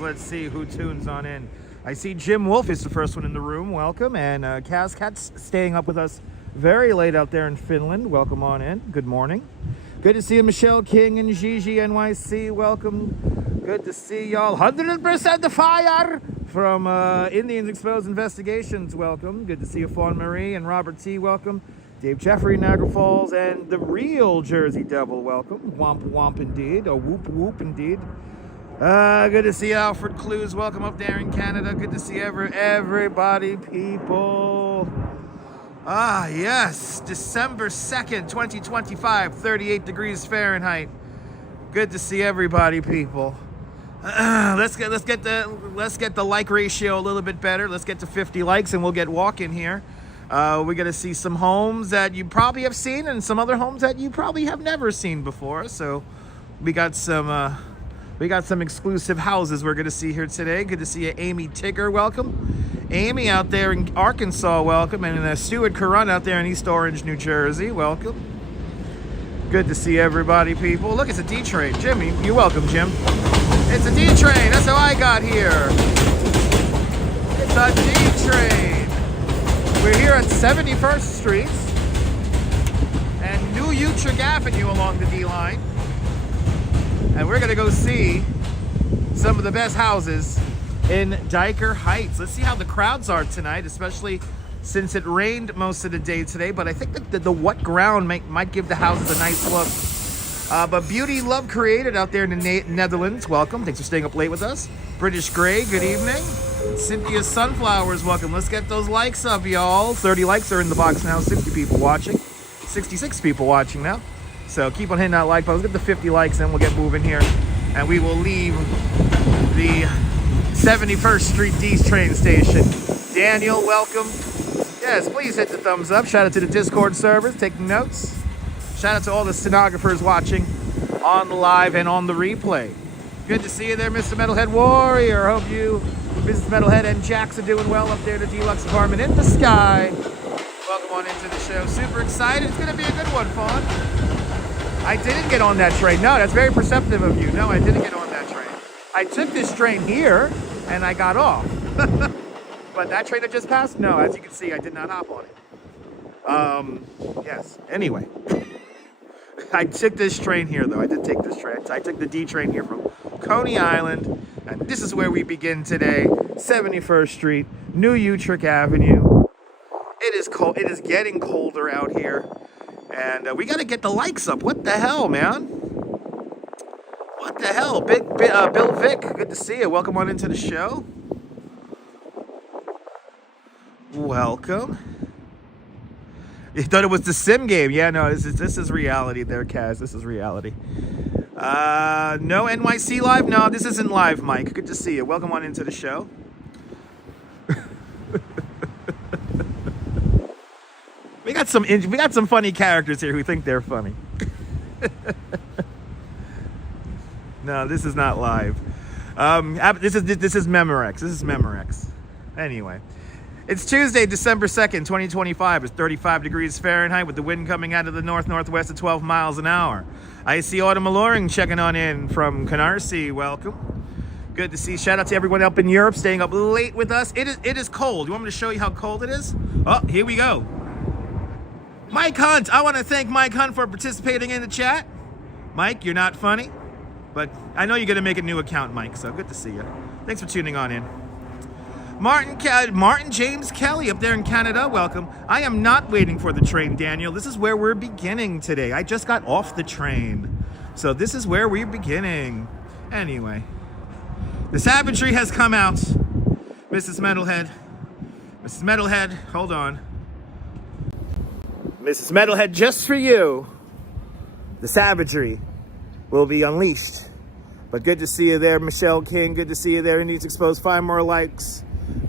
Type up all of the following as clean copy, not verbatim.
Let's see who tunes on in. I see Jim Wolf is the first one in the room. Welcome. And Kaz Cat's staying up with us very late out there in Finland. Welcome on in. Good morning. Good to see you, Michelle King and Gigi NYC. Welcome. Good to see y'all. 100% fire from Indians Exposed Investigations. Welcome. Good to see you, Fawn Marie and Robert T. Welcome. Dave Jeffrey, Niagara Falls, and the real Jersey Devil. Welcome. Womp womp indeed. A whoop whoop indeed. Good to see Alfred Clues. Welcome up there in Canada. Good to see everybody, people. Yes, December 2nd, 2025, 38 degrees Fahrenheit. Good to see everybody, people. Let's get the like ratio a little bit better. Let's get to 50 likes and we'll get walking here. We're gonna see some homes that you probably have seen and some other homes that you probably have never seen before. So we got some exclusive houses we're going to see here today. Good to see you, Amy Tigger. Welcome. Amy out there in Arkansas, welcome. And Stuart Curran out there in East Orange, New Jersey, welcome. Good to see everybody, people. Look, it's a D train. Jimmy, you're welcome, Jim. It's a D train. That's how I got here. It's a D train. We're here at 71st Street and New Utrecht Avenue along the D line. And we're gonna go see some of the best houses in Dyker Heights. Let's see how the crowds are tonight, especially since it rained most of the day today. But I think that the wet ground might give the houses a nice look. But Beauty Love Created out there in the Netherlands, welcome. Thanks for staying up late with us. British Grey, good evening. Cynthia Sunflowers, welcome. Let's get those likes up, y'all. 30 likes are in the box now. 60 people watching. 66 people watching now. So keep on hitting that like button. Let's get the 50 likes and we'll get moving here. And we will leave the 71st Street D train station. Daniel, welcome. Yes, please hit the thumbs up. Shout out to the Discord servers taking notes. Shout out to all the stenographers watching on the live and on the replay. Good to see you there, Mr. Metalhead Warrior. Hope you, Mrs. Metalhead and Jax are doing well up there in the deluxe apartment in the sky. Welcome on into the show. Super excited. It's going to be a good one, Fawn. I didn't get on that train. No, that's very perceptive of you. No, I didn't get on that train. I took this train here and I got off. But that train that just passed, no, as you can see, I did not hop on it. Yes, anyway. I took this train here, though. I did take this train. I took the D train here from Coney Island. And this is where we begin today. 71st Street, New Utrecht Avenue. It is cold. It is getting colder out here. And we got to get the likes up. What the hell, man? What the hell? Bill Vick, good to see you. Welcome on into the show. Welcome. You thought it was the sim game. Yeah, no, this is reality there, Kaz. This is reality. No NYC live? No, this isn't live, Mike. Good to see you. Welcome on into the show. We got some funny characters here who think they're funny. No, this is not live. This is Memorex. This is Memorex. Anyway, it's Tuesday, December 2nd, 2025. It's 35 degrees Fahrenheit with the wind coming out of the north-northwest at 12 miles an hour. I see Autumn Alluring checking on in from Canarsie. Welcome. Good to see. Shout out to everyone up in Europe staying up late with us. It is cold. You want me to show you how cold it is? Oh, here we go. Mike Hunt, I want to thank Mike Hunt for participating in the chat. Mike, you're not funny, but I know you're going to make a new account, Mike, so good to see you. Thanks for tuning on in. Martin James Kelly up there in Canada, welcome. I am not waiting for the train, Daniel. This is where we're beginning today. I just got off the train, so this is where we're beginning. Anyway, the savagery has come out. Mrs. Metalhead. Mrs. Metalhead, hold on. Mrs. Metalhead, just for you, the savagery will be unleashed. But good to see you there, Michelle King. Good to see you there. Indians Exposed. 5 more likes.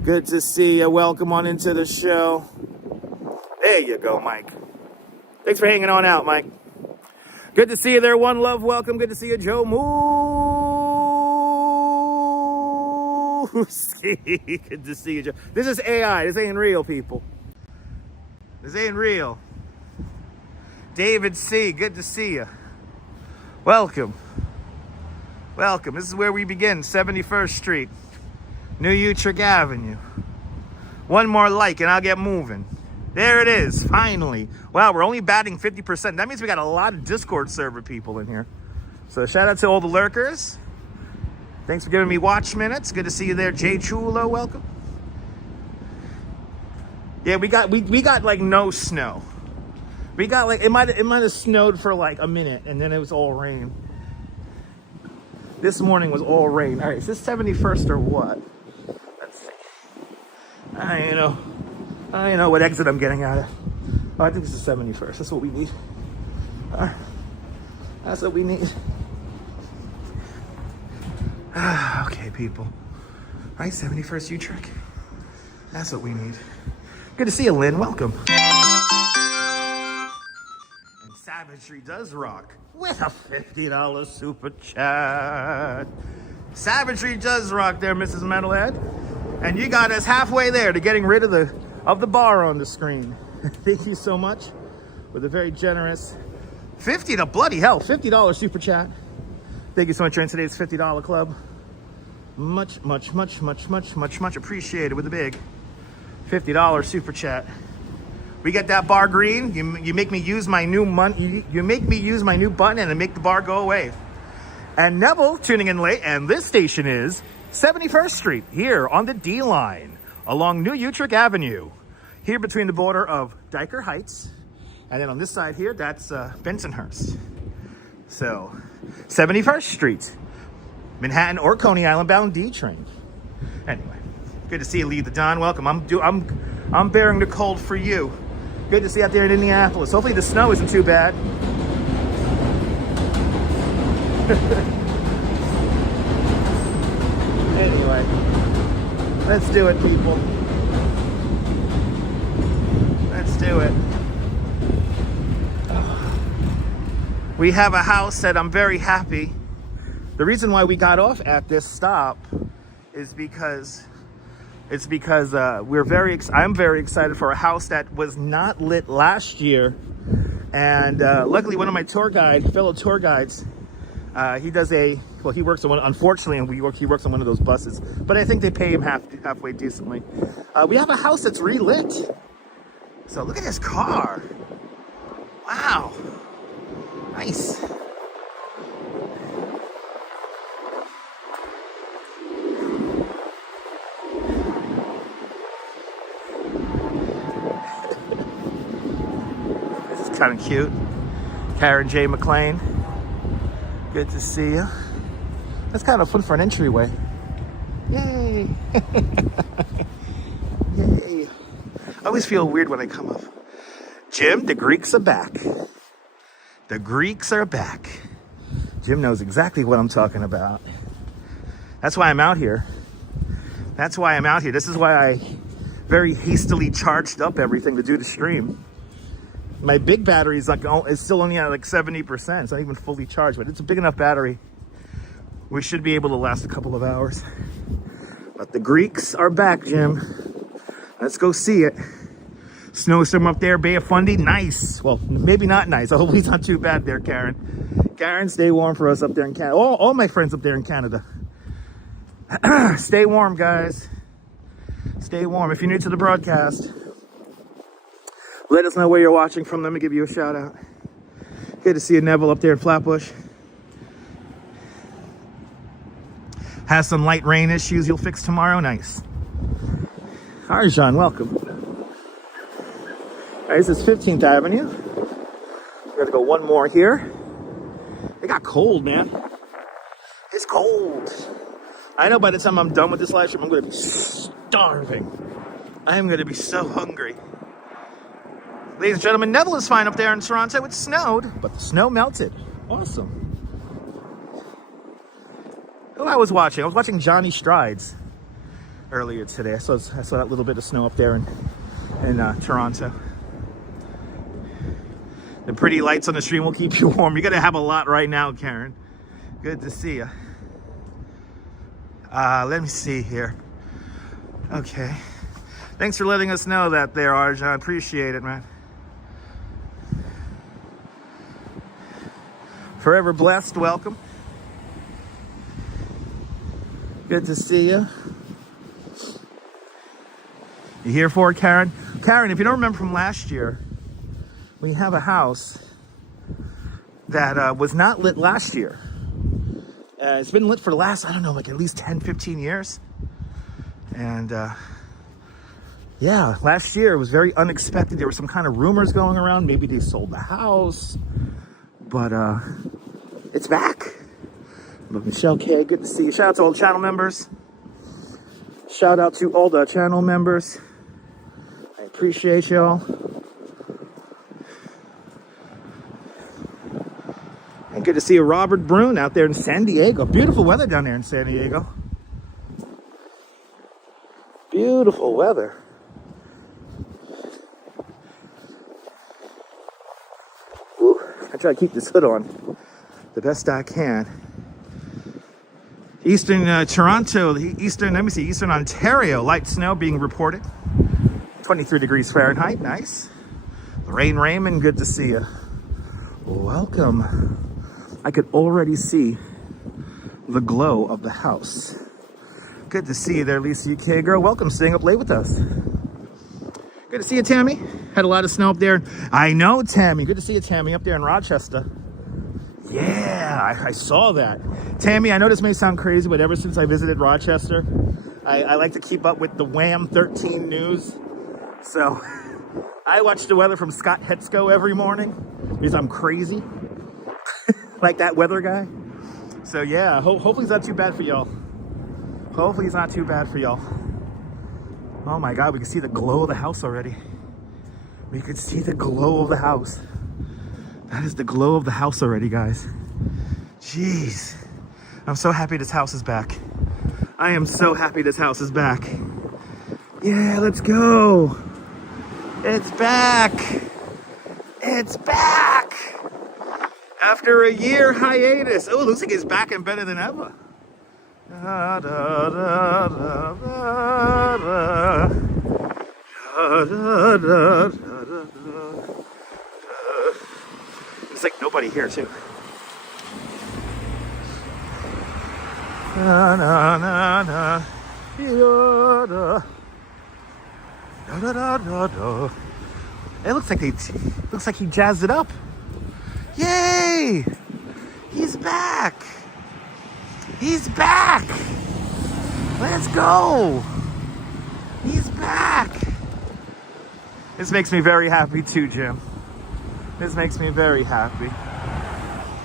Good to see you. Welcome on into the show. There you go, Mike. Thanks for hanging on out, Mike. Good to see you there, One Love. Welcome. Good to see you, Joe Moose. Good to see you, Joe. This is AI. This ain't real, people. This ain't real. David C. Good to see you. Welcome. Welcome. This is where we begin. 71st Street, New Utrecht Avenue. One more like and I'll get moving. There it is, finally. Wow, we're only batting 50%. That means we got a lot of Discord server people in here. So shout out to all the lurkers. Thanks for giving me watch minutes. Good to see you there, Jay Chulo. Welcome. Yeah, we got like no snow. We got like it might have snowed for like a minute and then it was all rain. This morning was all rain. All right, is this 71st or what? Let's see. I don't know what exit I'm getting out of. Oh, I think this is 71st. That's what we need. All right. That's what we need. Okay, people. All right, 71st Utrecht. That's what we need. Good to see you, Lynn. Welcome. And Savagery does rock with a $50 super chat. Savagery does rock there, Mrs. Metalhead. And you got us halfway there to getting rid of the bar on the screen. Thank you so much with a very generous $50 super chat. Thank you so much for in today's $50 club. Much appreciated with a big $50 super chat. We get that bar green. You make me use my new you make me use my new button and make the bar go away. And Neville tuning in late, and this station is 71st Street here on the D line along New Utrecht Avenue, here between the border of Dyker Heights, and then on this side here, that's Bensonhurst. So 71st Street, Manhattan or Coney Island bound D train. Anyway, good to see you, Lee the Don. Welcome. I'm bearing the cold for you. Good to see you out there in Indianapolis. Hopefully the snow isn't too bad. Anyway, let's do it, people. Let's do it. We have a house that I'm very happy. The reason why we got off at this stop is because I'm very excited for a house that was not lit last year. And luckily one of my fellow tour guides, he works on one, unfortunately, and he works on one of those buses, but I think they pay him halfway decently. We have a house that's relit. So look at this car. Wow. Nice. This is kind of cute. Karen J. McLean. Good to see you. That's kind of fun for an entryway. Yay! Yay! I always feel weird when I come up. Jim, the Greeks are back. The Greeks are back. Jim knows exactly what I'm talking about. That's why I'm out here. That's why I'm out here. This is why I very hastily charged up everything to do the stream. My big battery is still only at like 70%. It's not even fully charged, but it's a big enough battery. We should be able to last a couple of hours. But the Greeks are back, Jim. Let's go see it. Snowstorm up there, Bay of Fundy, nice. Well, maybe not nice. Hopefully it's not too bad there, Karen. Karen, stay warm for us up there in Canada. All my friends up there in Canada. Stay warm, guys. Stay warm. If you're new to the broadcast, let us know where you're watching from. Let me give you a shout out. Good to see you, Neville, up there in Flatbush. Has some light rain issues you'll fix tomorrow. Nice. Arjan, welcome. All right, this is 15th Avenue. We're gonna go one more here. It got cold, man. It's cold. I know by the time I'm done with this live stream, I'm gonna be starving. I am gonna be so hungry. Ladies and gentlemen, Neville is fine up there in Toronto. It snowed, but the snow melted. Awesome. Who I was watching? I was watching Johnny Strides. earlier today. I saw that little bit of snow up there in Toronto. The pretty lights on the stream will keep you warm. You're gonna have a lot right now, Karen. Good to see you. Let me see here. Okay. Thanks for letting us know that there, Arjan. Appreciate it, man. Forever blessed, welcome. Good to see you. You here for it, Karen? Karen, if you don't remember from last year, we have a house that was not lit last year. It's been lit for the last, I don't know, like at least 10, 15 years. And yeah, last year it was very unexpected. There were some kind of rumors going around. Maybe they sold the house. But it's back. Look, Michelle K, good to see you. Shout out to all the channel members. Shout out to all the channel members. I appreciate y'all. And good to see you, Robert Brune, out there in San Diego. Beautiful weather down there in San Diego. Beautiful weather. Woo. I try to keep this hood on the best I can. Eastern Toronto, Eastern Ontario, light snow being reported. 23 degrees Fahrenheit, nice. Lorraine Raymond, good to see you. Welcome. I could already see the glow of the house. Good to see you there, Lisa UK girl. Welcome, staying up late with us. Good to see you, Tammy. Had a lot of snow up there. I know, Tammy. Good to see you, Tammy, up there in Rochester. Yeah, I saw that. Tammy, I know this may sound crazy, but ever since I visited Rochester, I like to keep up with the Wham 13 news. So I watch the weather from Scott Hetzko every morning because I'm crazy. Like that weather guy. So yeah, hopefully it's not too bad for y'all. Hopefully it's not too bad for y'all. Oh my God, we can see the glow of the house already. We could see the glow of the house. That is the glow of the house already, guys. Jeez. I'm so happy this house is back. I am so happy this house is back. Yeah, let's go. It's back. It's back. After a year hiatus. Oh, it looks like it's back and better than ever. Da, da, da, da, da, da. Da, da, da, da, da. There's like nobody here too. Na, na, na, na. Da, da, da, da, da. It looks like he jazzed it up. Yay! He's back! He's back! Let's go! He's back! This makes me very happy too, Jim. This makes me very happy.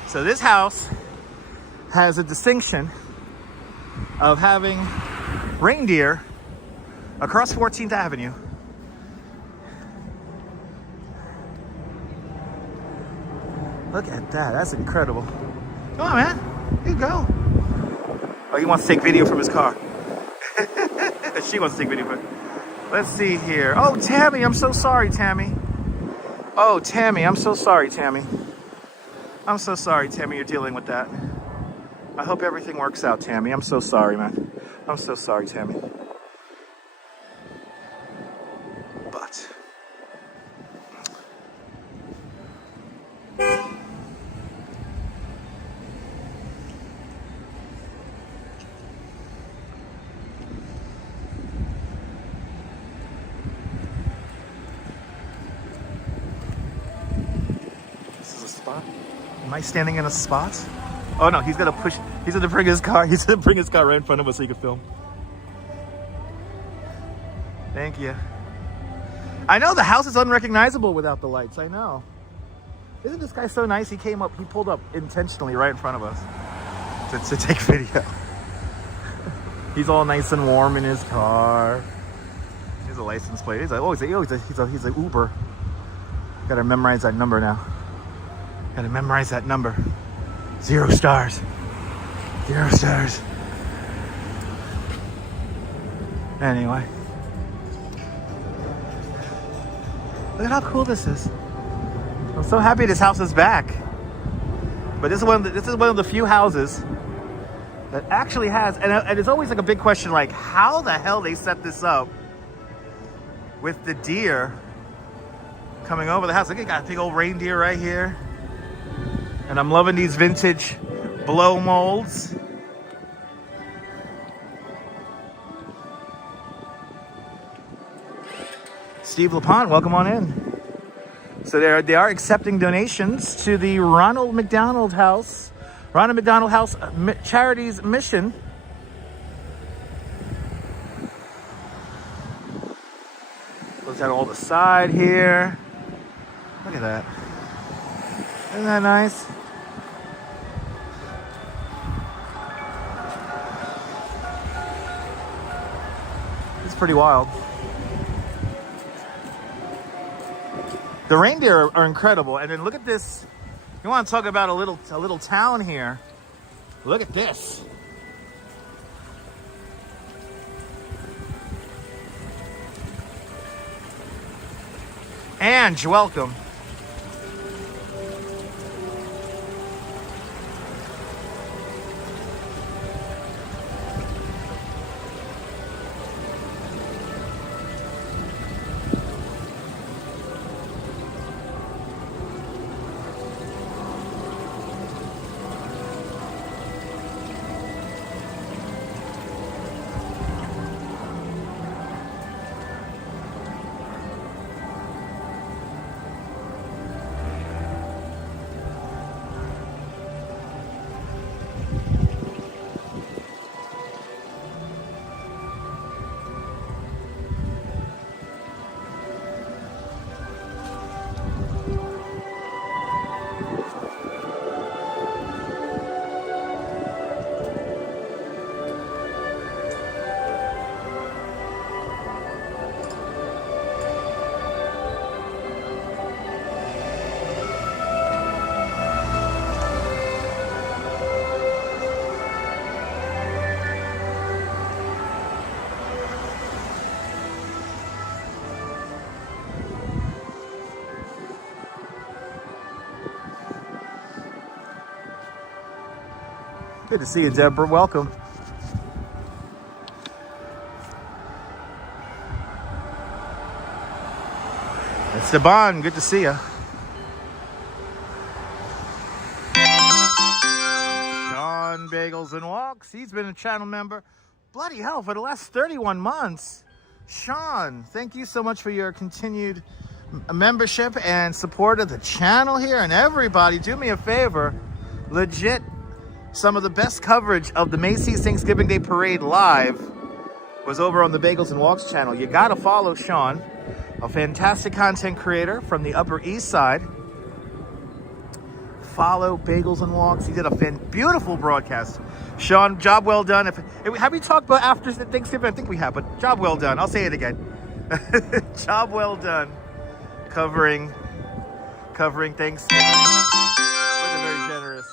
So this house has a distinction of having reindeer across 14th Avenue. Look at that, that's incredible. Come on, man, here you go. Oh, he wants to take video from his car. She wants to take video from it. Let's see here. Oh, Tammy, I'm so sorry, Tammy. Oh, Tammy, I'm so sorry, Tammy. I'm so sorry, Tammy, you're dealing with that. I hope everything works out, Tammy. I'm so sorry, man. I'm so sorry, Tammy. But am I standing in a spot? Oh no, he's gonna push. He's gonna bring his car. He's gonna bring his car right in front of us so he can film. Thank you. I know the house is unrecognizable without the lights. I know. Isn't this guy so nice? He came up. He pulled up intentionally right in front of us to take video. He's all nice and warm in his car. Here's a license plate. He's like, oh, he's a Uber. Gotta memorize that number now. Gotta memorize that number. 0 stars. 0 stars. Anyway. Look at how cool this is. I'm so happy this house is back. But this is one of the few houses that actually has, and it's always like a big question, like how the hell they set this up with the deer coming over the house. Look, you got a big old reindeer right here. And I'm loving these vintage blow molds. Steve LaPont, welcome on in. So they are accepting donations to the Ronald McDonald House Charities Mission. Goes out all the side here. Look at that. Isn't that nice? It's pretty wild. The reindeer are incredible. And then look at this. You want to talk about a little town here. Look at this. Ange, welcome. Good to see you, Deborah. Welcome. Esteban, good to see you. Sean Bagels and Walks. He's been a channel member. Bloody hell, for the last 31 months. Sean, thank you so much for your continued membership and support of the channel here. And everybody, do me a favor. Legit. Some of the best coverage of the Macy's Thanksgiving Day Parade live was over on the Bagels and Walks channel. You gotta follow Sean, a fantastic content creator from the Upper East Side. Follow Bagels and Walks. He did a beautiful broadcast. Sean, job well done. Have we talked about after Thanksgiving? I think we have, but job well done. I'll say it again. Job well done. Covering Thanksgiving. With a very generous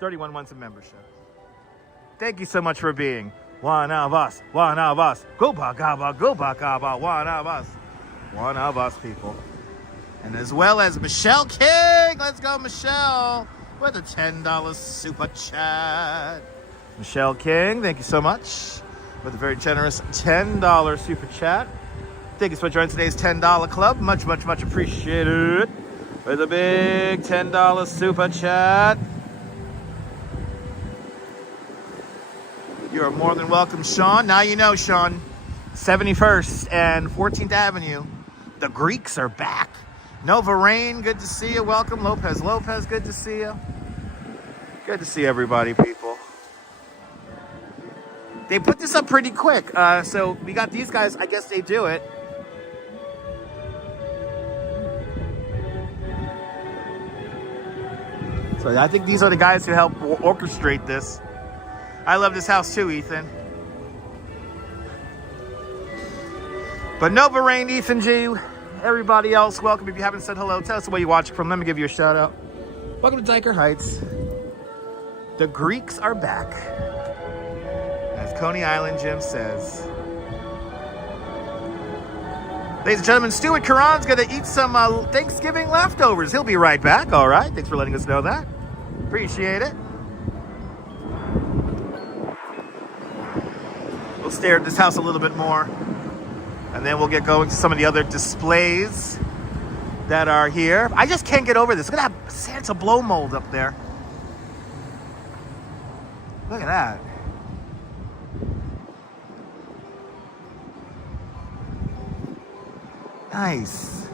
31 months of membership. Thank you so much for being one of us, one of us. Go bagaba, one of us. One of us, people. And as well as Michelle King. Let's go, Michelle, with a $10 super chat. Michelle King, thank you so much with a very generous $10 super chat. Thank you so much for joining today's $10 club. Much, much, much appreciated. With a big $10 super chat. You are more than welcome, Sean. Now you know, Sean. 71st and 14th Avenue. The Greeks are back. Nova Rain, good to see you. Welcome. Lopez, good to see you. Good to see everybody, people. They put this up pretty quick. So we got these guys. I guess they do it. So I think these are the guys who help orchestrate this. I love this house too, Ethan. But Nova Rain, Ethan G, everybody else, welcome. If you haven't said hello, tell us where you're watching from. Let me give you a shout out. Welcome to Dyker Heights. The Greeks are back. As Coney Island Jim says. Ladies and gentlemen, Stuart Karan's gonna eat some Thanksgiving leftovers. He'll be right back, all right? Thanks for letting us know that. Appreciate it. We'll stare at this house a little bit more, and then we'll get going to some of the other displays that are here. I just can't get over this. Look at that Santa blow mold up there. Look at that. Nice.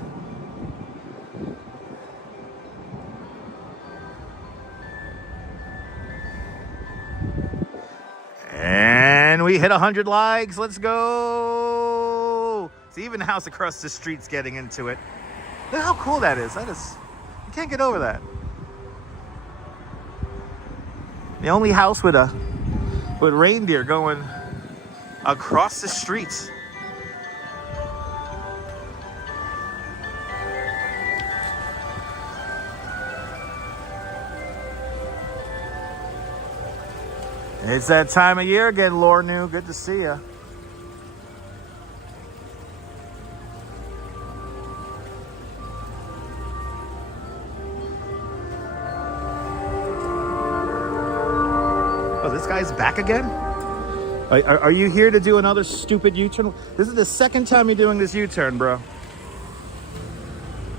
And we hit 100 likes. Let's go. See, even the house across the street's getting into it. Look how cool that is. You can't get over that. The only house with reindeer going across the street. It's that time of year again, Lornu. Good to see you. Oh, this guy's back again? Are you here to do another stupid U-turn? This is the second time you're doing this U-turn, bro.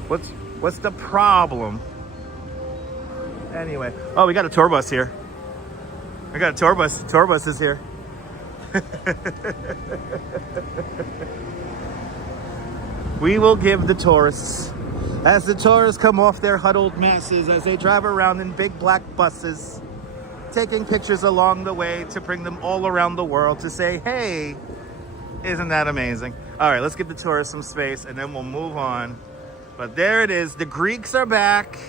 What's the problem? Anyway. Oh, we got a tour bus here. I got a tour bus. Tour bus is here. We will give the tourists, as the tourists come off their huddled masses, as they drive around in big black buses, taking pictures along the way to bring them all around the world to say, hey, isn't that amazing? All right, let's give the tourists some space and then we'll move on. But there it is. The Greeks are back.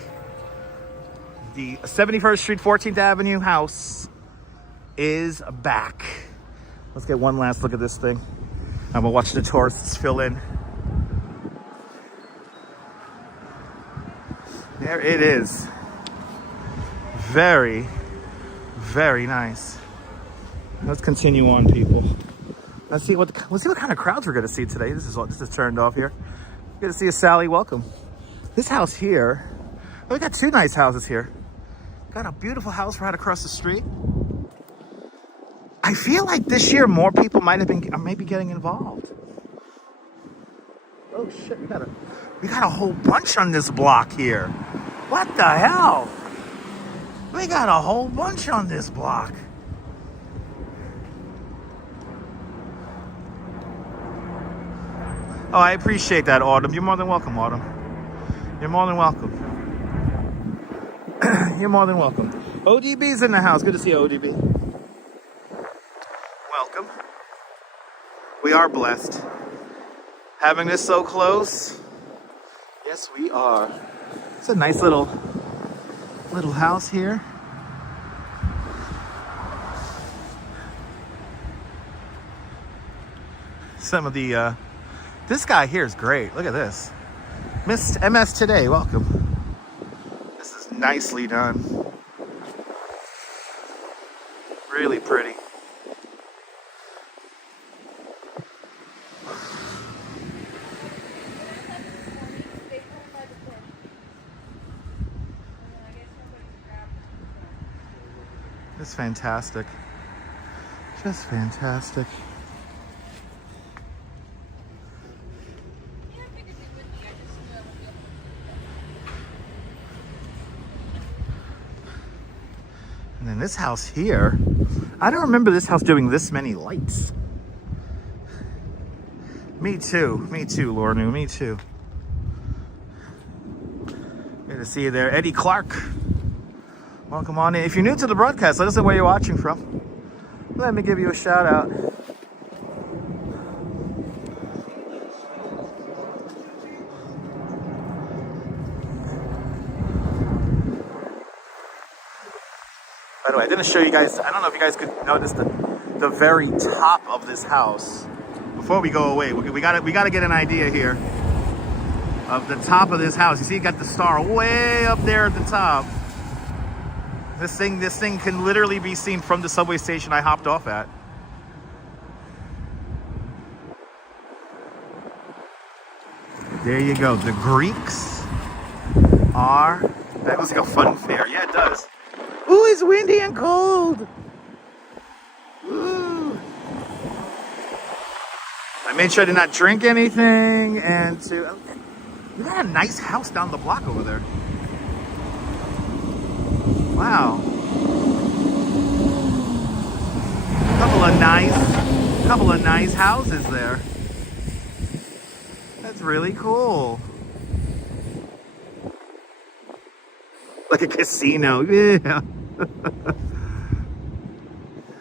The 71st Street, 14th Avenue house is back. Let's get one last look at this thing. And we'll watch the tourists fill in. There it is. Very, very nice. Let's continue on, people. Let's see what kind of crowds we're gonna see today. This is turned off here. Good to see you, Sally. Welcome. This house here. Oh, we got two nice houses here. Got a beautiful house right across the street. I feel like this year more people maybe getting involved. Oh shit, we got a whole bunch on this block here. What the hell? We got a whole bunch on this block. Oh, I appreciate that, Autumn. You're more than welcome, Autumn. You're more than welcome. You're more than welcome. ODB's in the house. Good to see you, ODB. Welcome. We are blessed. Having this so close. Yes, we are. It's a nice little house here. Some of the, this guy here is great. Look at this. Miss MS Today, welcome. This is nicely done. Really pretty. It's fantastic. Just fantastic. And then this house here, I don't remember this house doing this many lights. Me too, Lornu, me too. Good to see you there. Eddie Clark. Welcome on in. If you're new to the broadcast, let us know where you're watching from. Let me give you a shout out. By the way, I didn't show you guys, I don't know if you guys could notice the very top of this house. Before we go away, we gotta get an idea here of the top of this house. You see, you got the star way up there at the top. This thing can literally be seen from the subway station I hopped off at. There you go. The Greeks are... That looks like a fun fair. Yeah, it does. Ooh, it's windy and cold. Ooh. I made sure to not drink anything and to... We got a nice house down the block over there. Wow. Couple of nice houses there. That's really cool. Like a casino. Yeah.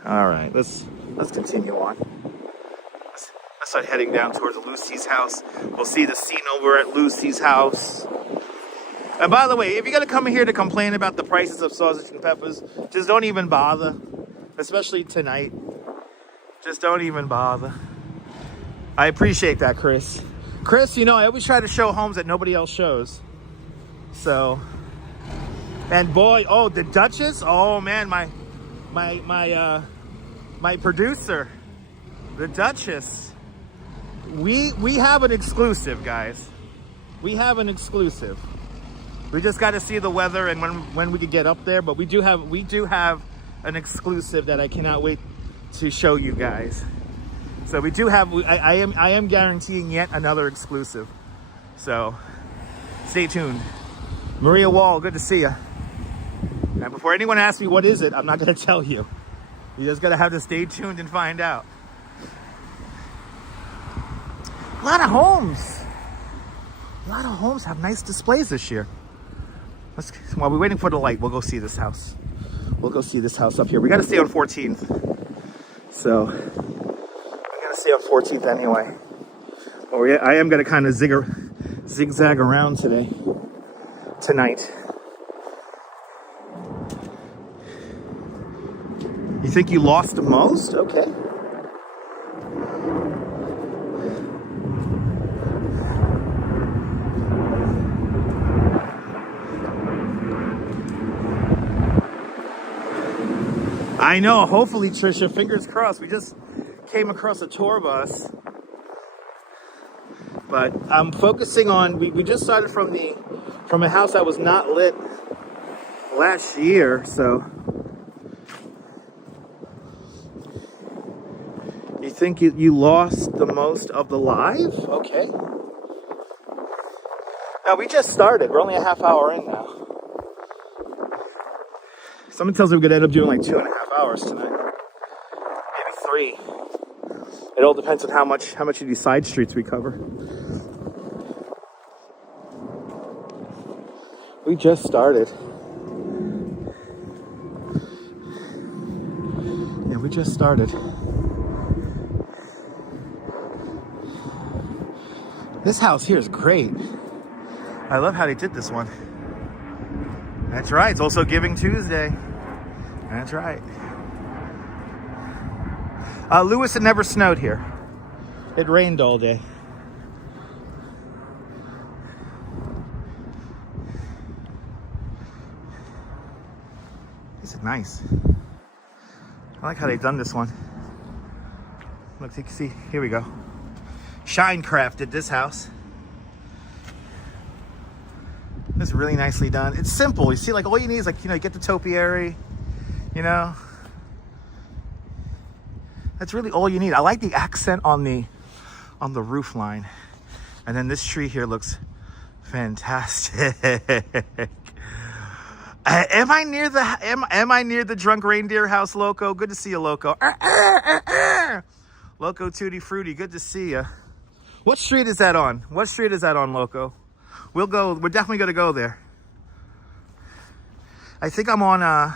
All right, let's continue on. Let's start heading down towards Lucy's house. We'll see the scene over at Lucy's house. And by the way, if you're gonna come here to complain about the prices of sausage and peppers, just don't even bother. Especially tonight. Just don't even bother. I appreciate that, Chris. Chris, you know, I always try to show homes that nobody else shows. So, and boy, oh, the Duchess. Oh man, my producer, the Duchess. We have an exclusive, guys. We have an exclusive. We just got to see the weather and when we could get up there. But we do have an exclusive that I cannot wait to show you guys. So we do have, I am guaranteeing yet another exclusive. So stay tuned. Maria Wall, good to see you. And before anyone asks me what is it, I'm not going to tell you. You just got to have to stay tuned and find out. A lot of homes. A lot of homes have nice displays this year. While we're waiting for the light, we'll go see this house. We'll go see this house up here. We got to stay on 14th. So, I got to stay on 14th anyway. Oh, yeah, I am going to kind of zigzag around tonight. You think you lost the most? Okay. I know, hopefully, Trisha, fingers crossed. We just came across a tour bus. But I'm focusing on, we just started from a house that was not lit last year, so. You think you lost the most of the live? Okay. Now, we just started. We're only a half hour in now. Someone tells me we're going to end up doing like 2.5 hours tonight. Maybe 3. It all depends on how much of these side streets we cover. We just started. Yeah, we just started. This house here is great. I love how they did this one. That's right. It's also Giving Tuesday. That's right. Lewis, it never snowed here. It rained all day. This is nice. I like how they've done this one. Look, you can see. Here we go. Shinecraft did this house. It's really nicely done. It's simple. You see, like all you need is like, you know, you get the topiary, you know. That's really all you need. I like the accent on the roof line. And then this tree here looks fantastic. Am I near the drunk reindeer house, Loco? Good to see you, Loco. Loco Tutti Frutti, good to see you. What street is that on? What street is that on, Loco? We're definitely gonna go there. I think I'm on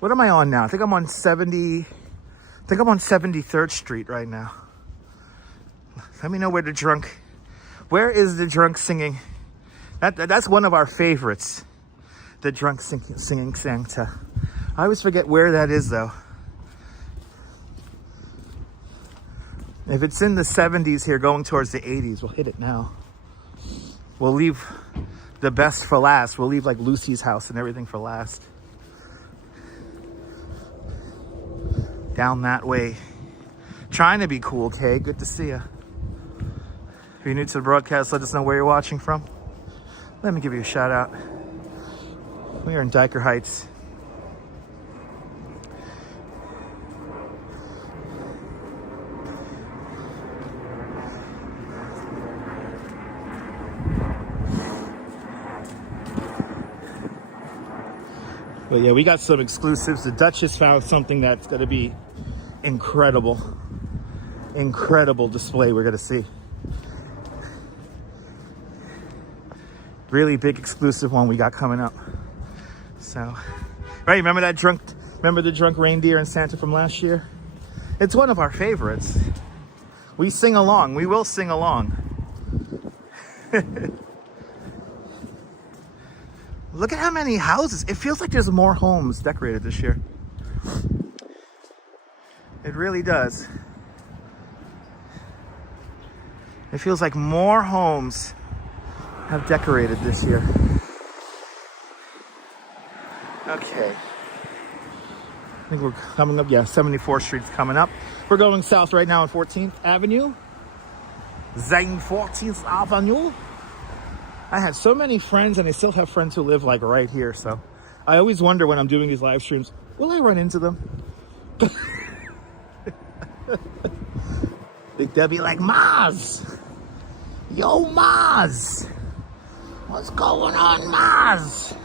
what am I on now? I think I'm on 73rd Street right now. Let me know where is the drunk singing? That's one of our favorites. The drunk singing Santa. I always forget where that is though. If it's in the 70s here going towards the 80s, we'll hit it now. We'll leave the best for last. We'll leave like Lucy's house and everything for last. Down that way. Trying to be cool, Kay. Good to see you. If you're new to the broadcast, let us know where you're watching from. Let me give you a shout out. We are in Dyker Heights. But yeah, we got some exclusives. The Duchess found something that's going to be incredible. Incredible display we're going to see. Really big exclusive one we got coming up. So, right, remember the drunk reindeer and Santa from last year? It's one of our favorites. We sing along. We will sing along. Look at how many houses. It feels like there's more homes decorated this year. It really does. It feels like more homes have decorated this year. Okay. I think we're coming up. Yeah, 74th Street's coming up. We're going south right now on 14th Avenue. 14th Avenue. I had so many friends, and I still have friends who live like right here. So I always wonder when I'm doing these live streams, will I run into them? They'll be like, Maz, yo Maz, what's going on, Maz?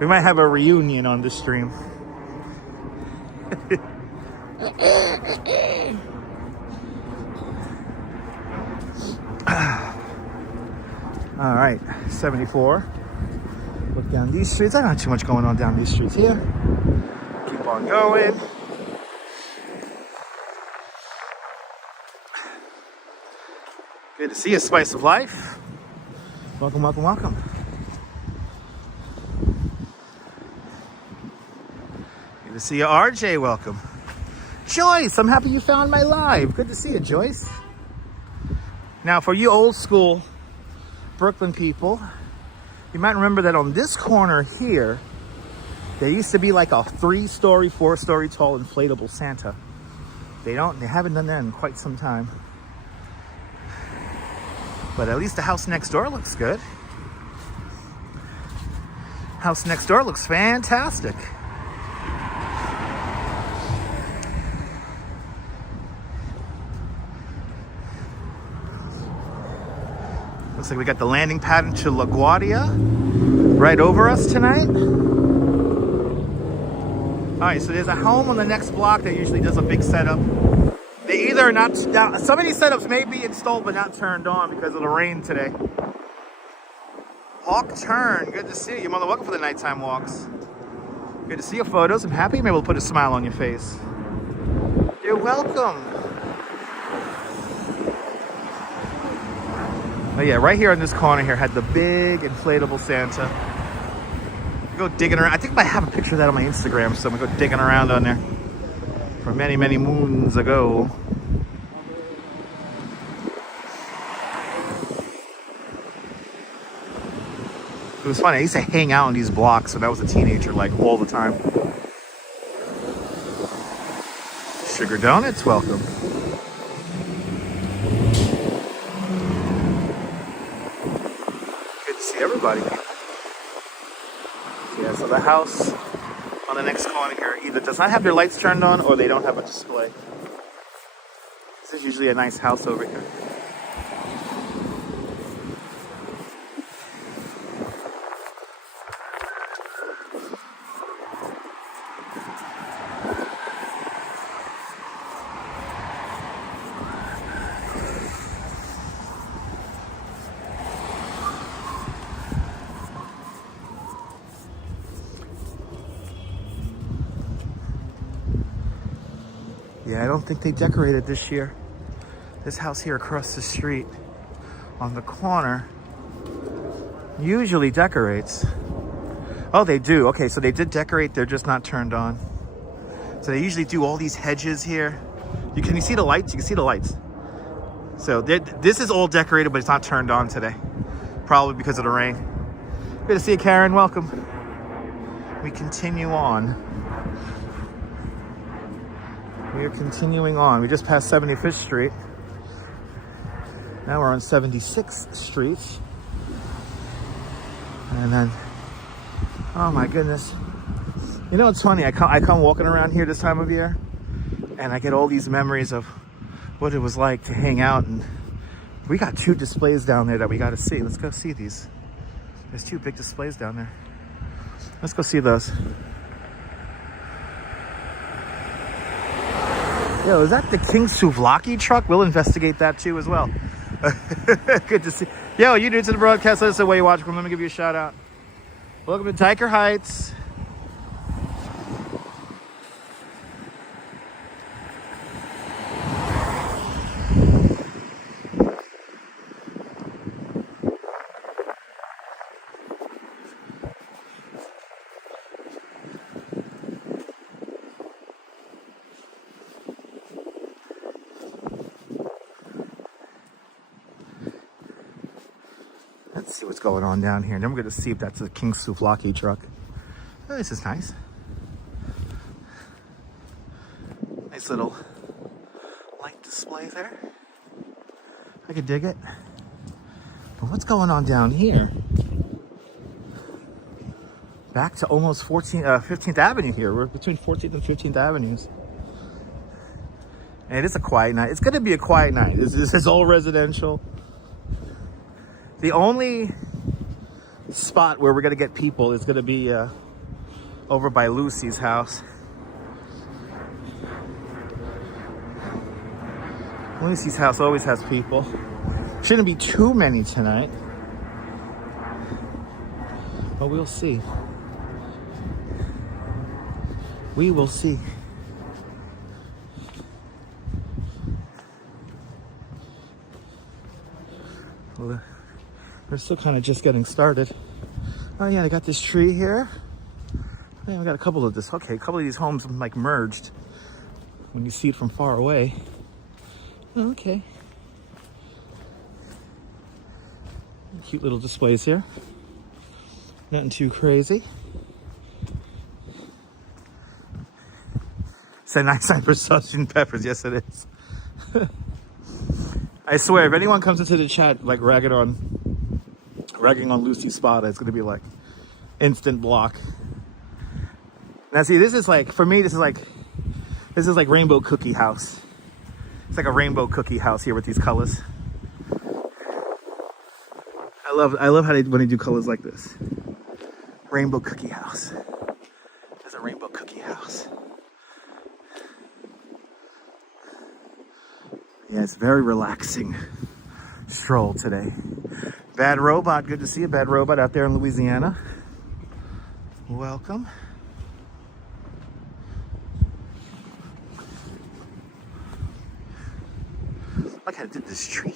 We might have a reunion on the stream. All right, 74. Look down these streets. I don't have too much going on down these streets here. Keep on going. Good to see you, Spice of Life. Welcome, welcome, welcome. Good to see you, RJ. Welcome. Joyce, I'm happy you found my live. Good to see you, Joyce. Now, for you old school Brooklyn people, you might remember that on this corner here, there used to be like a 3-story, 4-story tall inflatable Santa. They haven't done that in quite some time. But at least the house next door looks good. House next door looks fantastic. Looks like we got the landing pad into LaGuardia right over us tonight. All right, so there's a home on the next block that usually does a big setup. They either are not, some of these setups may be installed but not turned on because of the rain today. Hawk Turn, good to see you. You're more than welcome for the nighttime walks. Good to see your photos. I'm happy I'm able to put a smile on your face. You're welcome. Oh yeah, right here in this corner here had the big inflatable Santa. Go digging around. I think I might have a picture of that on my Instagram, so I'm gonna go digging around on there from many, many moons ago. It was funny. I used to hang out in these blocks when I was a teenager, like all the time. Sugar Donuts, welcome. Everybody. Yeah, so the house on the next corner here either does not have their lights turned on or they don't have a display. This is usually a nice house over here. Yeah, I don't think they decorated this year. This house here across the street on the corner usually decorates. Oh, they do. Okay, so they did decorate. They're just not turned on. So they usually do all these hedges here. Can you see the lights? You can see the lights. So this is all decorated, but it's not turned on today. Probably because of the rain. Good to see you, Karen. Welcome. We continue on. We are continuing on. We just passed 75th Street. Now we're on 76th Street. And then, oh my goodness. You know, it's funny. I come walking around here this time of year, and I get all these memories of what it was like to hang out. And we got 2 displays down there that we got to see. Let's go see these. There's 2 big displays down there. Let's go see those. Yo, is that the King Souvlaki truck? We'll investigate that too as well. Good to see. Yo, you new to the broadcast? Let us know where you watch from. Let me give you a shout out. Welcome to Dyker Heights. Let's see what's going on down here. And then we're going to see if that's a King Souvlaki truck. Oh, this is nice. Nice little light display there. I could dig it. But what's going on down here? Back to almost 15th Avenue here. We're between 14th and 15th Avenues. And it is a quiet night. It's going to be a quiet night. This is all residential. The only spot where we're going to get people is going to be over by Lucy's house. Lucy's house always has people. Shouldn't be too many tonight, but we'll see. We will see. Well, we're still kind of just getting started. Oh yeah, I got this tree here. Yeah, we got a couple of this. Okay, a couple of these homes like merged when you see it from far away. Oh, okay. Cute little displays here. Nothing too crazy. It's a nice sign for sausage and peppers. Yes, it is. I swear, if anyone comes into the chat like ragging on Lucy Spada, it's gonna be like instant block. Now see, this is like, for me, this is like rainbow cookie house. It's like a rainbow cookie house here with these colors. I love how when they do colors like this. Rainbow cookie house. There's a rainbow cookie house. Yeah, it's very relaxing stroll today. Bad Robot, good to see you, Bad Robot, out there in Louisiana. Welcome. Look how they did this tree.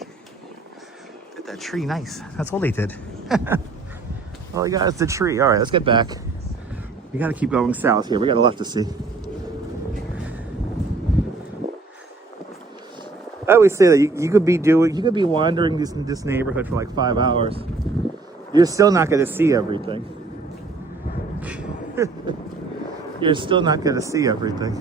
Did that tree nice. That's all they did. All we got is the tree. All right, let's get back. We got to keep going south here. We got a lot to see. I always say that you could be wandering this neighborhood for like 5 hours. You're still not going to see everything. You're still not going to see everything.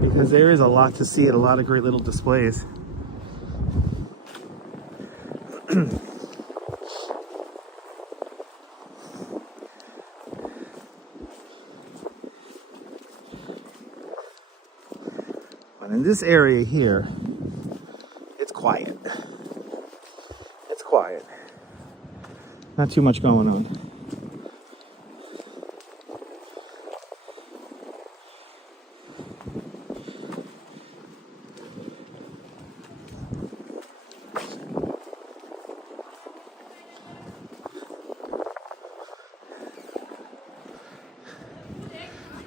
Because there is a lot to see and a lot of great little displays. But in this area here, it's quiet. It's quiet. Not too much going on.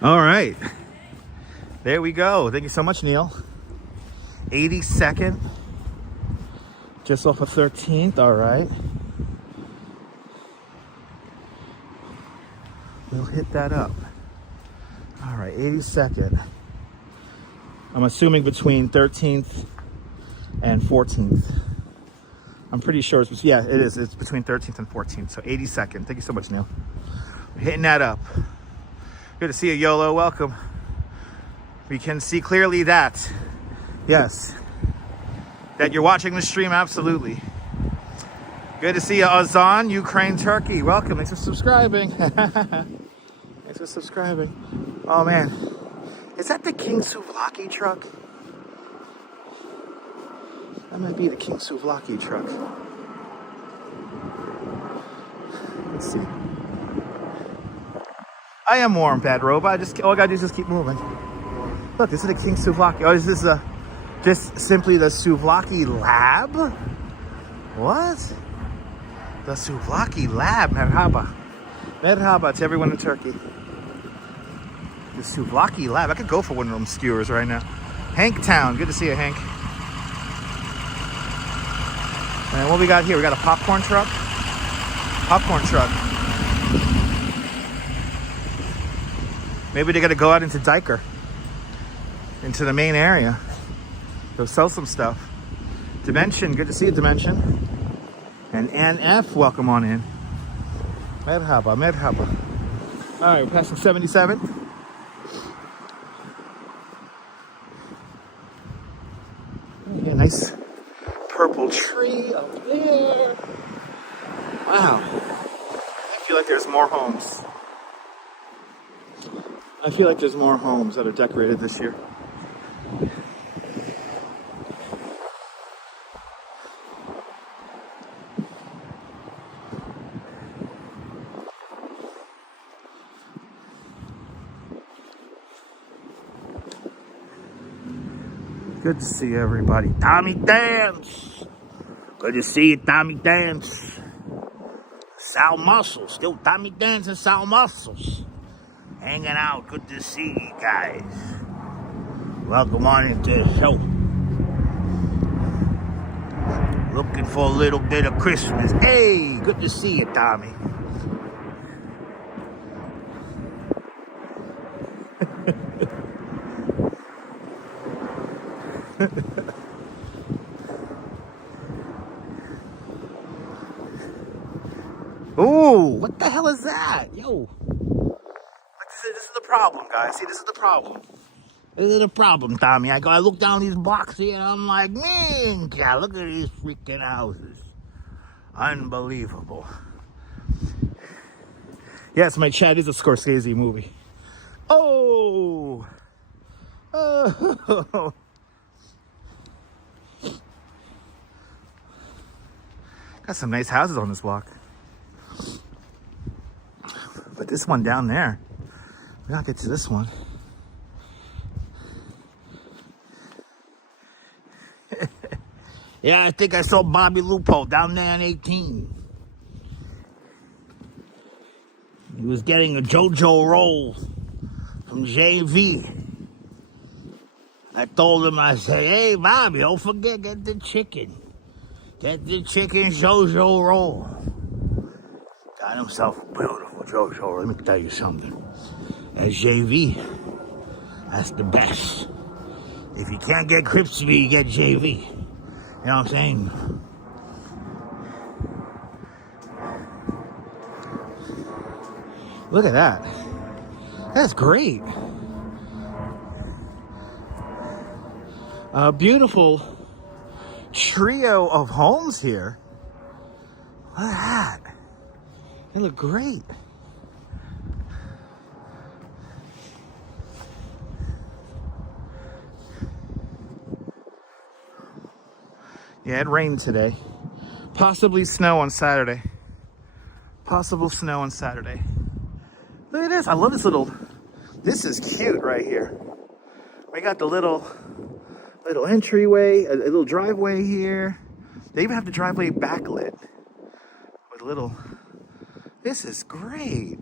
All right, there we go. Thank you so much, Neil. 82nd, just off of 13th. All right, we'll hit that up. All right, 82nd. I'm assuming between 13th and 14th. I'm pretty sure it's, yeah, it is. It's between 13th and 14th. So 82nd. Thank you so much, Neil. We're hitting that up. Good to see you, YOLO. Welcome. We can see clearly that, yes, that you're watching the stream. Absolutely. Good to see you, Azan, Ukraine, Turkey. Welcome. Thanks for subscribing. Thanks for subscribing. Oh, man. Is that the King Souvlaki truck? That might be the King Souvlaki truck. Let's see. I am warm, bad robot. All I gotta do is just keep moving. Look, this is the King Souvlaki. Oh, is this just simply the Souvlaki lab? What? The Souvlaki lab. Merhaba. Merhaba to everyone in Turkey. The Souvlaki lab. I could go for one of them skewers right now. Hank Town. Good to see you, Hank. And what we got here? We got a popcorn truck. Popcorn truck. Maybe they got to go out into Dyker, into the main area. Go sell some stuff. Dimension. Good to see you, Dimension. And NF, welcome on in. Merhaba, merhaba. All right, we're passing 77. Okay, nice purple tree up there. Wow. I feel like there's more homes. I feel like there's more homes that are decorated this year. Good to see everybody. Tommy Dance. Good to see you, Tommy Dance. Sal Muscles. Still Tommy Dance and Sal Muscles. Hanging out. Good to see you guys. Welcome on into the show. Looking for a little bit of Christmas. Hey, good to see you, Tommy. Ooh, what the hell is that? Yo. This is the problem, guys. See, this is the problem. This is the problem, Tommy. I look down these blocks here and I'm like, man, God, look at these freaking houses. Unbelievable. Yes, my chat is a Scorsese movie. Oh. Oh. Got some nice houses on this block. But this one down there, we gotta get to this one. Yeah, I think I saw Bobby Lupo down there in 18. He was getting a JoJo roll from JV. I told him, I said, hey, Bobby, don't forget, get the chicken. Get the chicken JoJo roll. Got himself a beautiful JoJo roll. Let me tell you something. As JV, that's the best. If you can't get crispy, you get JV. You know what I'm saying? Look at that. That's great. A beautiful trio of homes here. Look at that. They look great. Yeah, it rained today. Possibly snow on Saturday. Possible snow on Saturday. Look at this. I love this little... This is cute right here. We got the little entryway, a little driveway here. They even have the driveway backlit. With a little... This is great.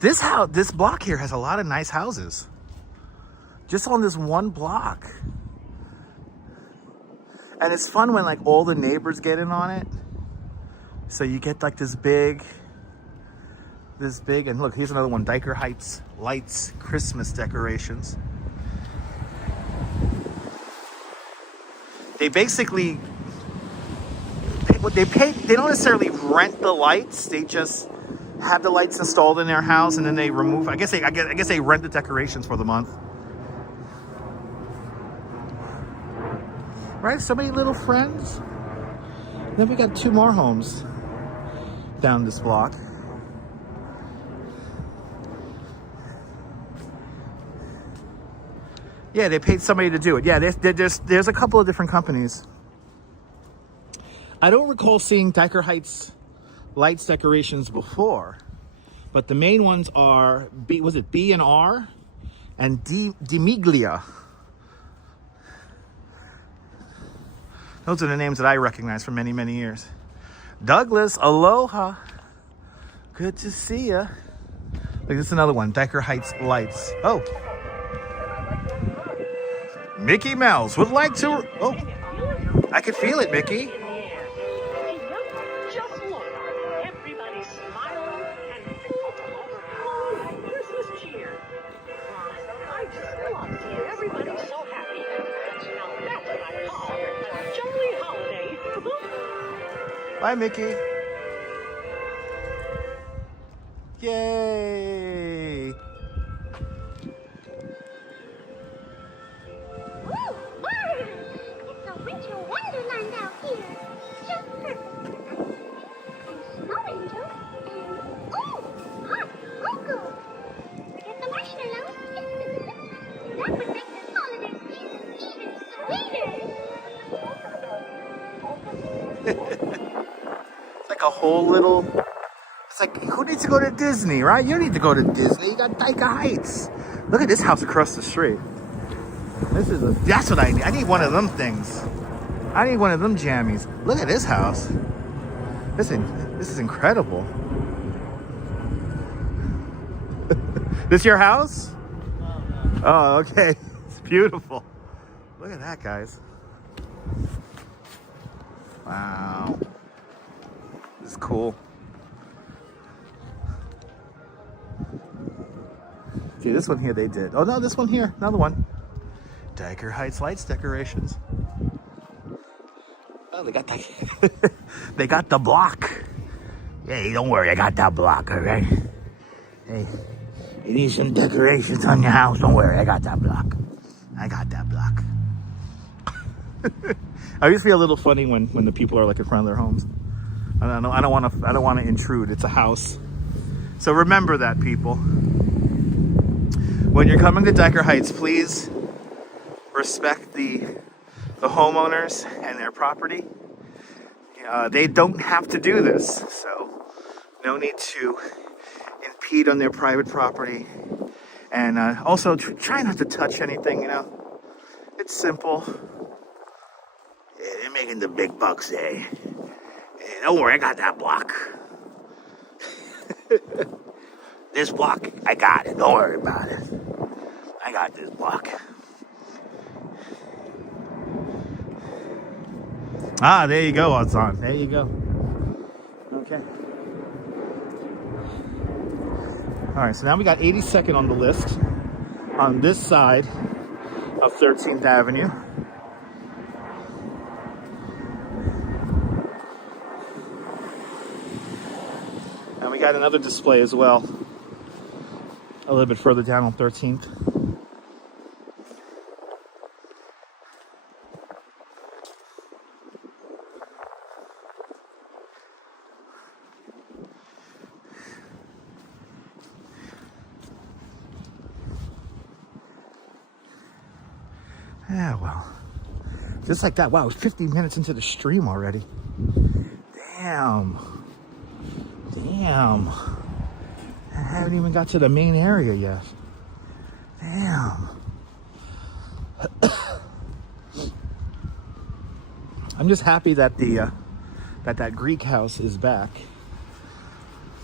This block here has a lot of nice houses. Just on this one block. And it's fun when like all the neighbors get in on it. So you get like this big, and look, here's another one, Dyker Heights Lights Christmas decorations. They basically, they don't necessarily rent the lights. They just have the lights installed in their house, and then they remove, I guess they rent the decorations for the month. Right, so many little friends. Then we got 2 more homes down this block. Yeah, they paid somebody to do it. Yeah, there's a couple of different companies. I don't recall seeing Dyker Heights lights decorations before, but the main ones are B&R and Dimiglia. Those are the names that I recognize from many, many years. Douglas, aloha. Good to see ya. Look, this is another one, Dyker Heights Lights. Oh. Mickey Mouse would like to, oh, I could feel it, Mickey. Just look, everybody's smiling and full of Christmas cheer. I just love seeing everybody so happy. Now that's what I call a jolly holiday. Bye, Mickey. Yay! It's a winter wonderland out here. Just perfect. And snow angels and hot cocoa. Forget the marshmallows. That would make this holiday season even sweeter. It's like a whole little, it's like, who needs to go to Disney, right? You don't need to go to Disney. You got Dyker Heights. Look at this house across the street. That's what I need. I need one of them things. I need one of them jammies. Look at this house. This is incredible. This your house? Oh, okay. It's beautiful. Look at that, guys. Wow. This is cool. See, this one here they did. Oh no, this one here, another one. Dyker Heights Lights decorations. Oh, they got that. They got the block. Hey, don't worry, I got that block, all right? Hey, you need some decorations on your house, don't worry, I got that block. I got that block. I always feel a little funny when the people are like in front of their homes. I don't want to intrude. It's a house. So remember that, people. When you're coming to Dyker Heights, please respect the homeowners and their property. They don't have to do this, so no need to impede on their private property. And also try not to touch anything, you know. It's simple. Yeah, they're making the big bucks, eh? Hey, don't worry, I got that block. This block, I got it. Don't worry about it. I got this block. Ah, there you go, Ozan. There you go. Okay. All right, so now we got 82nd on the list on this side of 13th Avenue. And we got another display as well, a little bit further down on 13th. Yeah, well, just like that. Wow, it was 15 minutes into the stream already. Damn. I haven't even got to the main area yet. Damn. I'm just happy that that Greek house is back.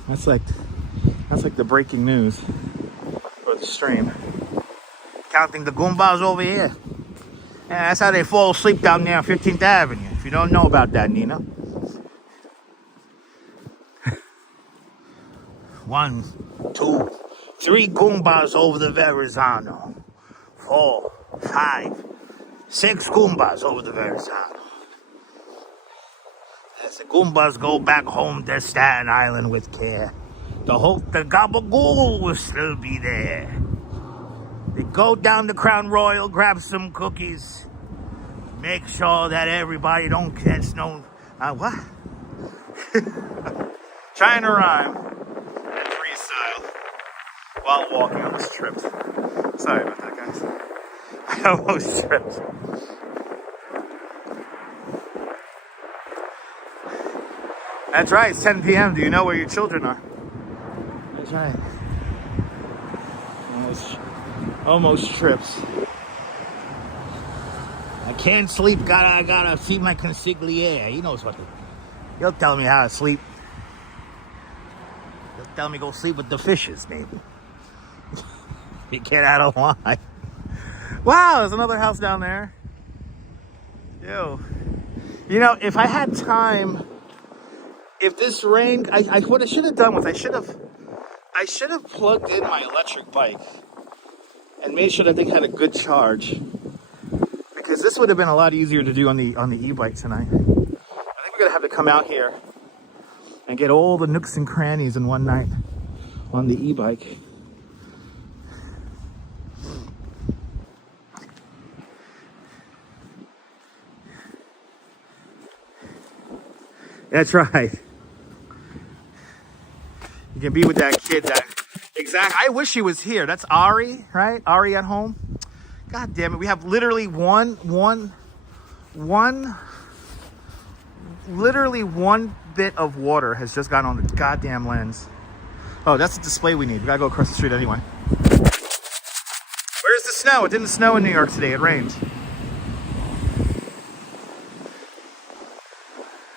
That's like the breaking news for the stream. Counting the Goombas over here. Yeah, that's how they fall asleep down there on 15th Avenue. If you don't know about that, Nina. 1, 2, 3 Goombas over the Verizon. 4, 5, 6 Goombas over the Verizon. As the Goombas go back home to Staten Island with care, to hope the gabagool will still be there. They go down to Crown Royal, grab some cookies, make sure that everybody don't catch no... what? Trying to rhyme and freestyle while walking. I almost tripped. Sorry about that, guys. I almost tripped. That's right, it's 10 p.m. Do you know where your children are? That's right. Almost trips. I can't sleep. I gotta see my consigliere. He knows what to... He'll tell me how to sleep. He'll tell me go sleep with the fishes, maybe. You can't, I don't lie. Wow, there's another house down there. Ew. You know, if I had time, if this rain, what I should have done was I should have plugged in my electric bike and made sure that thing had a good charge, because this would have been a lot easier to do on the e-bike tonight. I think we're gonna have to come out here and get all the nooks and crannies in one night on the e-bike. That's right. You can be with that kid that exact. I wish he was here. That's Ari, right? Ari at home. God damn it. We have literally literally one bit of water has just gone on the goddamn lens. Oh, that's the display we need. We gotta go across the street anyway. Where's the snow? It didn't snow in New York today. It rained.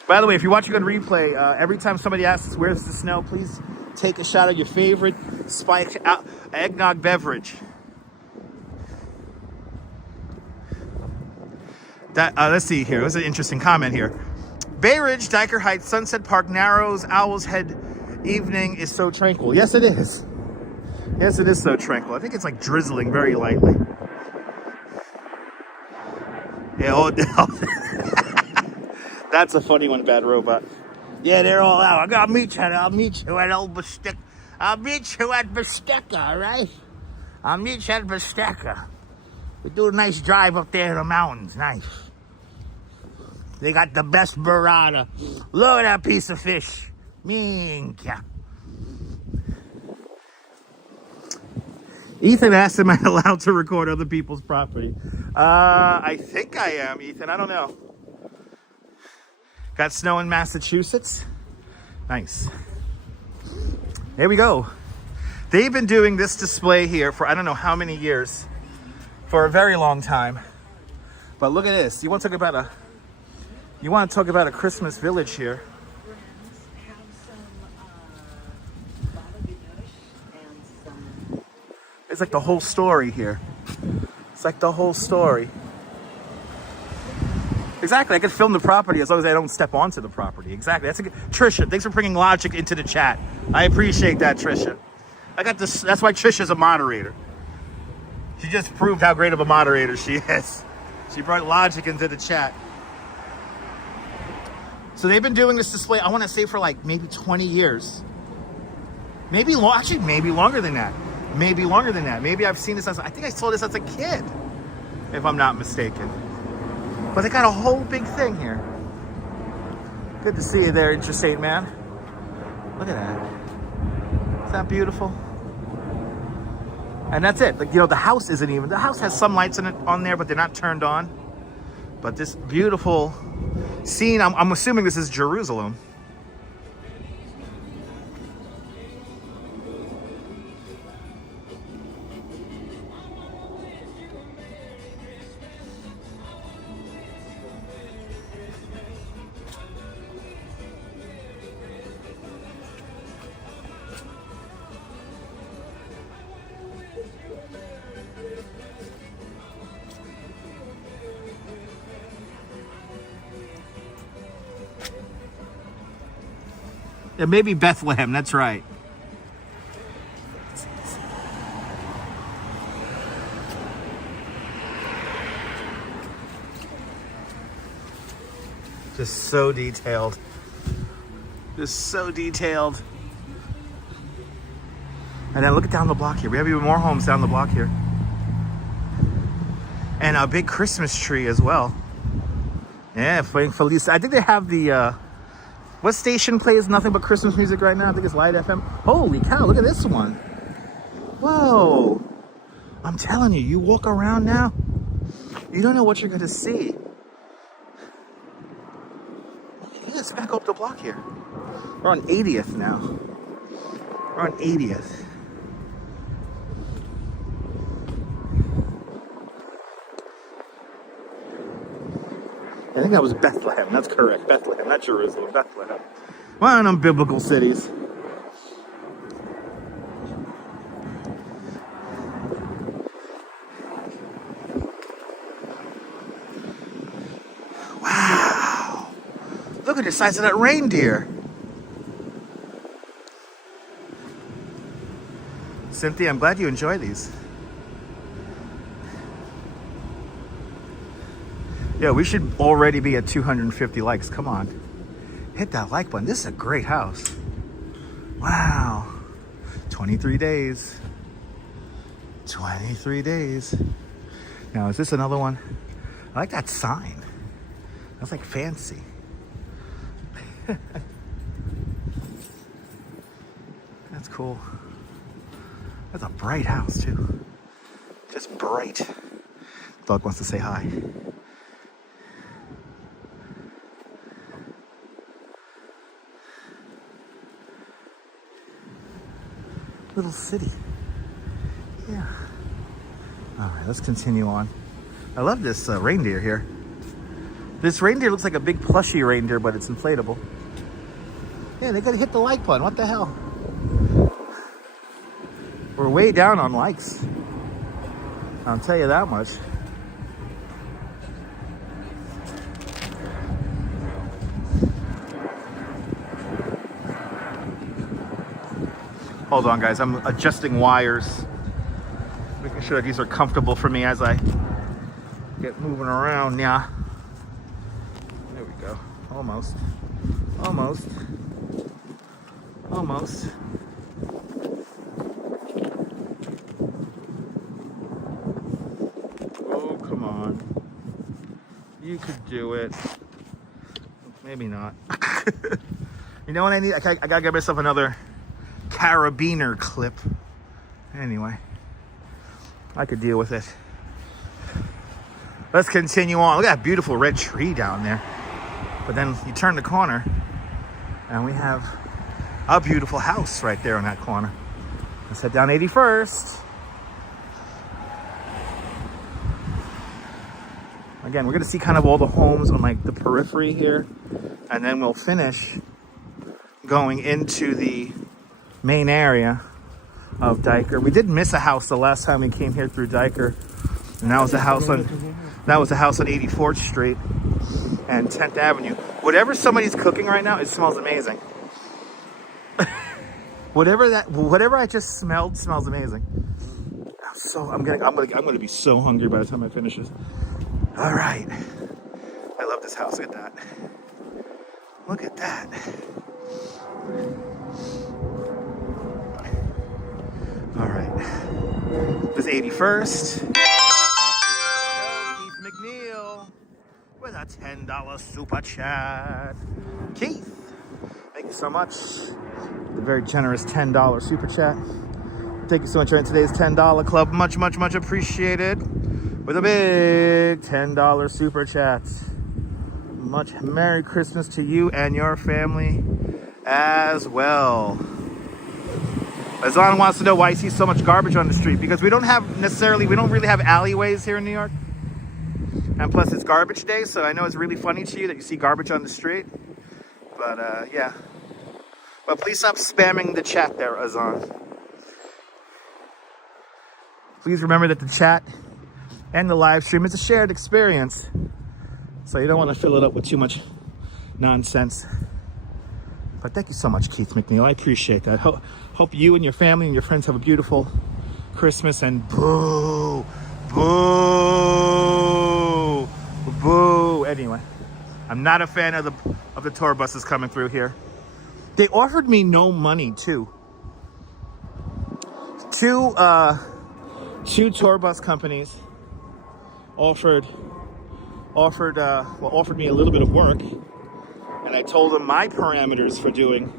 By the way, if you're watching on replay, every time somebody asks where's the snow, please take a shot of your favorite spiked eggnog beverage. Let's see here. There's an interesting comment here. Bay Ridge, Dyker Heights, Sunset Park, Narrows, Owl's Head evening is so tranquil. Yes, it is. Yes, it is so tranquil. I think it's like drizzling very lightly. Yeah, oh, that's a funny one, Bad Robot. Yeah, they're all out. I'll meet you at Old Bistecca. I'll meet you at Bistecca, all right? I'll meet you at Bistecca. We do a nice drive up there in the mountains. Nice. They got the best burrata. Look at that piece of fish. Minka. Ethan asked, am I allowed to record other people's property? I think I am, Ethan. I don't know. Got snow in Massachusetts. Nice. There we go. They've been doing this display here for I don't know how many years. For a very long time. But look at this. You want to talk about a Christmas village here. It's like the whole story here. It's like the whole story. Exactly, I could film the property as long as I don't step onto the property. Exactly, that's a good... Trisha, thanks for bringing logic into the chat. I appreciate that, Trisha. I got this, that's why Trisha's a moderator. She just proved how great of a moderator she is. She brought logic into the chat. So they've been doing this display, I want to say for like maybe 20 years. Maybe actually maybe longer than that. Maybe longer than that. Maybe I've seen this as, I think I saw this as a kid, if I'm not mistaken. But they got a whole big thing here. Good to see you there, Interstate Man. Look at that. Is that beautiful? And that's it. Like, you know, the house isn't even, the house has some lights in it on there, but they're not turned on. But this beautiful scene, I'm assuming this is Jerusalem. Yeah, maybe Bethlehem, that's right. Just so detailed. Just so detailed. And then look at down the block here. We have even more homes down the block here. And a big Christmas tree as well. Yeah, playing Feliz. I think they have the, what station plays nothing but Christmas music right now? I think it's Light FM. Holy cow, look at this one. Whoa. I'm telling you, you walk around now, you don't know what you're gonna see. Let's back up the block here. We're on 80th now. We're on 80th. I think that was Bethlehem. That's correct. Bethlehem, not Jerusalem. Bethlehem. One of them biblical cities. Wow. Look at the size of that reindeer. Cynthia, I'm glad you enjoy these. Yeah, we should already be at 250 likes. Come on. Hit that like button. This is a great house. Wow. 23 days. 23 days. Now, is this another one? I like that sign. That's like fancy. That's cool. That's a bright house, too. Just bright. Dog wants to say hi. Little city. Yeah. All right, let's continue on. I love this reindeer here. This reindeer looks like a big plushy reindeer, but it's inflatable. Yeah, they gotta hit the like button. What the hell? We're way down on likes. I'll tell you that much. Hold on, guys. I'm adjusting wires, making sure that these are comfortable for me as I get moving around. Yeah. There we go. Almost. Almost. Almost. Oh, come on. You could do it. Maybe not. You know what I need? I gotta get myself another carabiner clip. Anyway, I could deal with it. Let's continue on. Look at that beautiful red tree down there. But then you turn the corner and we have a beautiful house right there on that corner. Let's head down 81st. Again, we're gonna see kind of all the homes on like the periphery here, and then we'll finish going into the main area of Dyker. We did miss a house the last time we came here through Dyker, and that was a house on 84th Street and 10th Avenue. Whatever somebody's cooking right now, it smells amazing. whatever I just smelled smells amazing. I'm gonna be so hungry by the time I finish this. All right, I love this house. Look at that. Look at that. All right, this 81st. Keith McNeil with a $10 super chat. Keith, thank you so much. The very generous $10 super chat. Thank you so much for today's $10 club. Much, much, much appreciated. With a big $10 super chat. Much Merry Christmas to you and your family as well. Azan wants to know why he sees so much garbage on the street, because we don't really have alleyways here in New York. And plus it's garbage day, so I know it's really funny to you that you see garbage on the street. But yeah. But please stop spamming the chat there, Azan. Please remember that the chat and the live stream is a shared experience. So you don't want to fill it up with too much nonsense. But thank you so much, Keith McNeil. I appreciate that. Hope you and your family and your friends have a beautiful Christmas, and boo, boo, boo. Anyway, I'm not a fan of the tour buses coming through here. They offered me no money too. Two tour bus companies offered me a little bit of work, and I told them my parameters for doing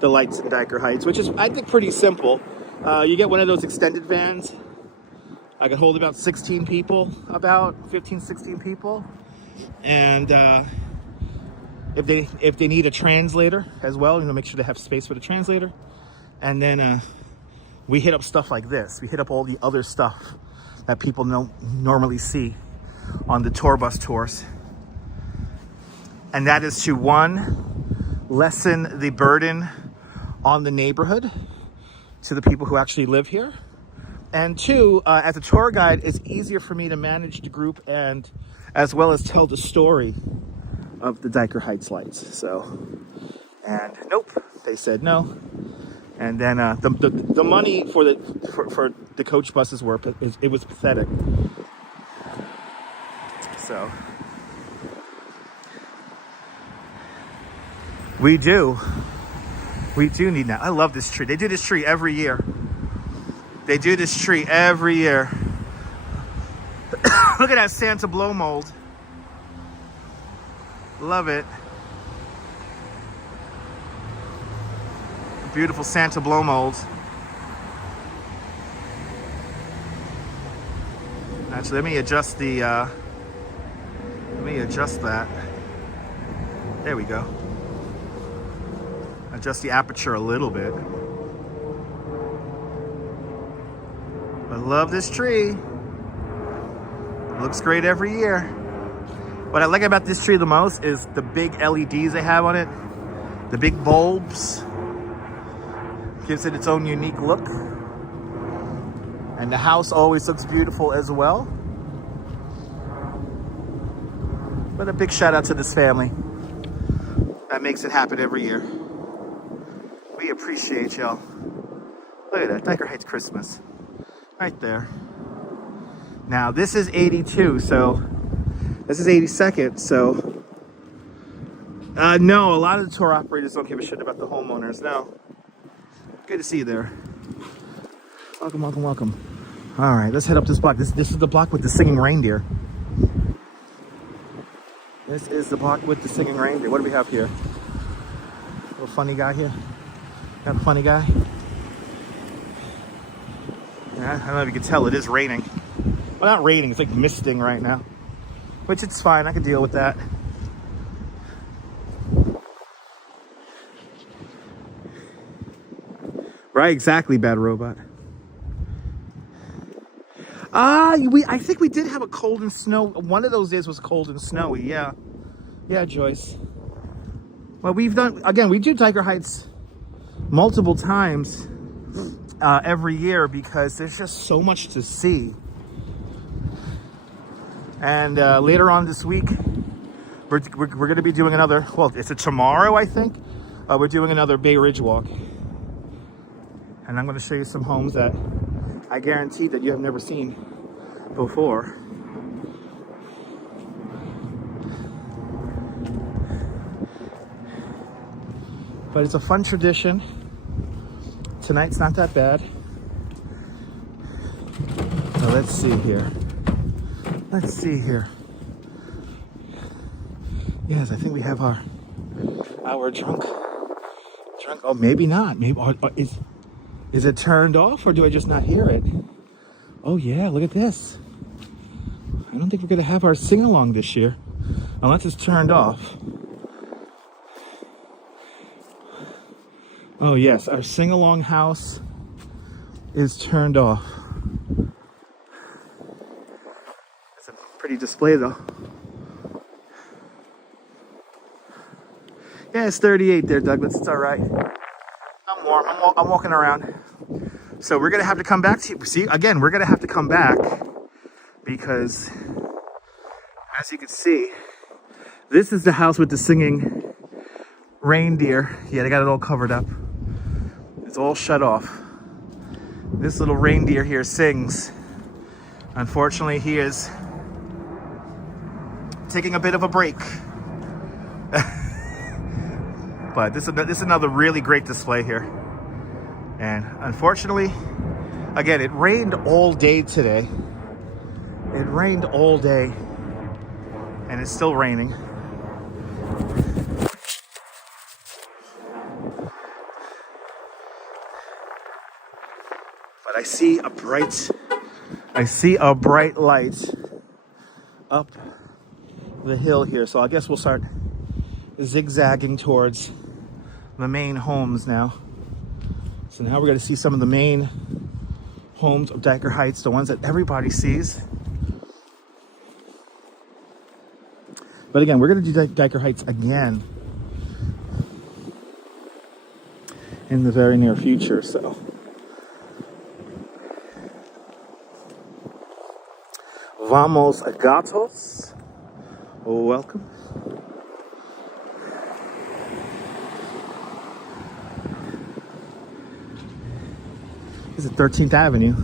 the lights in Dyker Heights, which is, I think, pretty simple. You get one of those extended vans. I could hold about 16 people, about 15, 16 people. And if they need a translator as well, make sure they have space for the translator. And then we hit up stuff like this. We hit up all the other stuff that people normally see on the tour bus tours. And that is to, one, lessen the burden on the neighborhood to the people who actually live here. And two, as a tour guide, it's easier for me to manage the group and as well as tell the story of the Dyker Heights lights. So, and nope, they said no. And then the money for the coach buses it was pathetic. So we do need that. I love this tree. They do this tree every year. They do this tree every year. Look at that Santa blow mold. Love it. Beautiful Santa blow mold. Actually, let me adjust that. There we go. Adjust the aperture a little bit. I love this tree. It looks great every year. What I like about this tree the most is the big LEDs they have on it. The big bulbs. Gives it its own unique look. And the house always looks beautiful as well. But a big shout out to this family that makes it happen every year. We appreciate y'all. Look at that, Dyker Heights Christmas. Right there. Now this is 82, so this is 82nd, so no, a lot of the tour operators don't give a shit about the homeowners. No. Good to see you there. Welcome, welcome, welcome. All right, let's head up this block. This is the block with the singing reindeer. This is the block with the singing reindeer. What do we have here? Little funny guy here. Got a funny guy. Yeah, I don't know if you can tell, it is raining. Well, not raining, it's like misting right now. Which it's fine, I can deal with that. Right, exactly, Bad Robot. I think we did have a cold and snow. One of those days was cold and snowy, yeah. Yeah, Joyce. Well, we do Dyker Heights multiple times every year because there's just so much to see. And later on this week, we're going to be doing another, well, it's tomorrow, I think. We're doing another Bay Ridge walk. And I'm going to show you some homes that I guarantee that you have never seen before. But it's a fun tradition. Tonight's not that bad. So let's see here. Let's see here. Yes, I think we have our drunk. Oh, maybe not. Maybe is it turned off or do I just not hear it? Oh yeah, look at this. I don't think we're gonna have our sing-along this year unless it's turned off. Oh yes, our sing-along house is turned off. It's a pretty display though. Yeah, it's 38 there, Douglas. It's all right. I'm warm. I'm walking around. So we're gonna have to come back to you. See, again, we're gonna have to come back because, as you can see, this is the house with the singing reindeer. Yeah, they got it all covered up. It's all shut off. This little reindeer here sings. Unfortunately, he is taking a bit of a break. But this is another really great display here. And unfortunately, again, it rained all day today. It rained all day, and it's still raining. But I see a bright light up the hill here. So I guess we'll start zigzagging towards the main homes now. So now we're going to see some of the main homes of Dyker Heights, the ones that everybody sees. But again, we're going to do Dyker Heights again in the very near future. So vamos gatos. Welcome. This is 13th Avenue.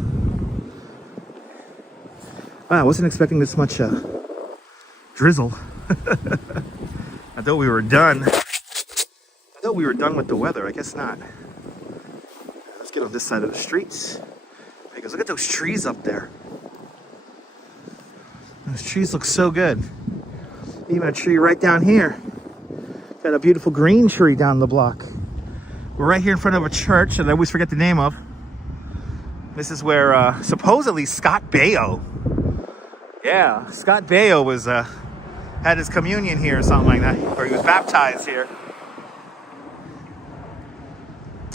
Wow, I wasn't expecting this much drizzle. I thought we were done. I thought we were done with the weather. I guess not. Let's get on this side of the streets. Because look at those trees up there. Those trees look so good. Even a tree right down here. Got a beautiful green tree down the block. We're right here in front of a church that I always forget the name of. This is where supposedly Scott Baio. Yeah, Scott Baio was had his communion here or something like that, or he was baptized here.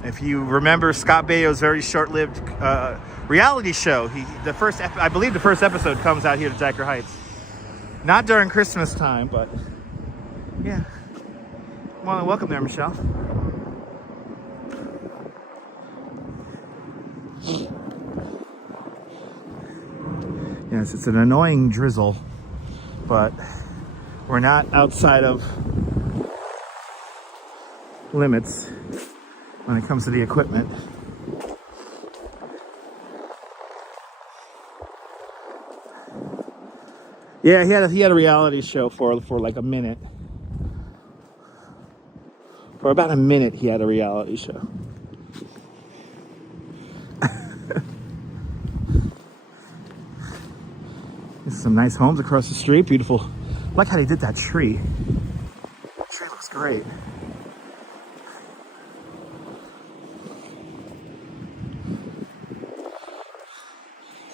If you remember Scott Baio's very short-lived reality show, I believe the first episode comes out here to Dyker Heights. Not during Christmas time, but yeah. Well, welcome there, Michelle. Yes, it's an annoying drizzle, but we're not outside of limits when it comes to the equipment. Yeah, he had a reality show for like a minute. For about a minute, he had a reality show. There's some nice homes across the street. Beautiful. I like how they did that tree. The tree looks great.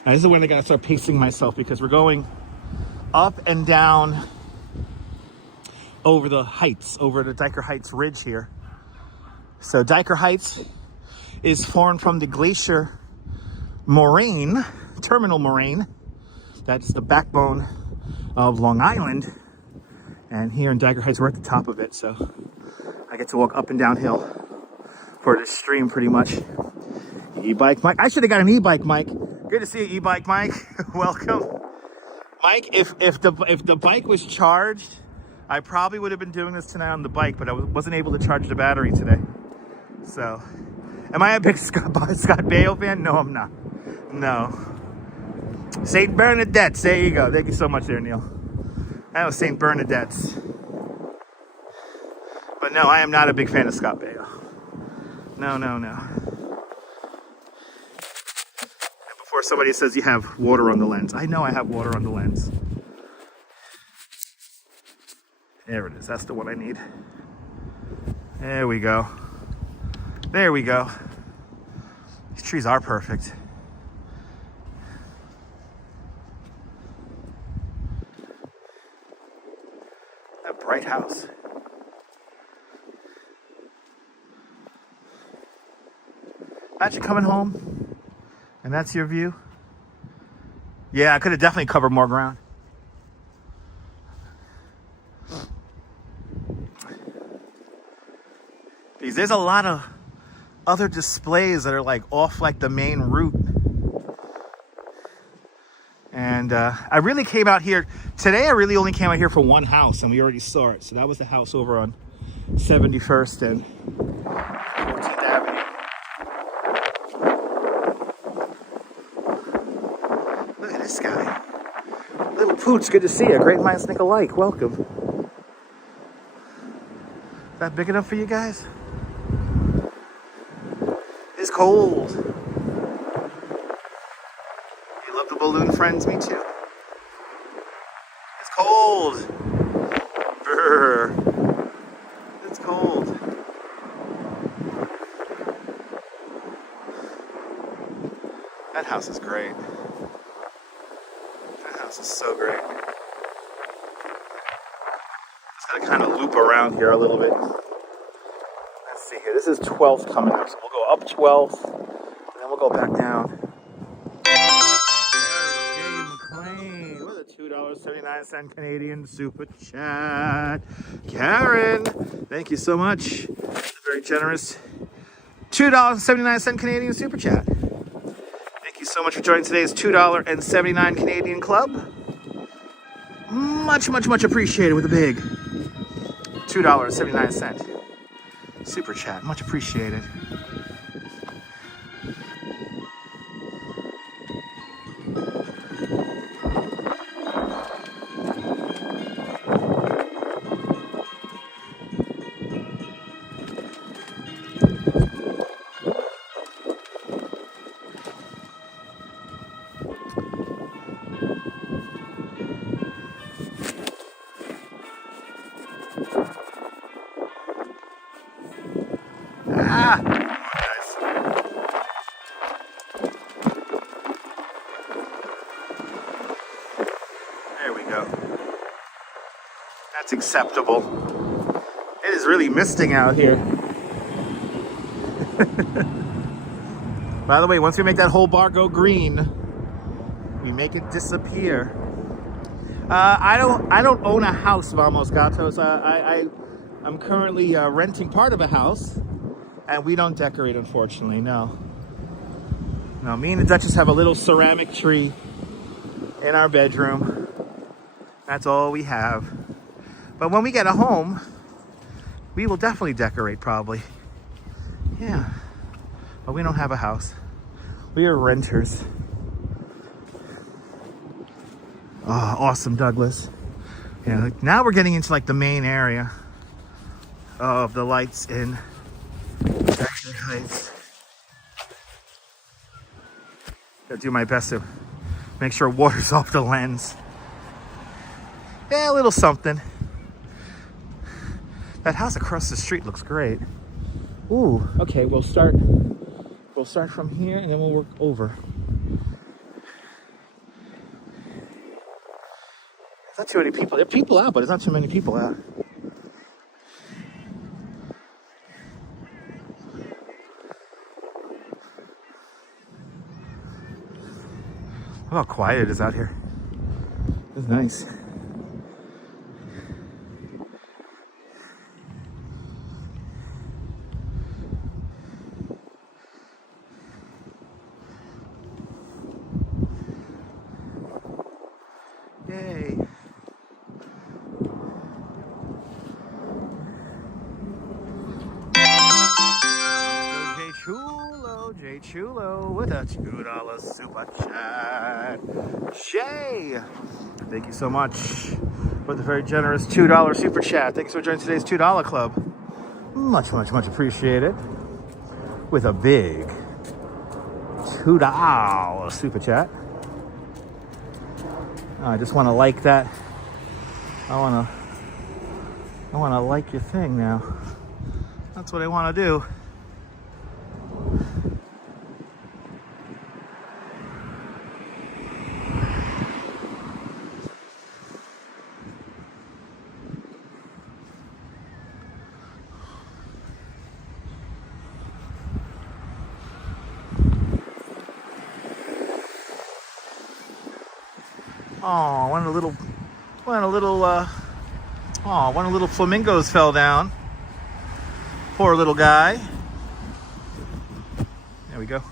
Now, this is when I gotta start pacing myself because we're going up and down over the heights, over the Dyker Heights Ridge here. So Dyker Heights is formed from the glacier moraine, terminal moraine. That's the backbone of Long Island. And here in Dyker Heights, we're at the top of it. So I get to walk up and downhill for this stream pretty much. E-bike Mike. I should have got an e-bike, Mike. Good to see you, e-bike Mike. Welcome. Mike, if the bike was charged, I probably would have been doing this tonight on the bike, but I wasn't able to charge the battery today. So, am I a big Scott Baio fan? No, I'm not. No. St. Bernadettes, there you go. Thank you so much there, Neil. That was St. Bernadettes. But no, I am not a big fan of Scott Baio. No. Before somebody says you have water on the lens. I know I have water on the lens. There it is. That's the one I need. There we go. There we go. These trees are perfect. A bright house. Imagine coming home and that's your view. Yeah, I could have definitely covered more ground. Because there's a lot of other displays that are like off like the main route. And I really came out here today. I really only came out here for one house, and we already saw it. So that was the house over on 71st and 14th Avenue. Look at this guy, little Pooch. Good to see you. Great minds think alike. Welcome. that big enough for you guys? It's cold. You love the balloon friends? Me too. It's cold. Brr. It's cold. That house is great. That house is so great. Just gotta kind of loop around here a little bit. Let's see here. This is 12th coming up, so we'll go up 12th, and then we'll go back down. McLean with a $2.79 Canadian super chat. Karen, thank you so much. Very generous $2.79 Canadian super chat. Thank you so much for joining today's $2.79 Canadian club. Much, much, much appreciated with a big $2.79 super chat. Much appreciated. There we go. That's acceptable. It is really misting out here. By the way, once we make that whole bar go green, we make it disappear. I don't own a house, Vamos Gatos. I'm currently renting part of a house, and we don't decorate, unfortunately. No, me and the Duchess have a little ceramic tree in our bedroom. That's all we have. But when we get a home, we will definitely decorate, probably. Yeah, but we don't have a house. We are renters. Oh, awesome, Douglas. Yeah, now we're getting into like the main area of the lights in Dyker Heights. Gotta do my best to make sure water's off the lens. Yeah, a little something. That house across the street looks great. Ooh, okay, we'll start from here and then we'll work over. There's not too many people. There are people out, but there's not too many people out. Look how quiet it is out here. It's nice. Yay. J Chulo with a $2 super chat. Shay, thank you so much for the very generous $2 super chat. Thanks for joining today's $2 club. Much, much, much appreciated. With a big $2 super chat. I just want to like that. I want to like your thing now. That's what I want to do. Oh, one of the little flamingos fell down. Poor little guy. There we go.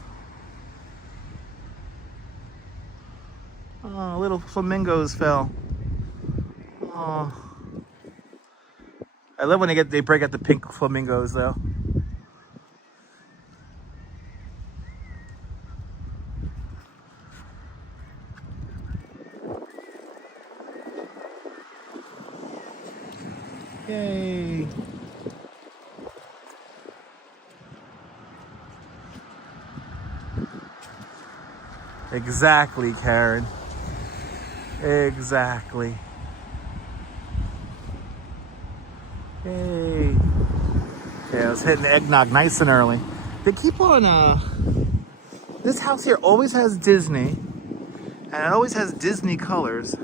Oh, little flamingos fell. Oh. I love when they break out the pink flamingos though. Yay. Exactly, Karen. Exactly. Hey. Okay, I was hitting the eggnog nice and early. They keep on, this house here always has Disney. And it always has Disney colors.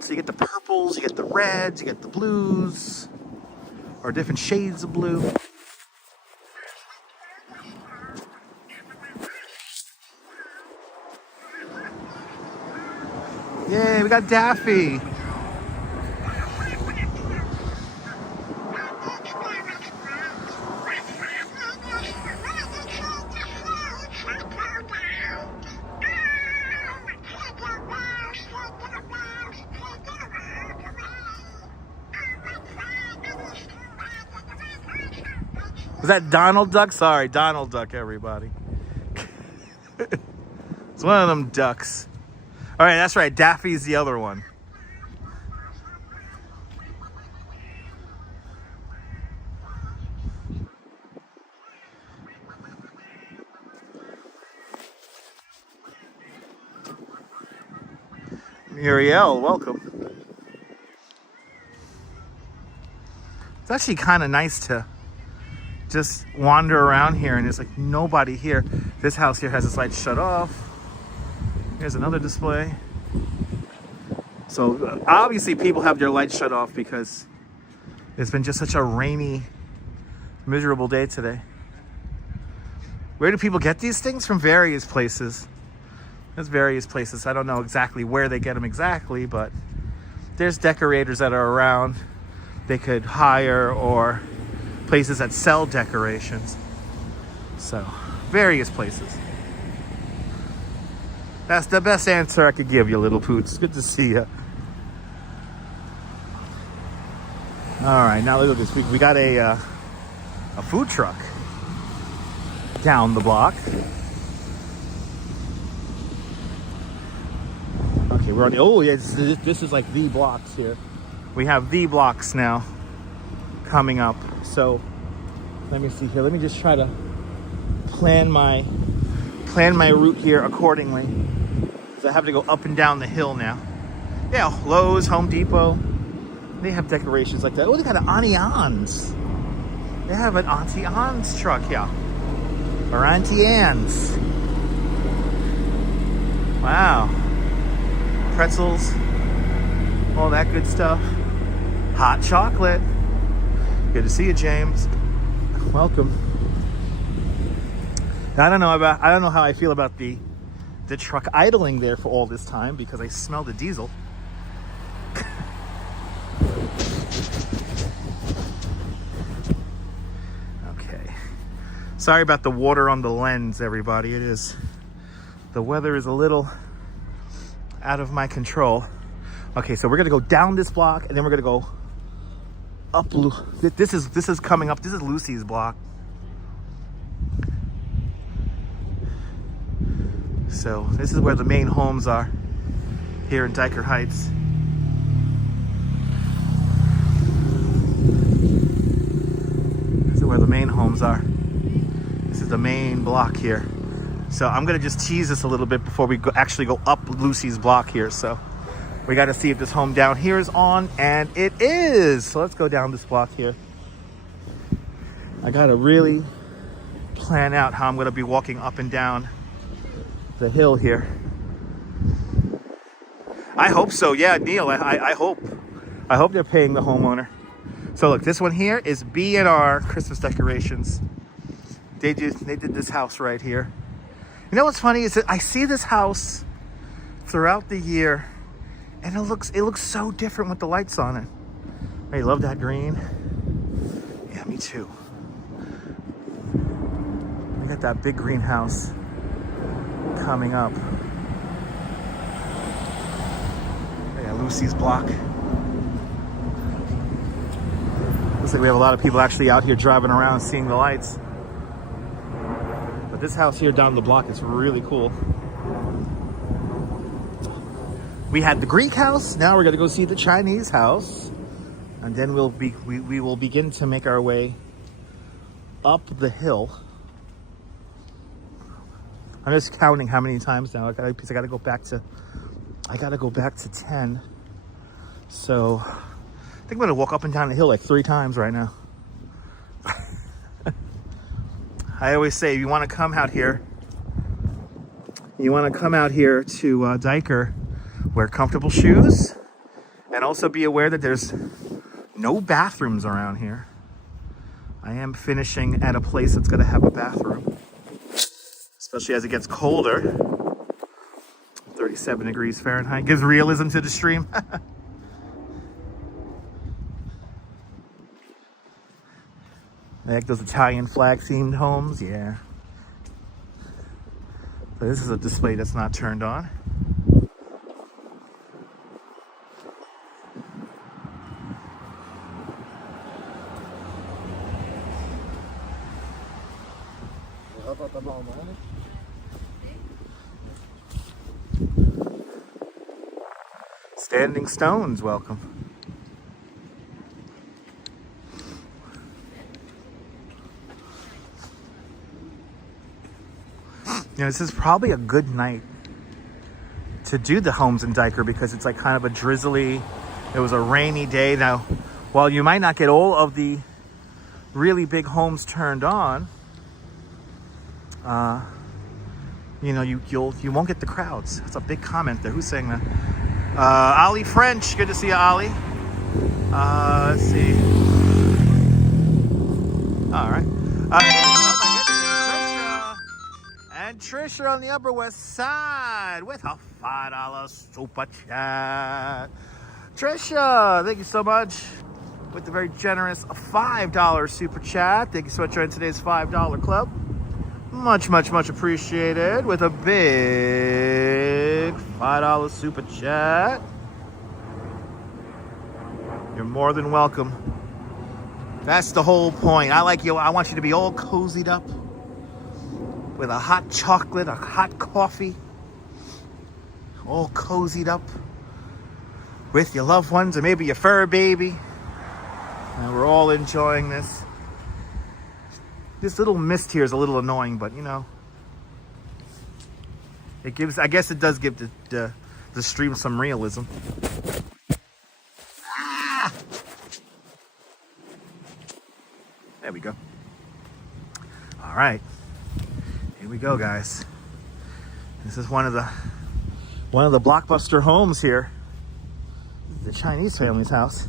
So you get the purples, you get the reds, you get the blues. Or different shades of blue. Yay, we got Daffy. Was that Donald Duck? Sorry, Donald Duck, everybody. It's one of them ducks. All right, that's right. Daffy's the other one. Muriel, welcome. It's actually kind of nice to just wander around here and there's like nobody here. This house here has its lights shut off. Here's another display. So obviously people have their lights shut off because it's been just such a rainy, miserable day today. Where do people get these things? From various places. There's various places. I don't know exactly where they get them exactly, but there's decorators that are around. They could hire, or places that sell decorations. So, various places. That's the best answer I could give you, little poots. Good to see you. All right, now look at this. We got a food truck down the block. Okay, we're on the, oh yeah, this is like the blocks here. We have the blocks now coming up. So let me see here. Let me just try to plan my route here accordingly, because I have to go up and down the hill now. Yeah, Lowe's, Home Depot, they have decorations like that. Oh, they got an Auntie Anne's. They have an Auntie Anne's truck here, or Auntie Anne's. Wow, pretzels, all that good stuff. Hot chocolate. Good to see you, James. Welcome. I don't know how I feel about the truck idling there for all this time, because I smell the diesel. Okay. Sorry about the water on the lens, everybody. The weather is a little out of my control. Okay, so we're gonna go down this block and then we're gonna go up. This is coming up. This is Lucy's block. So this is where the main homes are here in Dyker Heights. This is where the main homes are. This is the main block here. So I'm gonna just tease this a little bit before we actually go up Lucy's block here. So we got to see if this home down here is on, and it is. So let's go down this block here. I got to really plan out how I'm going to be walking up and down the hill here. I hope so. Yeah, Neil, I hope they're paying the homeowner. So look, this one here is B&R Christmas decorations. They did this house right here. You know what's funny is that I see this house throughout the year, and it looks so different with the lights on it. I love that green. Yeah, me too. We got that big greenhouse coming up. Yeah, Lucy's block. Looks like we have a lot of people actually out here driving around seeing the lights. But this house here down the block is really cool. We had the Greek house. Now we're gonna go see the Chinese house, and then we will begin to make our way up the hill. I'm just counting how many times now. Because I gotta go back to 10. So I think I'm gonna walk up and down the hill like 3 times right now. I always say, if you want to come out here, to Dyker, wear comfortable shoes, and also be aware that there's no bathrooms around here. I am finishing at a place that's going to have a bathroom, especially as it gets colder. 37 degrees Fahrenheit gives realism to the stream. Like those Italian flag themed homes, yeah. So this is a display that's not turned on. Standing stones, welcome. You know, this is probably a good night to do the homes in Dyker because it's like kind of a drizzly, it was a rainy day. Now, while you might not get all of the really big homes turned on, you know, you won't get the crowds. That's a big comment there. Who's saying that? Ollie French, good to see you, Ollie. Let's see. All right. Oh my goodness, and Trisha on the Upper West Side with a $5 super chat. Trisha, thank you so much with the very generous $5 super chat. Thank you so much for joining today's $5 club. Much, much, much appreciated with a big $5 super chat. You're more than welcome. That's the whole point. I like you. I want you to be all cozied up with a hot chocolate, a hot coffee, all cozied up with your loved ones or maybe your fur baby. And we're all enjoying this. This little mist here is a little annoying, but you know, it gives, I guess it does give the stream some realism. Ah! There we go. All right, here we go, guys. This is one of the blockbuster homes here. The Chinese family's house.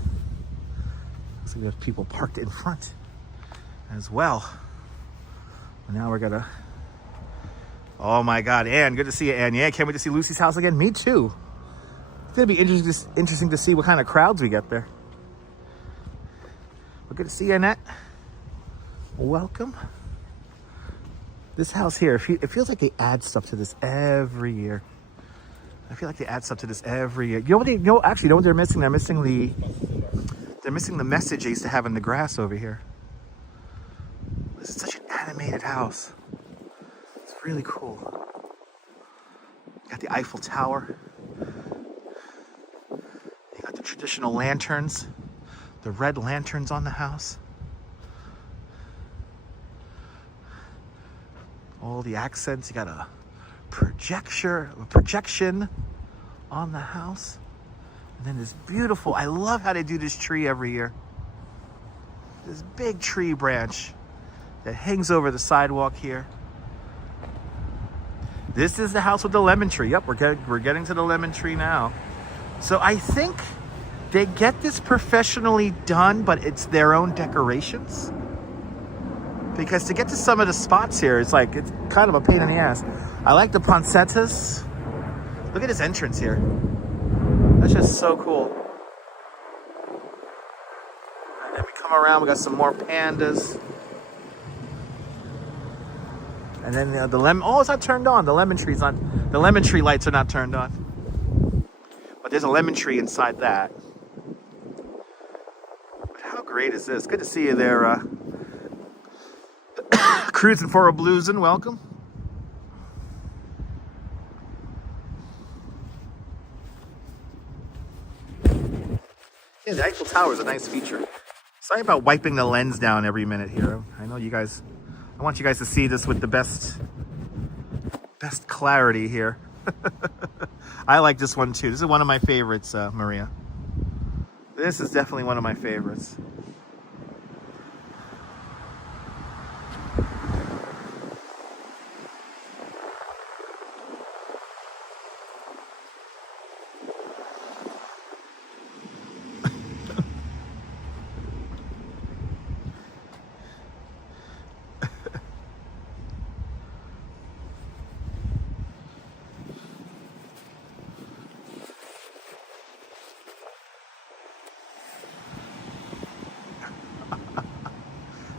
So we have people parked in front as well. Now we're gonna, oh my God, Ann, good to see you, Ann. Yeah, can't wait to see Lucy's house again. Me too. It's gonna be interesting to see what kind of crowds we get there. But good to see you, Annette. Welcome. This house here, it feels like they add stuff to this every year. I feel like they add stuff to this every year. You know what actually, you know what they're missing? They're missing the message they used to have in the grass over here. This is such an animated house. It's really cool. Got the Eiffel Tower. You got the traditional lanterns, the red lanterns on the house. All the accents. You got a projection on the house. And then this beautiful, I love how they do this tree every year. This big tree branch that hangs over the sidewalk here. This is the house with the lemon tree. Yep, we're getting to the lemon tree now. So I think they get this professionally done, but it's their own decorations. Because to get to some of the spots here, it's kind of a pain in the ass. I like the poinsettias. Look at this entrance here. That's just so cool. And then we come around, we got some more pandas. And then the lemon, oh, it's not turned on. The lemon tree's on. The lemon tree lights are not turned on. But there's a lemon tree inside that. But how great is this? Good to see you there, Cruising for a Blues, and welcome. Yeah, the Eiffel Tower is a nice feature. Sorry about wiping the lens down every minute here. I know you guys, I want you guys to see this with the best best clarity here. I like this one too. This is one of my favorites, Maria. This is definitely one of my favorites.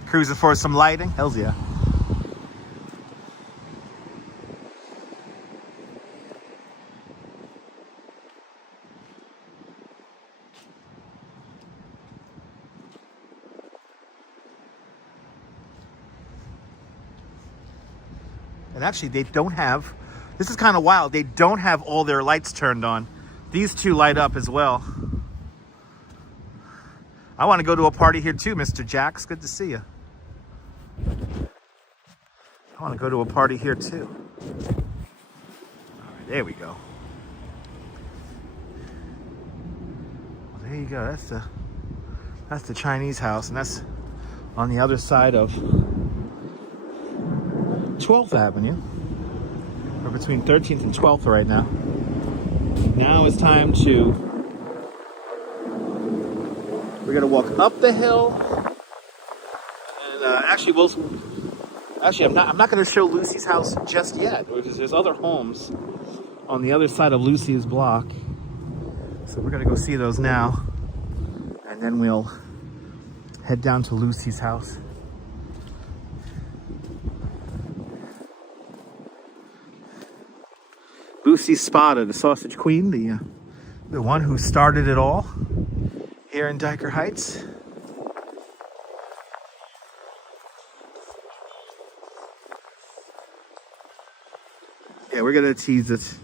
Cruising for some lighting? Hells yeah. And actually they don't have, this is kind of wild, they don't have all their lights turned on. These two light up as well. I want to go to a party here too, Mr. Jax. Good to see you. I want to go to a party here too. All right, there we go. Well, there you go. That's the Chinese house, and that's on the other side of 12th Avenue. We're between 13th and 12th right now. Now it's time to, we're gonna walk up the hill, and I'm not gonna show Lucy's house just yet because there's other homes on the other side of Lucy's block. So we're gonna go see those now, and then we'll head down to Lucy's house. Lucy Spada, the sausage queen, the one who started it all here in Dyker Heights. Yeah, we're gonna tease it.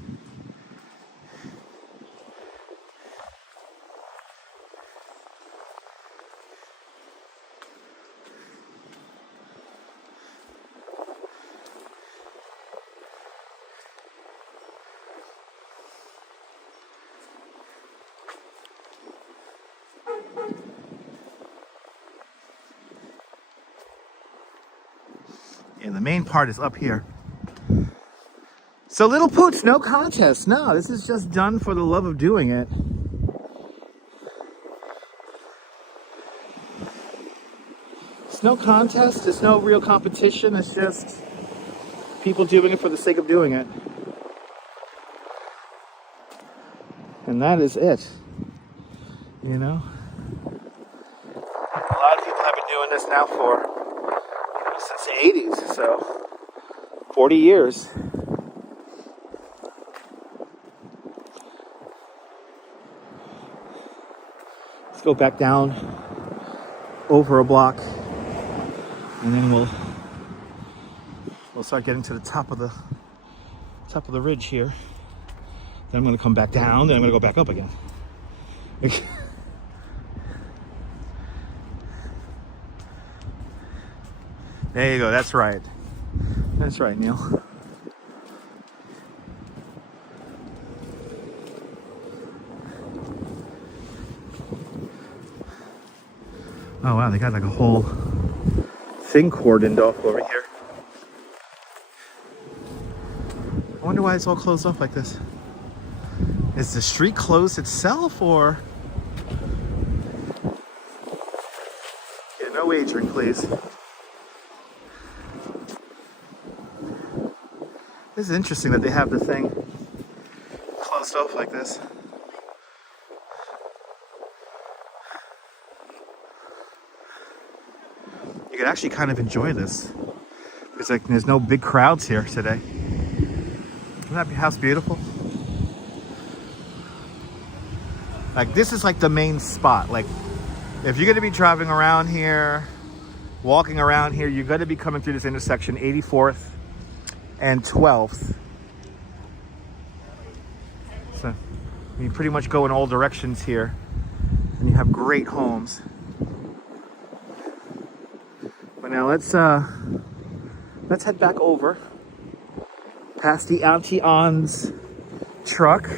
And the main part is up here. So little pooch, no contest. No, this is just done for the love of doing it. It's no contest, it's no real competition, it's just people doing it for the sake of doing it. And that is it. You know? A lot of people have been doing this now for since the 80s, so 40 years. Let's go back down over a block, and then we'll start getting to the top of the ridge here. Then I'm going to come back down, then I'm going to go back up again. There you go, that's right. That's right, Neil. Oh wow, they got like a whole thing cordoned off over here. I wonder why it's all closed off like this. Is the street closed itself, or? Yeah, no wagering, please. This is interesting that they have the thing closed off like this. You can actually kind of enjoy this. It's like there's no big crowds here today. Isn't that house beautiful? Like this is like the main spot. Like if you're gonna be driving around here, walking around here, you're gonna be coming through this intersection, 84th and 12th. So you pretty much go in all directions here, and you have great homes. But now let's head back over past the Auntie Anne's truck.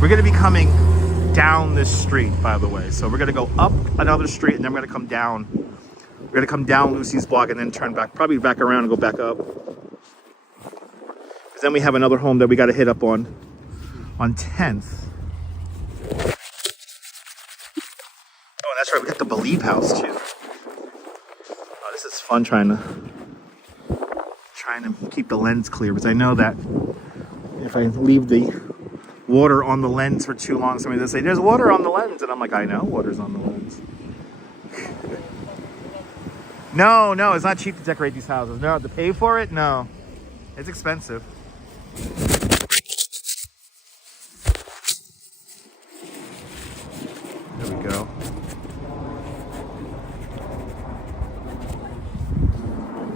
We're gonna be coming down this street, by the way. So we're gonna go up another street and then we're gonna come down. We're gonna come down Lucy's block and then turn back, probably back around and go back up. Because then we have another home that we gotta hit up on 10th. Oh, that's right, we got the Believe house too. Oh, this is fun trying to keep the lens clear, because I know that if I leave the water on the lens for too long, somebody will say, there's water on the lens. And I'm like, I know water's on the lens. No, it's not cheap to decorate these houses. No, to pay for it, no. It's expensive. There we go.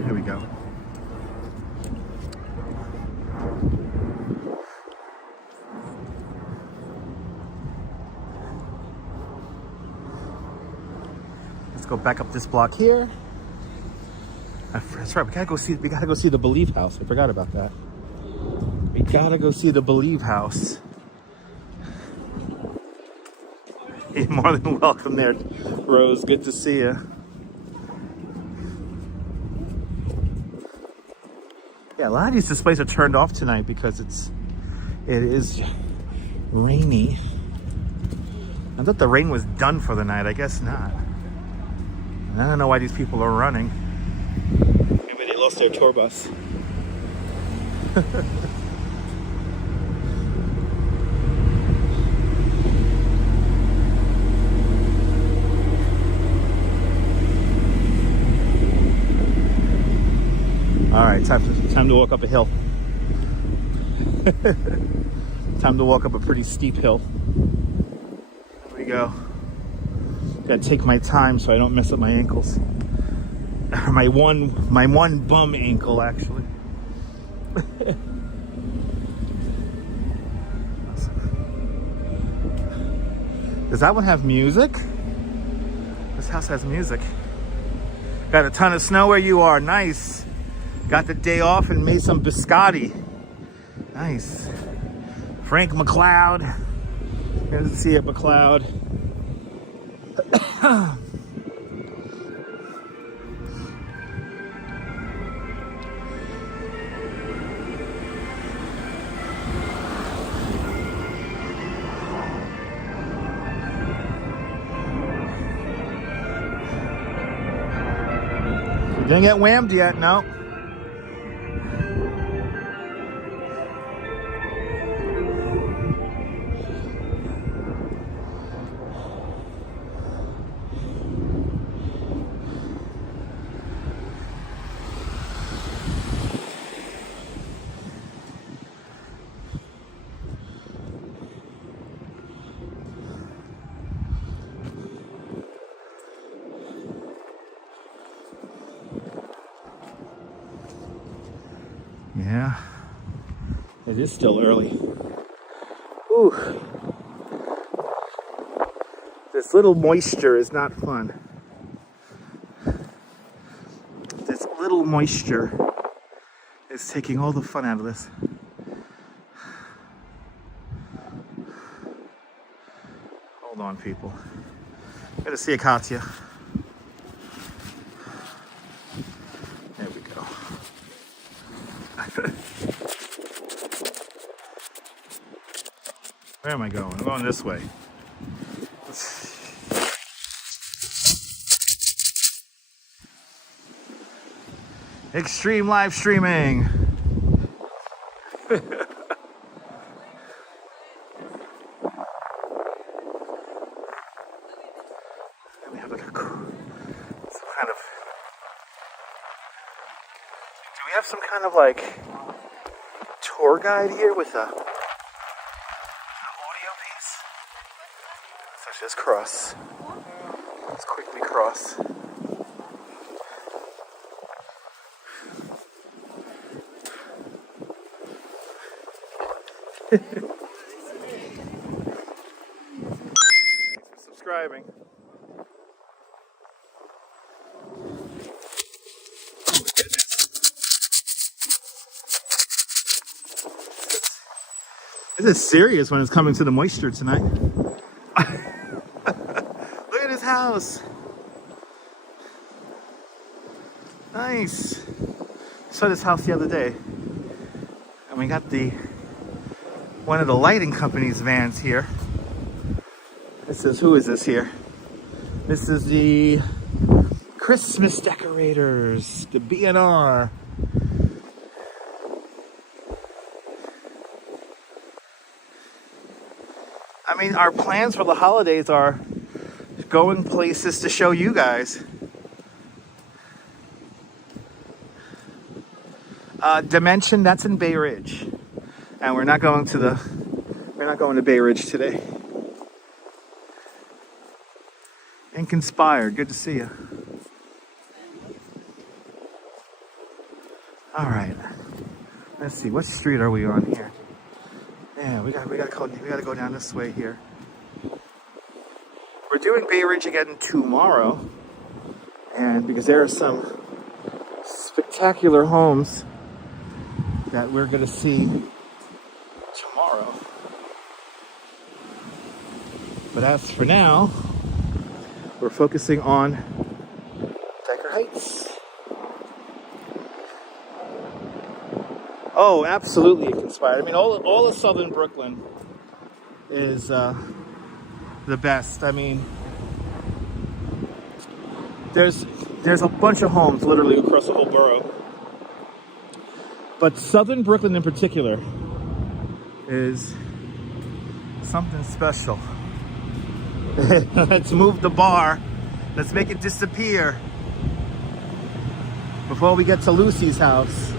Here we go. Let's go back up this block here. That's right, we gotta go see the Believe house. I forgot about that. We gotta go see the Believe house. You're more than welcome there, Rose. Good to see you. Yeah, a lot of these displays are turned off tonight because it is rainy. I thought the rain was done for the night. I guess not. And I don't know why these people are running. Maybe they lost their tour bus. All right, time to walk up a hill. Time to walk up a pretty steep hill. Here we go. Gotta take my time so I don't mess up my ankles. My one bum ankle, actually. Does that one have music? This house has music. Got a ton of snow where you are. Nice. Got the day off and made some biscotti. Nice. Frank McLeod. Good to see it, McLeod. Didn't get whammed yet, no. Yeah, it is still early. Ooh. This little moisture is not fun. This little moisture is taking all the fun out of this. Hold on, people. Good to see you, Katya. There we go. Where am I going? I'm going this way. Extreme live streaming. Let me have like some kind of. Do we have some kind of like tour guide here with a audio piece? Let's just cross. Let's quickly cross. Thanks for subscribing. It's serious when it's coming to the moisture tonight. Look at this house. Nice. Saw this house the other day, and we got one of the lighting company's vans here. This is, who is this here? This is the Christmas decorators, the BNR. I mean, our plans for the holidays are going places to show you guys. Dimension, that's in Bay Ridge, and we're not going to Bay Ridge today. Ink Inspired, good to see you. All right, let's see, what street are we on here? Yeah, we gotta go down this way here. We're doing Bay Ridge again tomorrow, and because there are some spectacular homes that we're gonna see tomorrow. But as for now, we're focusing on Dyker Heights. Oh, absolutely inspired. I mean, all of southern Brooklyn is the best. I mean, there's a bunch of homes literally across the whole borough. But southern Brooklyn in particular is something special. Let's move the bar. Let's make it disappear before we get to Lucy's house.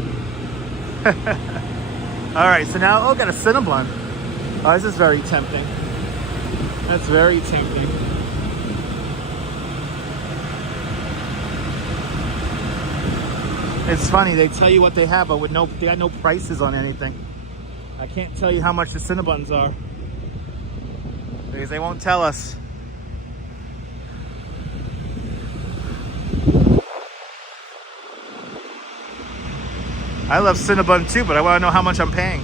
All right, so now, got a Cinnabon. Oh, this is very tempting. That's very tempting. It's funny, they tell you what they have, but they got no prices on anything. I can't tell you how much the Cinnabons are because they won't tell us. I love Cinnabon too, but I want to know how much I'm paying.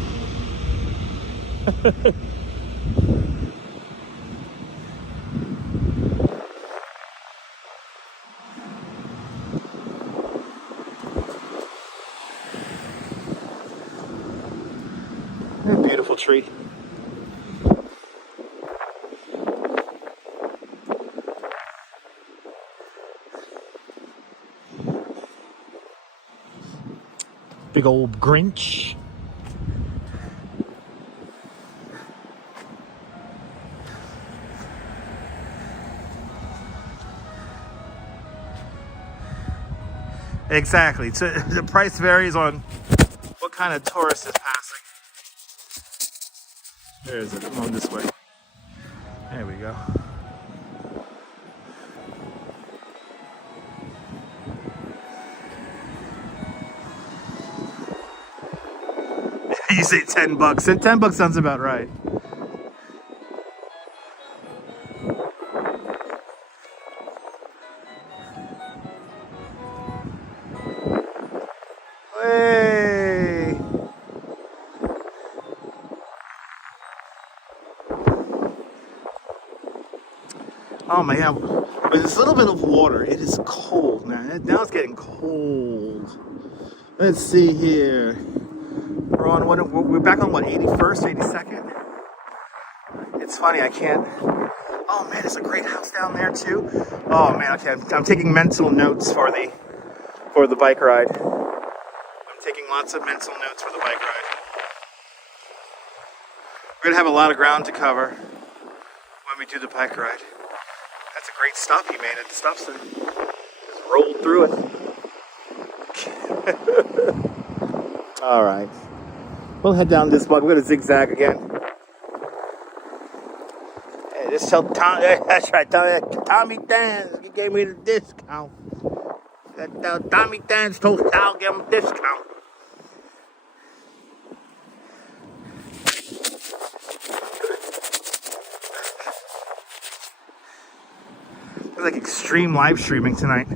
A beautiful tree. Big old Grinch. Exactly. So the price varies on what kind of tourist is passing. Where is it? Come on this way. There we go. You say $10. $10 sounds about right. Hey! Oh my God! With this little bit of water, it is cold now. Now it's getting cold. Let's see here. We're back on what, 81st, 82nd? It's funny, I can't. Oh man, it's a great house down there too. Oh man, okay, I'm taking mental notes for the bike ride. I'm taking lots of mental notes for the bike ride. We're gonna have a lot of ground to cover when we do the bike ride. That's a great stop you made at the stop sign. Just rolled through it. All right. We'll head down this block. We're gonna zigzag again. Hey, this tell Tom. That's right, Tommy Dance. He gave me the discount. Tommy Dance told Sal give him a discount. It's like extreme live streaming tonight.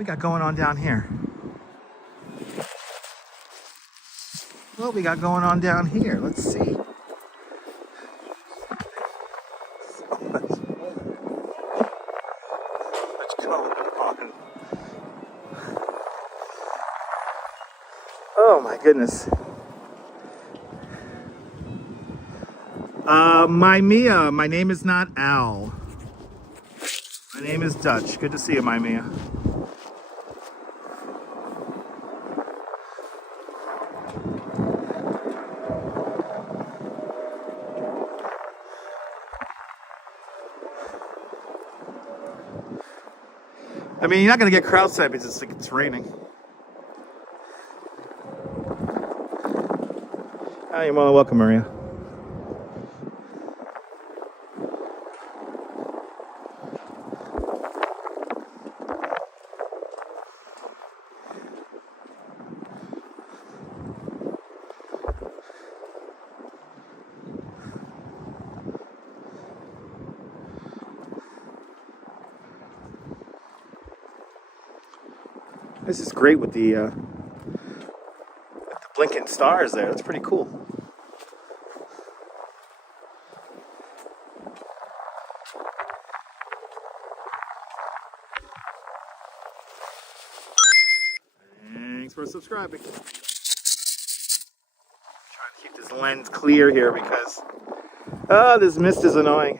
we got going on down here? What we got going on down here? Let's see. What's going on? Oh my goodness. My Mia, my name is not Al. My name is Dutch. Good to see you, my Mia. I mean, you're not going to get crowd sight because it's raining. Oh, you're more than welcome, Maria. This is great with the blinking stars there. That's pretty cool. Thanks for subscribing. Trying to keep this lens clear here because this mist is annoying.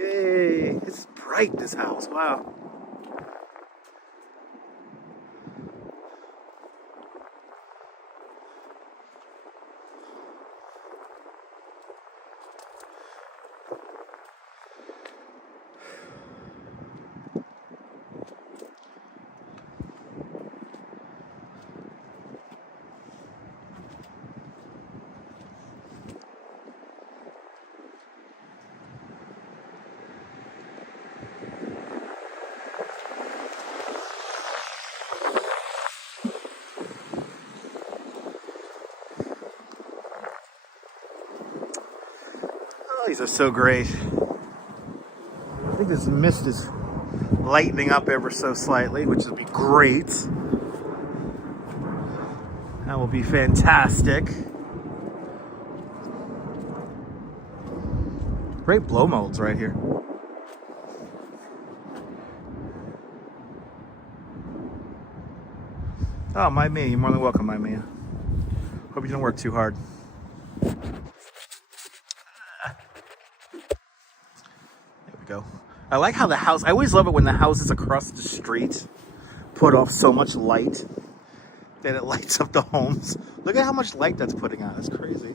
Yay! It's bright, this house. Wow. These are so great. I think this mist is lightening up ever so slightly, which would be great. That will be fantastic. Great blow molds right here. Oh, my Mia, you're more than welcome, my Mia. Hope you don't work too hard. Go. I like how the house, I always love it when the houses across the street put off so much light that it lights up the homes. Look at how much light that's putting out. That's crazy.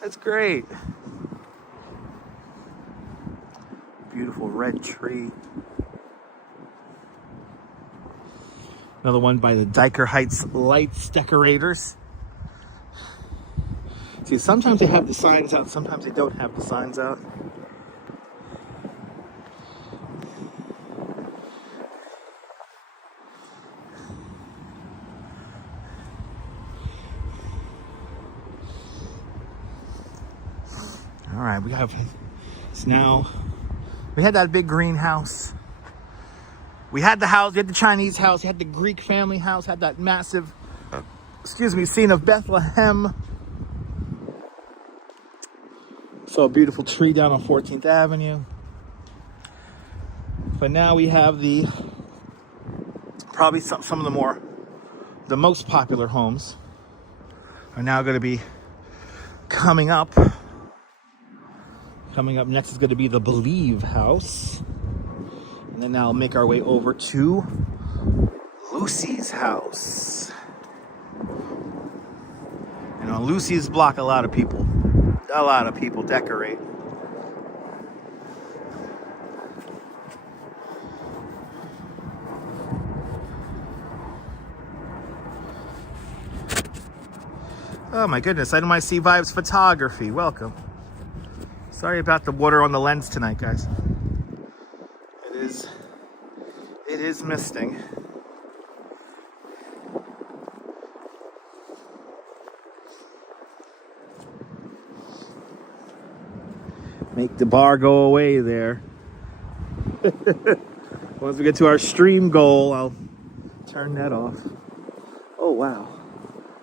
That's great. Beautiful red tree. Another one by the Dyker Heights Lights Decorators. See, sometimes they have the signs out, sometimes they don't have the signs out. All right, we have, it's now, we had that big greenhouse. We had the house, we had the Chinese house, we had the Greek family house, had that massive, scene of Bethlehem. Saw a beautiful tree down on 14th Avenue. But now we have the, probably some of the most popular homes are now going to be coming up. Coming up next is going to be the Believe house. And then now I'll make our way over to Lucy's house. And on Lucy's block, a lot of people decorate. Oh my goodness, NYC Vibes Photography, welcome. Sorry about the water on the lens tonight, guys. It is misting. Make the bar go away there. Once we get to our stream goal, I'll turn that off. Oh, wow.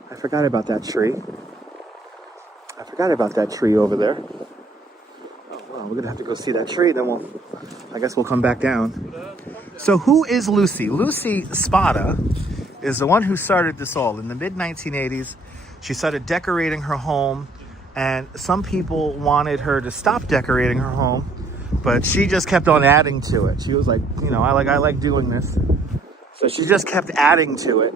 I forgot about that tree. I forgot about that tree over there. Oh, well, we're going to have to go see that tree, then I guess we'll come back down. So who is Lucy? Lucy Spada is the one who started this all. In the mid-1980s, she started decorating her home, and some people wanted her to stop decorating her home, but she just kept on adding to it. She was like, you know, I like doing this. So she just kept adding to it.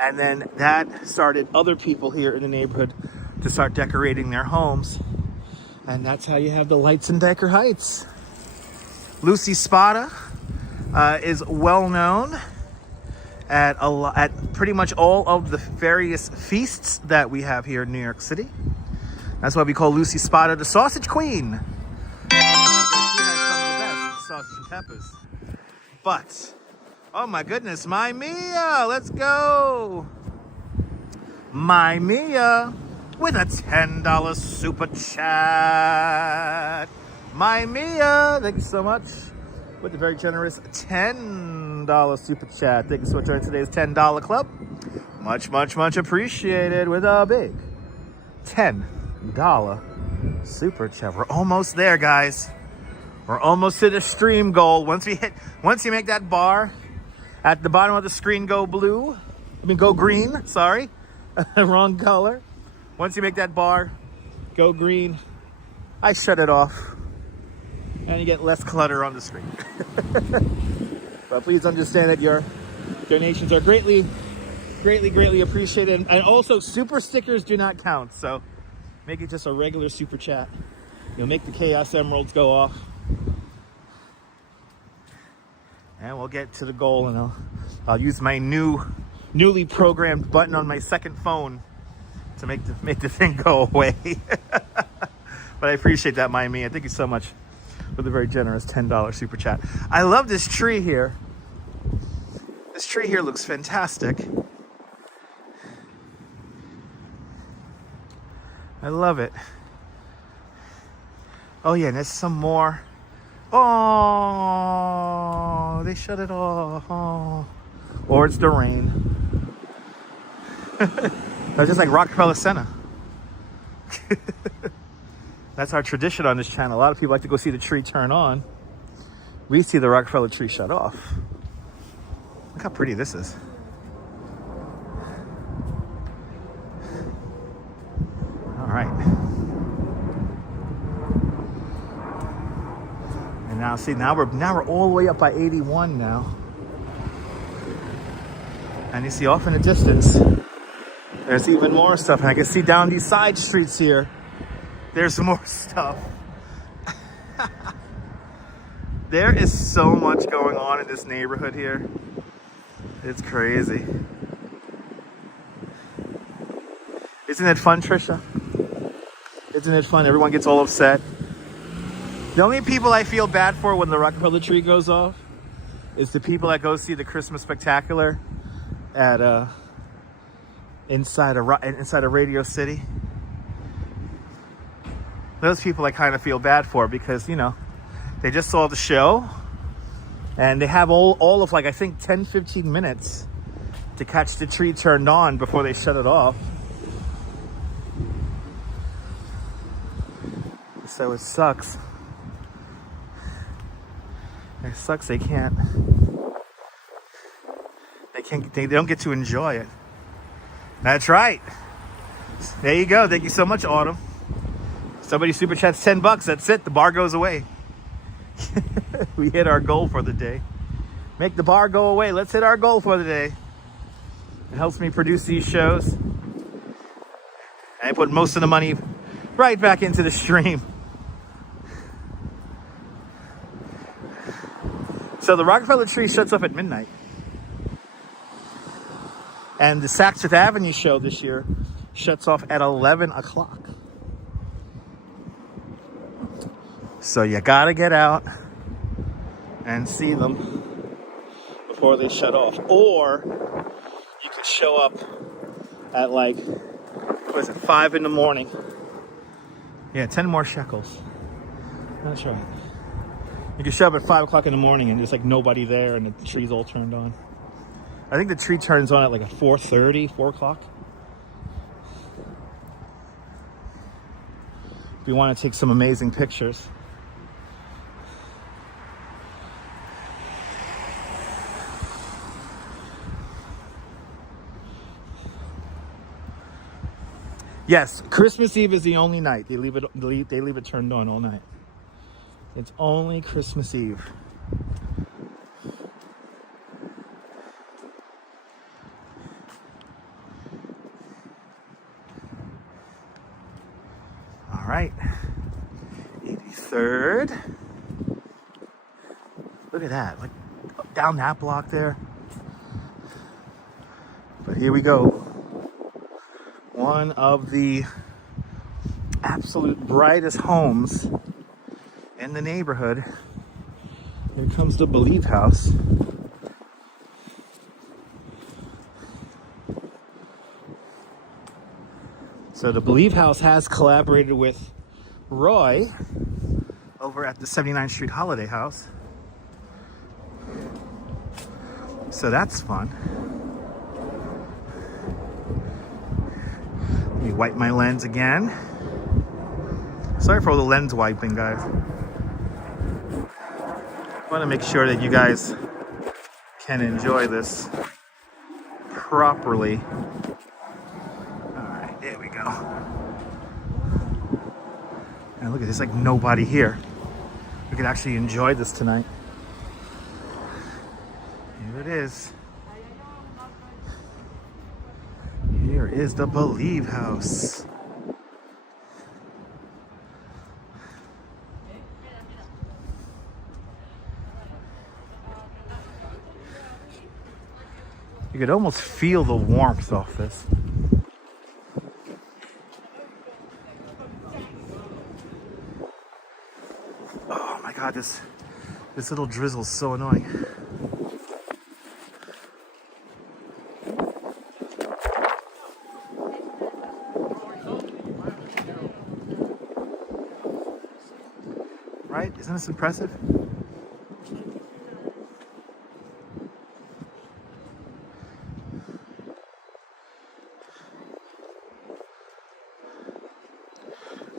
And then that started other people here in the neighborhood to start decorating their homes. And that's how you have the lights in Dyker Heights. Lucy Spada is well known at pretty much all of the various feasts that we have here in New York City. That's why we call Lucy Spada the Sausage Queen. Because she has some of the best sausage and peppers. But, oh my goodness, my Mia, let's go. My Mia with a $10 super chat. My Mia, thank you so much. With a very generous $10 super chat. Thank you so much for joining today's $10 club. Much, much, much appreciated with a big $10 super chat. We're almost there, guys. We're almost to the stream goal. Once you make that bar at the bottom of the screen go go green, sorry. Wrong color. Once you make that bar go green, I shut it off. And you get less clutter on the screen. But please understand that your donations are greatly, greatly, greatly appreciated. And also, super stickers do not count. So make it just a regular super chat. You'll make the Chaos Emeralds go off. And we'll get to the goal, and I'll use my newly programmed button on my second phone to make the thing go away. But I appreciate that, Miami. Thank you so much for the very generous $10 super chat. I love this tree here. This tree here looks fantastic. I love it. Oh yeah, and there's some more. Oh, they shut it off. Oh. Or it's the rain. That's just like Rockefeller Center. That's our tradition on this channel. A lot of people like to go see the tree turn on. We see the Rockefeller tree shut off. Look how pretty this is. All right. And now, see, now we're all the way up by 81 now. And you see off in the distance, there's even more stuff. And I can see down these side streets here, there's more stuff. There is so much going on in this neighborhood here. It's crazy. Isn't it fun, Trisha? Isn't it fun? Everyone gets all upset. The only people I feel bad for when the Rockefeller tree goes off is the people that go see the Christmas Spectacular at inside of Radio City. Those people I kind of feel bad for because, you know, they just saw the show and they have all of like, I think 10-15 minutes to catch the tree turned on before they shut it off. So it sucks. It sucks they don't get to enjoy it. That's right. There you go. Thank you so much, Autumn. Somebody super chats $10. That's it. The bar goes away. We hit our goal for the day. Make the bar go away. Let's hit our goal for the day. It helps me produce these shows. And I put most of the money right back into the stream. So the Rockefeller tree shuts off at midnight. And the Saks Fifth Avenue show this year shuts off at 11 o'clock. So you gotta get out and see them before they shut off. Or you could show up at like, 5 in the morning. Yeah, 10 more shekels. That's right. You can show up at 5 o'clock in the morning and there's like nobody there and the tree's all turned on. I think the tree turns on at like a 4:30, 4 o'clock. If you want to take some amazing pictures. Yes, Christmas Eve is the only night. They leave it turned on all night. It's only Christmas Eve. All right. 83rd. Look at that. Like down that block there. But here we go. One of the absolute brightest homes in the neighborhood. Here comes the Believe House. So the Believe House has collaborated with Roy over at the 79th Street Holiday House. So that's fun. Let me wipe my lens again. Sorry for all the lens wiping, guys. I want to make sure that you guys can enjoy this properly. All right, there we go. And look at this, like nobody here. We could actually enjoy this tonight. Here it is. Here is the Believe House. You could almost feel the warmth off this. Oh my God, this little drizzle is so annoying. Right? Isn't this impressive?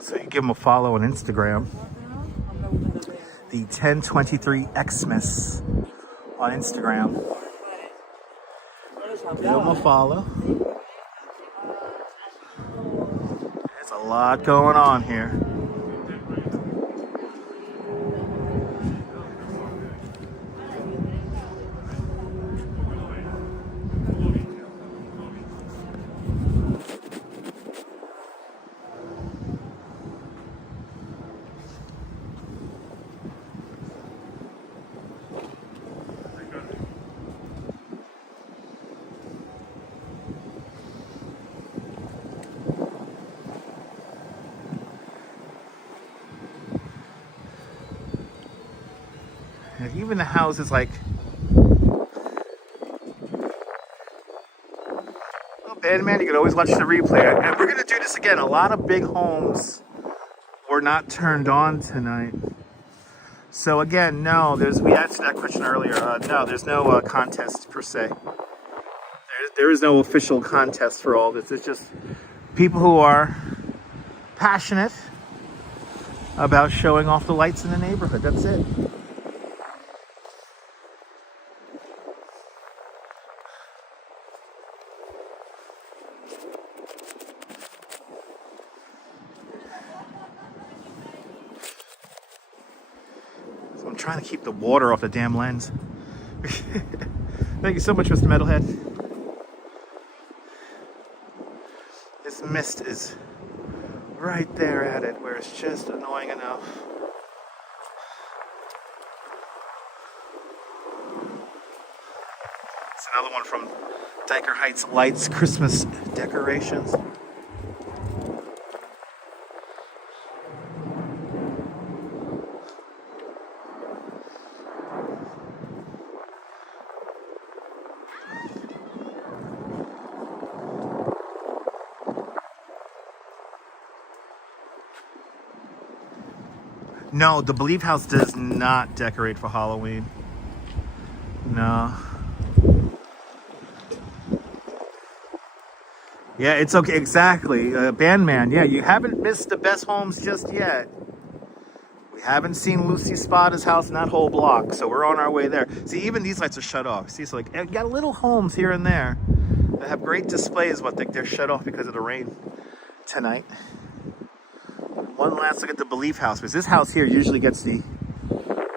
So you give them a follow on Instagram. The 1023 Xmas on Instagram. Give them a follow. There's a lot going on here. And even the houses, like, oh, bad man, you can always watch the replay. And we're gonna do this again. A lot of big homes were not turned on tonight. So again, no, we answered that question earlier. No, there's no contest per se. There is no official contest for all this. It's just people who are passionate about showing off the lights in the neighborhood. That's it. So I'm trying to keep the water off the damn lens. Thank you so much, Mr. Metalhead. This mist is right there at it, where it's just annoying enough. It's another one from Dyker Heights Lights Christmas decorations. No, the Believe House does not decorate for Halloween. No. Yeah, it's okay. Exactly. Bandman, yeah, you haven't missed the best homes just yet. We haven't seen Lucy Spada's house in that whole block, so we're on our way there. See, even these lights are shut off. See, so like, you got little homes here and there that have great displays, but they're shut off because of the rain tonight. One last look at the Belief House, because this house here usually gets the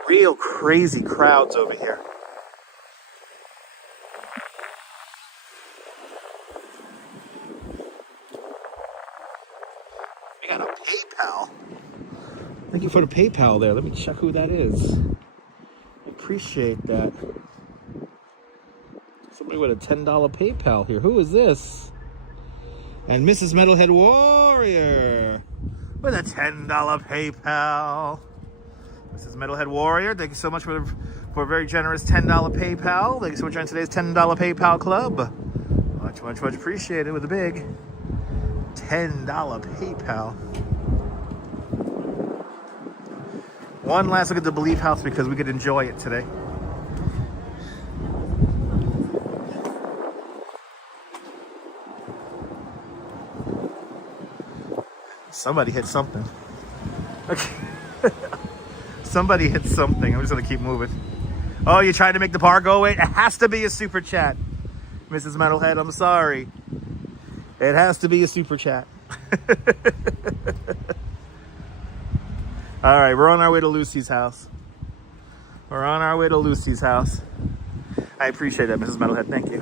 real crazy crowds over here. We got a PayPal. Thank you for the PayPal there. Let me check who that is. I appreciate that. Somebody with a $10 PayPal here. Who is this? And Mrs. Metalhead Warrior with a $10 PayPal. Mrs. Metalhead Warrior, thank you so much for a very generous $10 PayPal. Thank you so much for joining today's $10 PayPal club. Much, much, much appreciated with a big $10 PayPal. One last look at the Belief House because we could enjoy it today. Somebody hit something. Okay. Somebody hit something. I'm just gonna keep moving. Oh, you're trying to make the bar go away? It has to be a super chat, Mrs. Metalhead. I'm sorry. It has to be a super chat. All right, we're on our way to Lucy's house. We're on our way to Lucy's house. I appreciate that, Mrs. Metalhead. Thank you.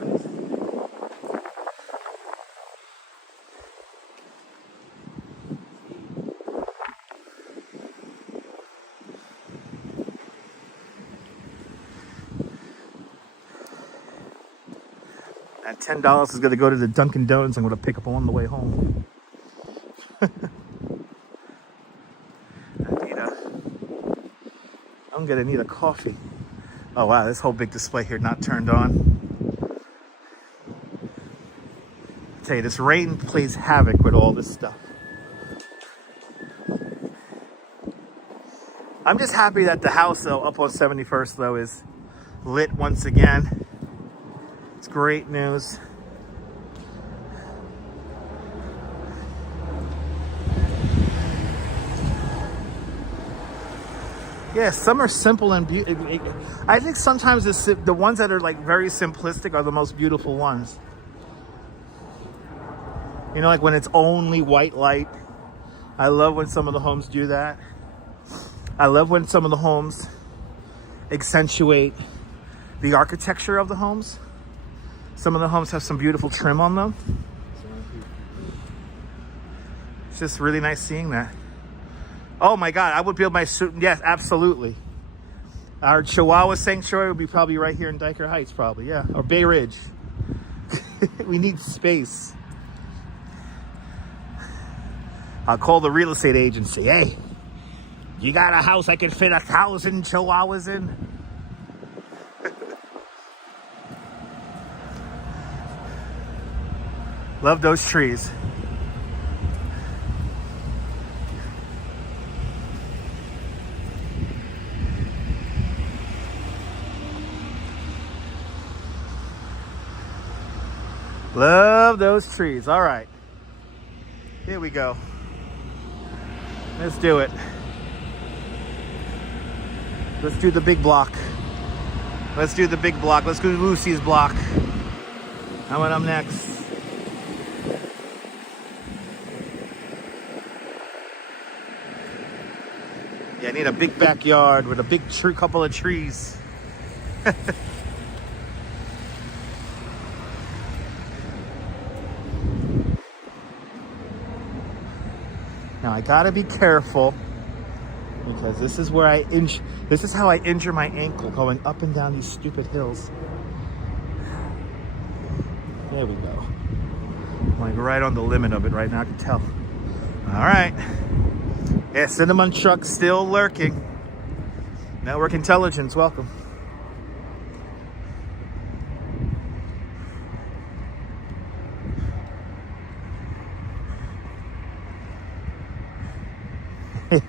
That $10 is going to go to the Dunkin' Donuts I'm going to pick up on the way home. I'm going to need a coffee. Oh, wow, this whole big display here not turned on. I tell you, this rain plays havoc with all this stuff. I'm just happy that the house, though, up on 71st, though, is lit once again. It's great news. Yeah, some are simple and beautiful. I think sometimes the ones that are like very simplistic are the most beautiful ones. You know, like when it's only white light. I love when some of the homes do that. I love when some of the homes accentuate the architecture of the homes. Some of the homes have some beautiful trim on them. It's just really nice seeing that. Oh my God, I would build my suit. Yes, absolutely. Our Chihuahua sanctuary would be probably right here in Dyker Heights, probably, yeah. Or Bay Ridge. We need space. I'll call the real estate agency. Hey, you got a house I can fit 1,000 Chihuahuas in? Love those trees. Love those trees. All right. Here we go. Let's do it. Let's do the big block. Let's do the big block. Let's go to Lucy's block. How about I'm next? Yeah, I need a big backyard with a big tree, couple of trees. Now I gotta be careful because this is where this is how I injure my ankle going up and down these stupid hills. There we go. I'm like right on the limit of it right now, I can tell. All right. Yeah, Cinnamon Truck still lurking. Network Intelligence, welcome.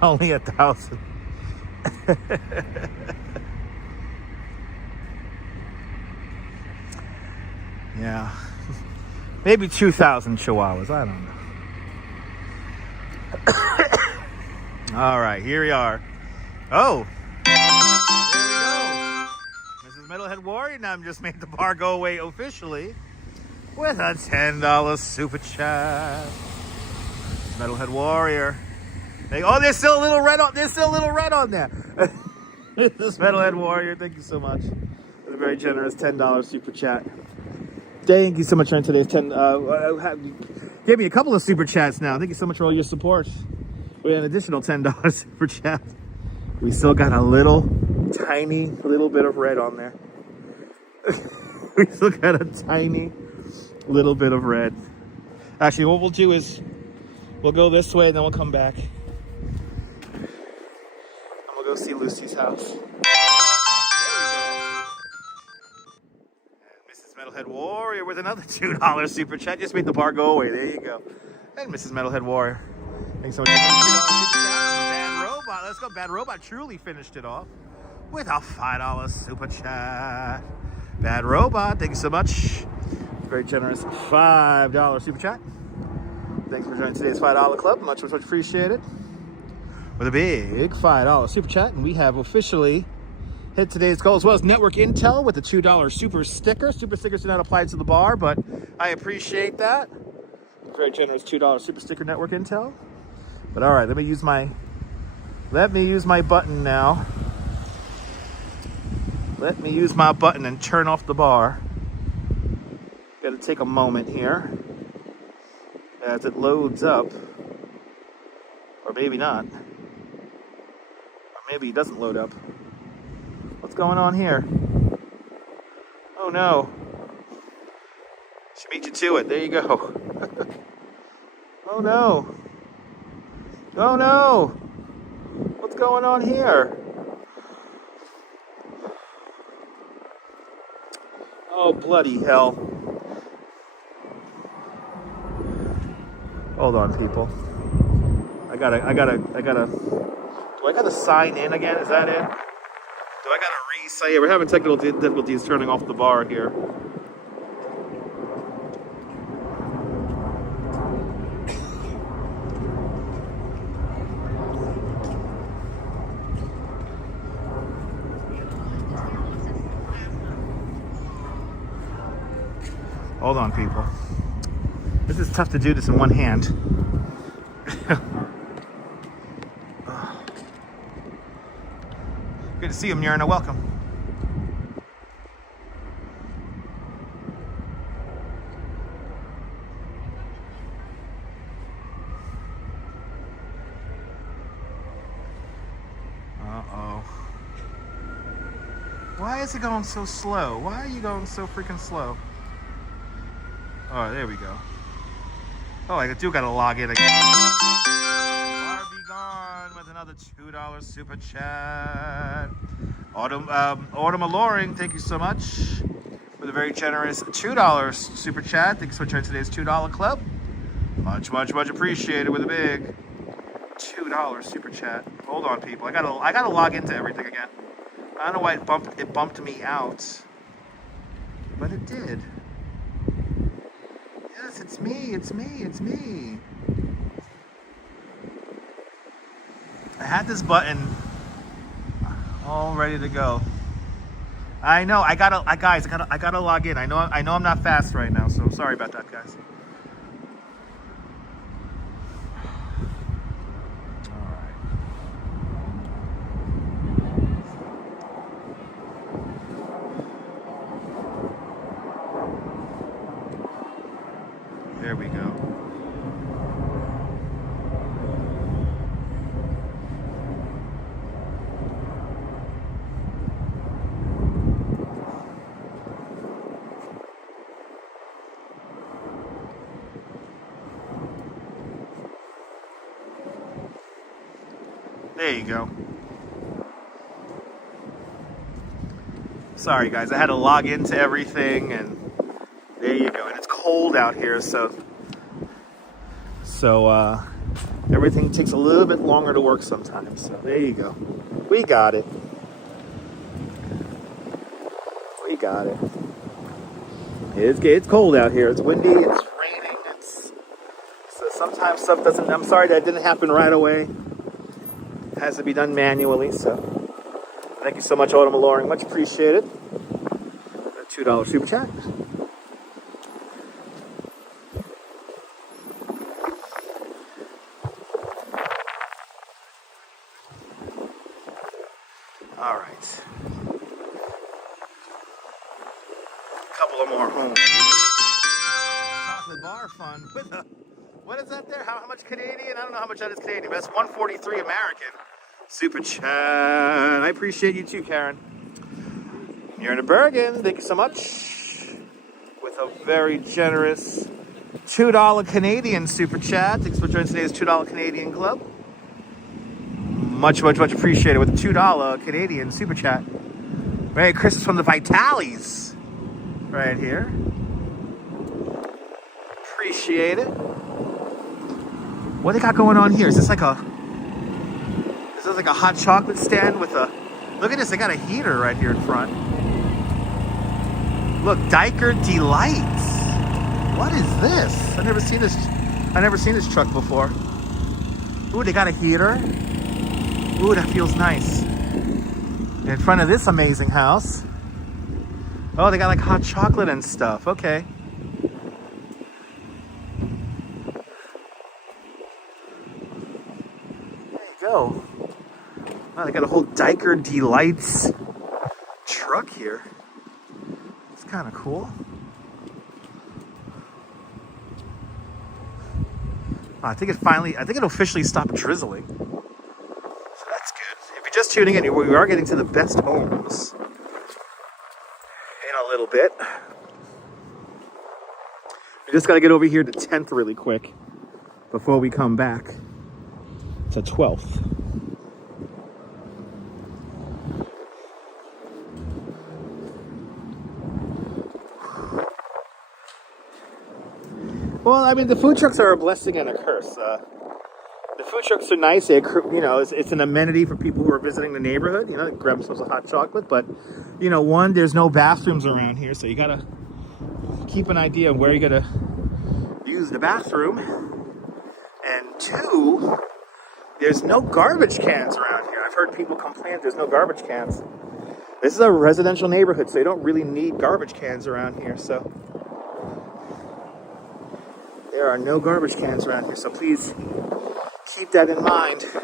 Only 1,000. Yeah. Maybe 2,000 chihuahuas. I don't know. All right, here we are. Oh. There we go. Mrs. Metalhead Warrior now just made the bar go away officially with a $10 super chat. Metalhead Warrior. Oh, there's still a little red on. There's still a little red on there. This Metalhead Warrior, thank you so much. A very generous $10 super chat. Thank you so much for today's 10. Gave me a couple of super chats now. Thank you so much for all your support. We had an additional $10 super chat. We still got a little tiny little bit of red on there. We still got a tiny little bit of red. Actually, what we'll do is we'll go this way and then we'll come back. And we'll go see Lucy's house. Metalhead Warrior with another $2 super chat. Just made the bar go away. There you go. And Mrs. Metalhead Warrior. Thanks so much for the $2 super chat. Bad Robot. Let's go. Bad Robot truly finished it off with a $5 super chat. Bad Robot. Thank you so much. Very generous $5 super chat. Thanks for joining today's $5 club. Much appreciated. With a big $5 super chat. And we have officially hit today's goal, as well as network intel with the $2 super sticker. Super stickers do not apply to the bar, but I appreciate that. Very generous $2 super sticker network intel. But all right, let me use my button now. Let me use my button and turn off the bar. Got to take a moment here as it loads up, or maybe not, or maybe it doesn't load up. What's going on here? Oh no. She beat you to it. There you go. Oh no. Oh no. What's going on here? Oh bloody hell. Hold on, people. I gotta do I gotta sign in again? Is that it? Do I gotta re-say it? We're having technical difficulties turning off the bar here. Hold on, people. This is tough to do this in one hand. Good to see you, Myrna. Welcome. Uh-oh. Why is it going so slow? Why are you going so freaking slow? Oh, there we go. Oh, I do gotta log in again. Barbie gone with another $2 super chat. Autumn Alluring, thank you so much with a very generous $2 super chat. Thanks for joining today's $2 club. Much appreciated with a big $2 super chat. Hold on, people. I gotta log into everything again. I don't know why it bumped me out, but it did. Yes, it's me. I had this button all ready to go. I know. I gotta log in. I know I'm not fast right now, so I'm sorry about that, guys. All right. There we go. There you go. Sorry guys, I had to log into everything, and there you go. And it's cold out here, so everything takes a little bit longer to work sometimes. So there you go. We got it. We got it. It's cold out here. It's windy. It's raining. So sometimes stuff doesn't. I'm sorry that didn't happen right away. It has to be done manually. So thank you so much, Autumn Alluring. Much appreciated. A $2 super chat. All right. A couple of more homes. Chocolate bar fun with a, what is that there? How much Canadian? I don't know how much that is Canadian, but that's 143 American. Super chat. I appreciate you too, Karen. You're in a Bergen. Thank you so much. With a very generous $2 Canadian super chat. Thanks for joining today's $2 Canadian Club. Much appreciated with a $2 Canadian super chat. Merry Christmas from the Vitalis. Right here. Appreciate it. What they got going on here? Is this like a hot chocolate stand with a, look at this, they got a heater right here in front. Look, Dyker Delights. What is this? I've never seen this truck before. Ooh, they got a heater. Ooh, that feels nice. In front of this amazing house. Oh, they got like hot chocolate and stuff. Okay. There you go. Wow, they got a whole Dyker Delights truck here. It's kind of cool. Oh, I think it officially stopped drizzling. So that's good. If you're just tuning in, we are getting to the best homes in a little bit. We just got to get over here to 10th really quick before we come back to 12th. Well, I mean, the food trucks are a blessing and a curse. The food trucks are nice. They, you know, it's an amenity for people who are visiting the neighborhood. You know, they grab themselves a hot chocolate. But, you know, one, there's no bathrooms around here, so you gotta keep an idea of where you're gonna use the bathroom. And two, there's no garbage cans around here. I've heard people complain there's no garbage cans. This is a residential neighborhood, so you don't really need garbage cans around here. So there are no garbage cans around here, so please keep that in mind. All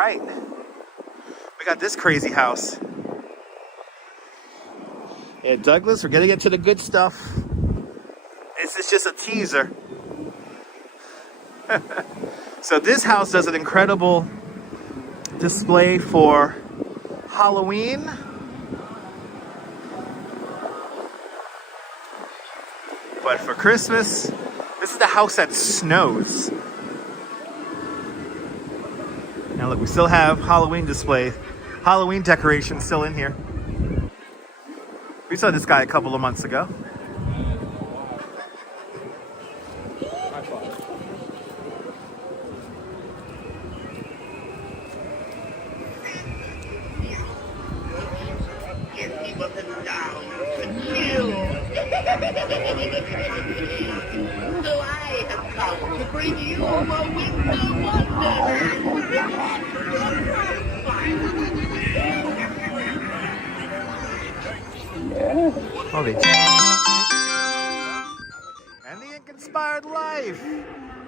right. We got this crazy house. Yeah, Douglas, we're gonna get to the good stuff. This is just a teaser. So this house does an incredible display for Halloween. But for Christmas, this is the house that snows. Now look, we still have Halloween display, Halloween decorations still in here. We saw this guy a couple of months ago. I have come to bring you my winter wonder. Okay. And the Ink-Inspired Life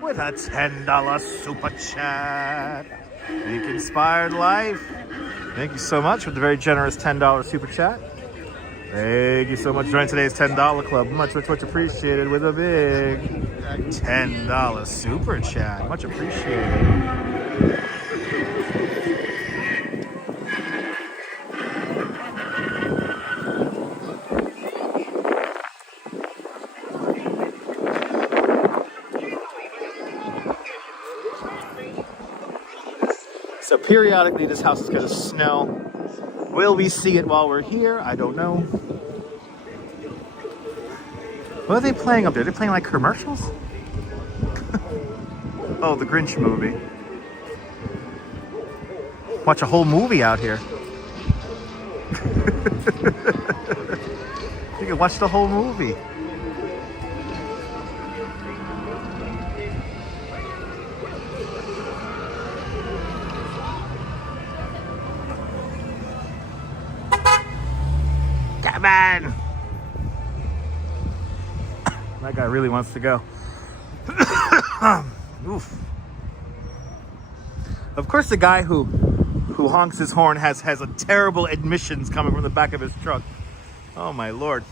with a $10 super chat. Ink-Inspired Life. Thank you so much for the very generous $10 super chat. Thank you so much for joining today's $10 club. Much appreciated with a big $10 super chat. Much appreciated. So periodically this house is going to snow. Will we see it while we're here? I don't know. What are they playing up there? Are they playing like commercials? Oh, the Grinch movie. watch a whole movie out here. You can watch the whole movie. Come on! That guy really wants to go. Oof. Of course, the guy who honks his horn has a terrible admissions coming from the back of his truck. Oh my Lord.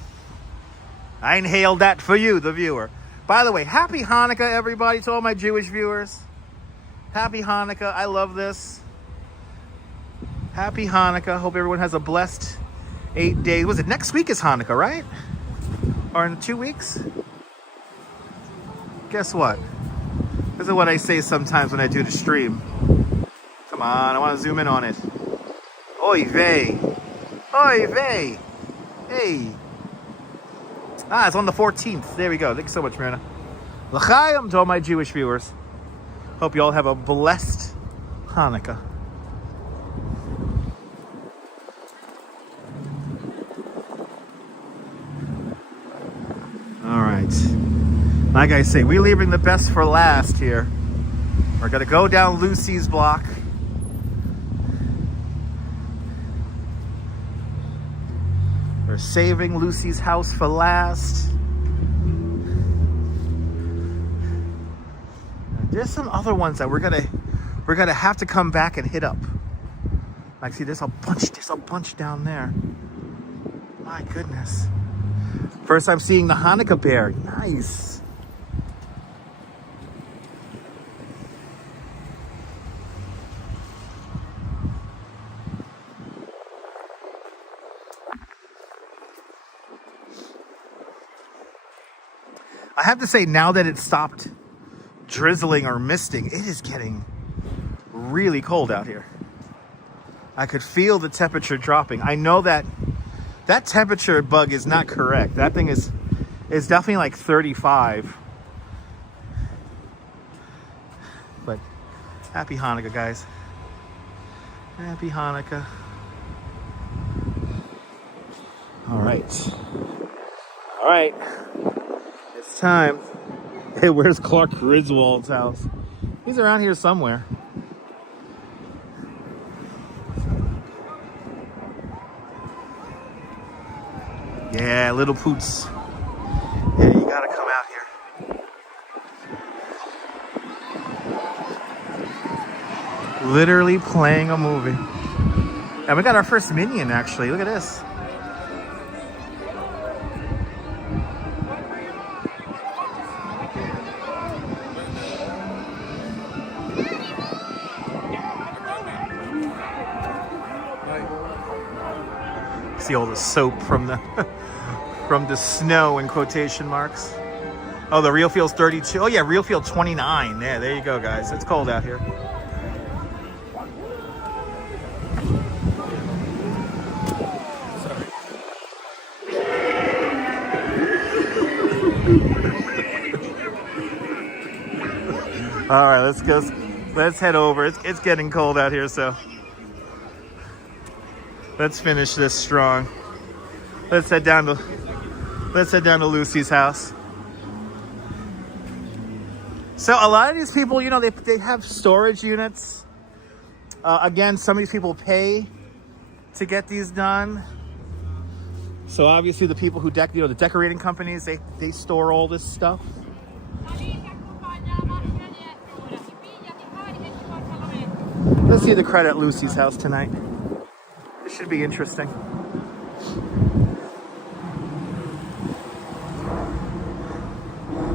I inhaled that for you, the viewer. By the way, happy Hanukkah, everybody, to all my Jewish viewers. Happy Hanukkah. I love this. Happy Hanukkah. Hope everyone has a blessed 8 days. Was it next week is Hanukkah, right? Or in 2 weeks? Guess what? This is what I say sometimes when I do the stream. Come on, I want to zoom in on it. Oy vey. Oy vey. Hey. Ah, it's on the 14th. There we go. Thanks so much, Mirna. L'chaim to all my Jewish viewers. Hope you all have a blessed Hanukkah. All right. Like I say, we're leaving the best for last here. We're going to go down Lucy's block. We're saving Lucy's house for last. There's some other ones that we're gonna have to come back and hit up. Like, see, there's a bunch down there. My goodness. First time seeing the Hanukkah bear. Nice. I have to say, now that it stopped drizzling or misting, it is getting really cold out here. I could feel the temperature dropping. I know that temperature bug is not correct. That thing is definitely like 35. But happy Hanukkah, guys. Happy Hanukkah. All right. It's time. Hey, where's Clark Griswold's house? He's around here somewhere. Yeah, little Poots. Yeah, you gotta come out here. Literally playing a movie. And we got our first minion, actually. Look at this. See all the soap from the snow in quotation marks. Oh, the real feel's 32. Oh yeah, real feel 29. Yeah, there you go, guys. It's cold out here. Sorry. All right, let's go. Let's head over. It's getting cold out here, so let's finish this strong. Let's head down to Lucy's house. So a lot of these people, you know, they have storage units. Again, some of these people pay to get these done. So obviously the people who the decorating companies, they store all this stuff. Let's see the crowd at Lucy's house tonight. This should be interesting.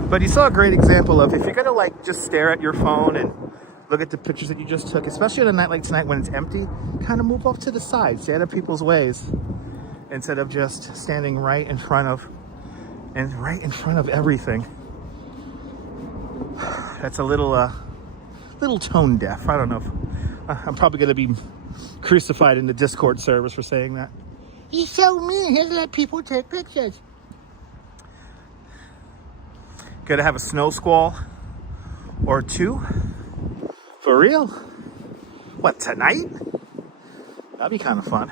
But you saw a great example of, if you're gonna like just stare at your phone and look at the pictures that you just took, especially on a night like tonight when it's empty, kind of move off to the side, stay out of people's ways, instead of just standing right in front of everything. That's a little tone deaf. I don't know if I'm probably gonna be crucified in the Discord servers for saying that. He's so mean. He doesn't let people take pictures. Gotta have a snow squall or two. For real? What, tonight? That'd be kind of fun.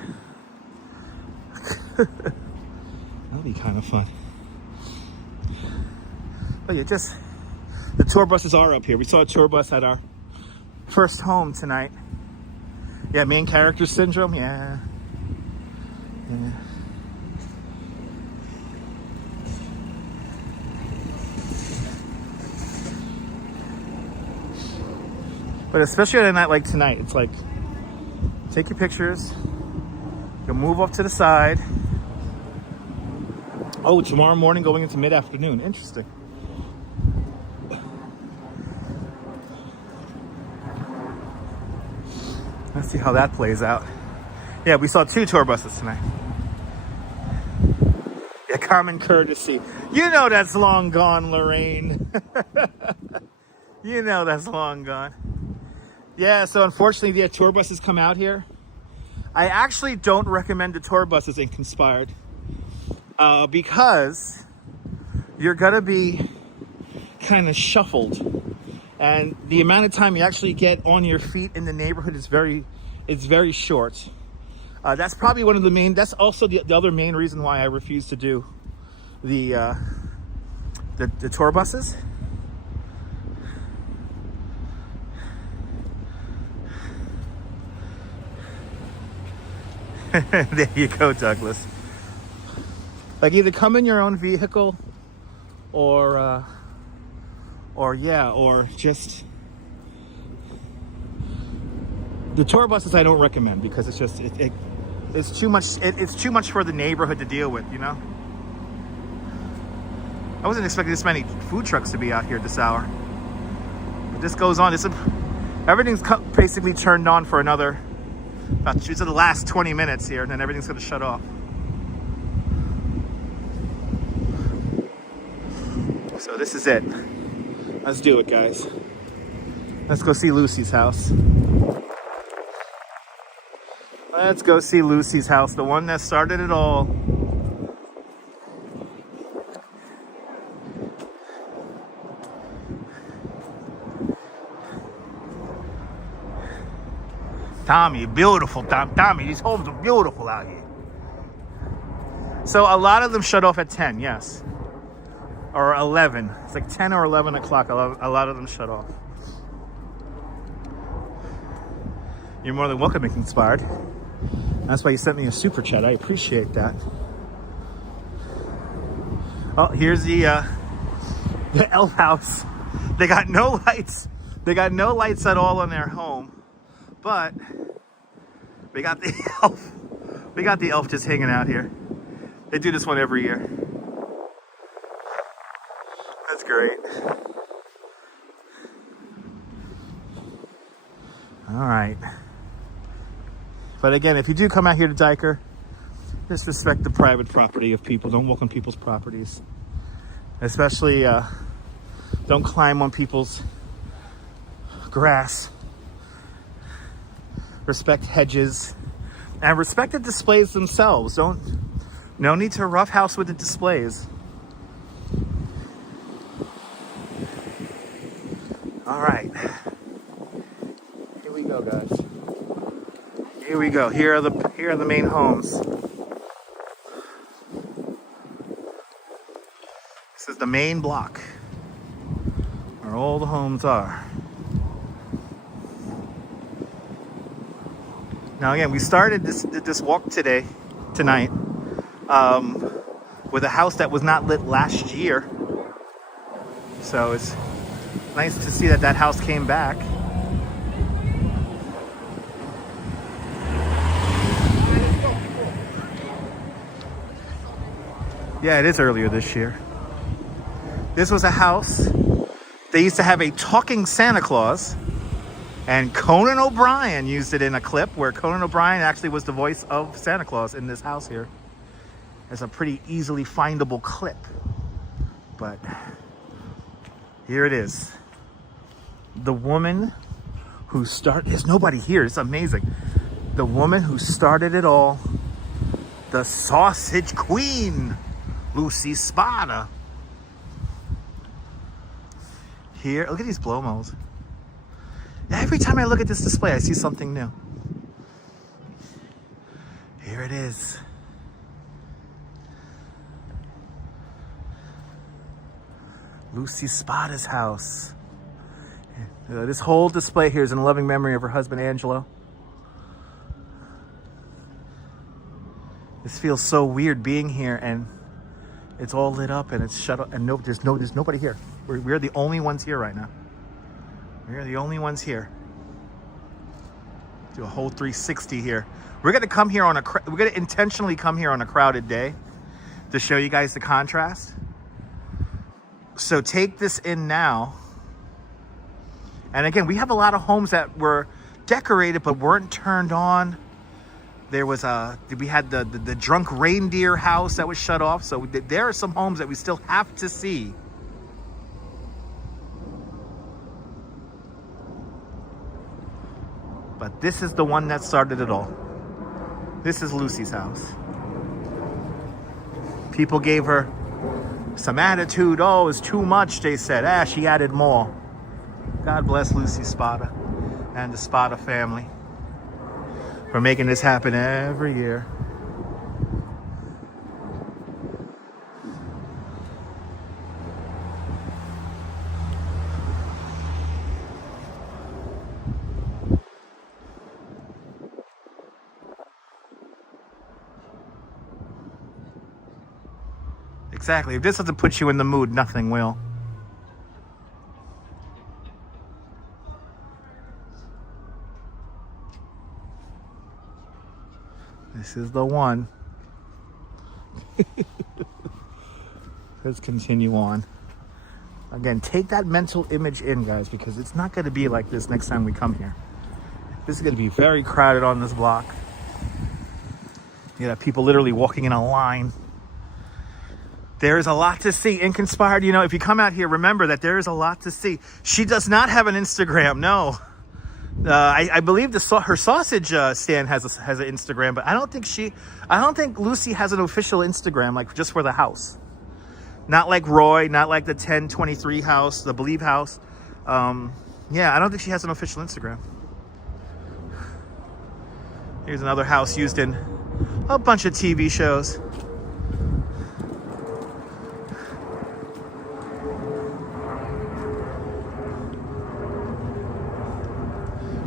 That'd be kind of fun. But yeah, just the tour buses are up here. We saw a tour bus at our first home tonight. Yeah, main character syndrome. Yeah. Yeah. But especially on a night like tonight, it's like, take your pictures, you'll move off to the side. Oh, tomorrow morning going into mid-afternoon. Interesting. Let's see how that plays out. Yeah, we saw 2 tour buses tonight. Yeah, common courtesy. You know that's long gone, Lorraine. You know that's long gone. Yeah, so unfortunately, the tour buses come out here. I actually don't recommend the tour buses in Conspired because you're gonna be kind of shuffled, and the amount of time you actually get on your feet in the neighborhood is very short. That's probably one of the main. That's also the other main reason why I refuse to do the tour buses. There you go, Douglas. Like, either come in your own vehicle or just the tour buses I don't recommend because it's just it's too much. It's too much for the neighborhood to deal with, you know. I wasn't expecting this many food trucks to be out here this hour, but this goes on. Everything's basically turned on for another. About to the last 20 minutes here, and then everything's going to shut off. So this is it. Let's do it, guys. Let's go see Lucy's house. Let's go see Lucy's house, the one that started it all. Tommy, beautiful, Tommy, these homes are beautiful out here. So a lot of them shut off at 10, yes. Or 11. It's like 10 or 11 o'clock, a lot of them shut off. You're more than welcome to Conspired. That's why you sent me a super chat, I appreciate that. Oh, here's the elf house. They got no lights. They got no lights at all in their home. But we got the elf. We got the elf just hanging out here. They do this one every year. That's great. All right. But again, if you do come out here to Dyker, just respect the private property of people. Don't walk on people's properties. Especially, don't climb on people's grass. Respect hedges and respect the displays themselves. No need to roughhouse with the displays. All right, here we go, guys. Here we go. Here are the main homes. This is the main block where all the homes are. Now again, we started this walk tonight, with a house that was not lit last year. So it's nice to see that house came back. Yeah, it is earlier this year. This was a house. They used to have a talking Santa Claus. And Conan O'Brien used it in a clip where Conan O'Brien actually was the voice of Santa Claus in this house here. It's a pretty easily findable clip. But here it is. The woman who started... There's nobody here. It's amazing. The woman who started it all. The sausage queen. Lucy Spada. Here. Look at these blow-mos. Every time I look at this display, I see something new. Here it is. Lucy Spada's house. This whole display here is in loving memory of her husband, Angelo. This feels so weird being here, and it's all lit up and it's shut up, and there's nobody here. We're the only ones here right now. We're the only ones here. Do a whole 360 here. We're gonna come here on we're gonna intentionally come here on a crowded day to show you guys the contrast. So take this in now. And again, we have a lot of homes that were decorated but weren't turned on. There was we had the drunk reindeer house that was shut off. So there are some homes that we still have to see. But this is the one that started it all. This is Lucy's house. People gave her some attitude. Oh, it's too much, they said. She added more. God bless Lucy Spada and the Spada family for making this happen every year. Exactly. If this doesn't put you in the mood, nothing will. This is the one. Let's continue on. Again, take that mental image in, guys, because it's not going to be like this next time we come here. This is going to be very crowded on this block. You have people literally walking in a line. There is a lot to see. Ink Inspired, you know, if you come out here, remember that there is a lot to see. She does not have an Instagram, no. I believe her sausage stand has an Instagram, but I don't think Lucy has an official Instagram, like just for the house. Not like Roy, not like the 1023 house, the Believe house. Yeah, I don't think she has an official Instagram. Here's another house used in a bunch of TV shows.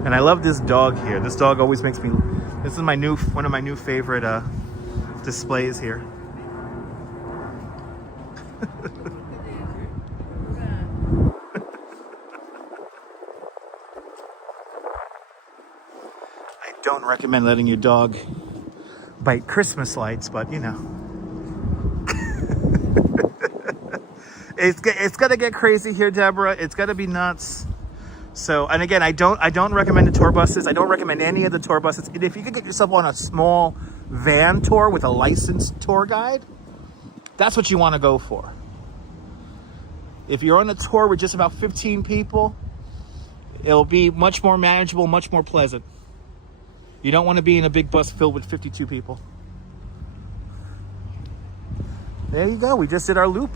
And I love this dog here. This dog always makes me... This is one of my new favorite displays here. I don't recommend letting your dog bite Christmas lights, but you know. It's gonna get crazy here, Deborah. It's gonna be nuts. So, and again, I don't recommend the tour buses. I don't recommend any of the tour buses. And if you could get yourself on a small van tour with a licensed tour guide, that's what you want to go for. If you're on a tour with just about 15 people, it'll be much more manageable, much more pleasant. You don't want to be in a big bus filled with 52 people. There you go. We just did our loop.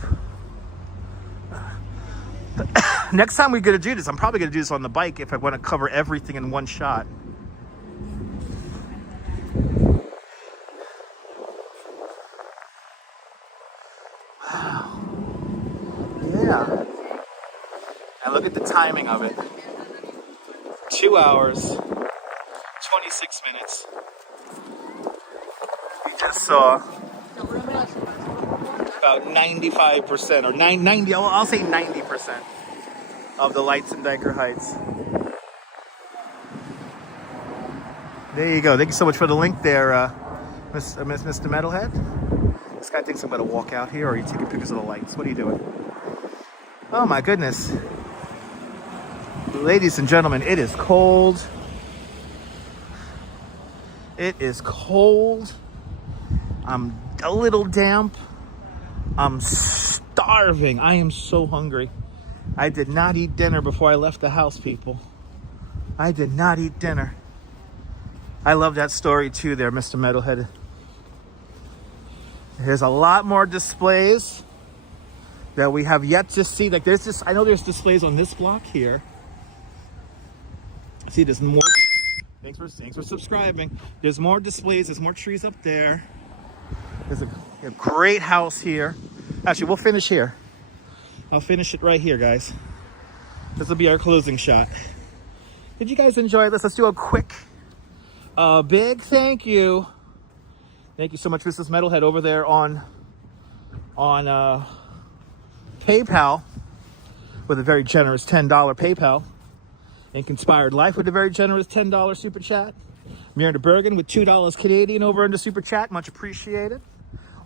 Next time we're going to do this, I'm probably going to do this on the bike if I want to cover everything in one shot. Wow. Yeah. And look at the timing of it. 2 hours, 26 minutes. We just saw about 95% or 90, I'll say 90% of the lights in Dyker Heights. There you go. Thank you so much for the link there, Mr. Metalhead. This guy thinks I'm going to walk out here, or are you taking pictures of the lights? What are you doing? Oh my goodness. Ladies and gentlemen, it is cold. It is cold. I'm a little damp. I'm starving. I am so hungry. I did not eat dinner before I left the house, people. I did not eat dinner. I love that story too there, Mr. Metalhead. There's a lot more displays that we have yet to see. Like there's this, I know there's displays on this block here. See, there's more. Thanks for subscribing. There's more displays. There's more trees up there. There's a great house here. Actually, we'll finish here. I'll finish it right here, guys. This will be our closing shot. Did you guys enjoy this? Let's do a quick, big thank you. Thank you so much, Mrs. Metalhead, over there on PayPal with a very generous $10 PayPal. Ink Inspired Life with a very generous $10 super chat. Miranda Bergen with $2 Canadian over into super chat. Much appreciated.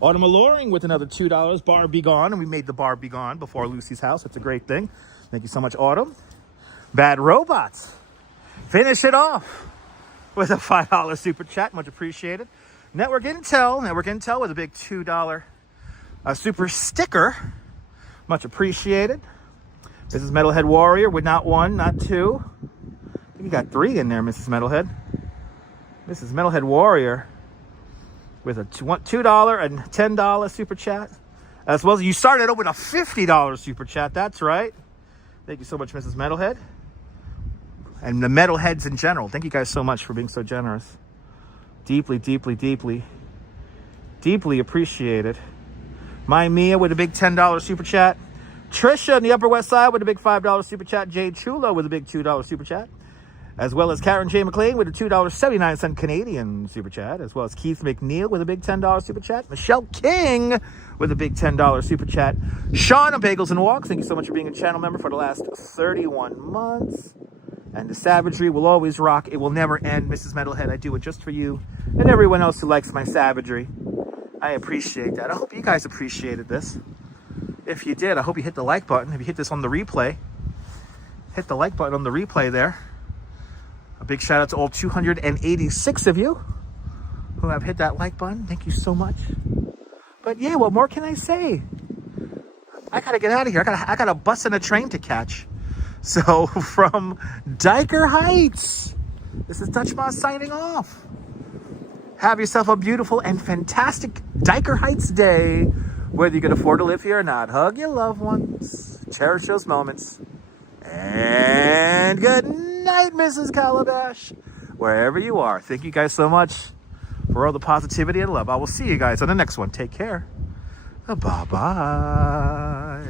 Autumn Alluring with another $2. Bar Be Gone. And we made the Bar Be Gone before Lucy's house. It's a great thing. Thank you so much, Autumn. Bad Robots. Finish it off with a $5 super chat. Much appreciated. Network Intel with a big $2 super sticker. Much appreciated. This is Metalhead Warrior with not one, not two. I think you got three in there, Mrs. Metalhead. This is Metalhead Warrior with a $2 and $10 super chat. As well as you started up with a $50 super chat. That's right. Thank you so much, Mrs. Metalhead. And the Metalheads in general. Thank you guys so much for being so generous. Deeply, deeply, deeply, deeply appreciated. My Mia with a big $10 super chat. Trisha in the Upper West Side with a big $5 super chat. Jade Chulo with a big $2 super chat. As well as Karen J. McLean with a $2.79 Canadian super chat. As well as Keith McNeil with a big $10 super chat. Michelle King with a big $10 super chat. Sean of Bagels and Walks, thank you so much for being a channel member for the last 31 months. And the savagery will always rock. It will never end, Mrs. Metalhead. I do it just for you and everyone else who likes my savagery. I appreciate that. I hope you guys appreciated this. If you did, I hope you hit the like button. If you hit this on the replay, hit the like button on the replay there. A big shout out to all 286 of you who have hit that like button. Thank you so much. But yeah, what more can I say? I gotta get out of here. I got a bus and a train to catch. So from Dyker Heights, this is Dutch Moss signing off. Have yourself a beautiful and fantastic Dyker Heights day. Whether you can afford to live here or not, hug your loved ones, cherish those moments, and good night, Mrs. Calabash, wherever you are. Thank you guys so much for all the positivity and love. I will see you guys on the next one. Take care. Bye-bye.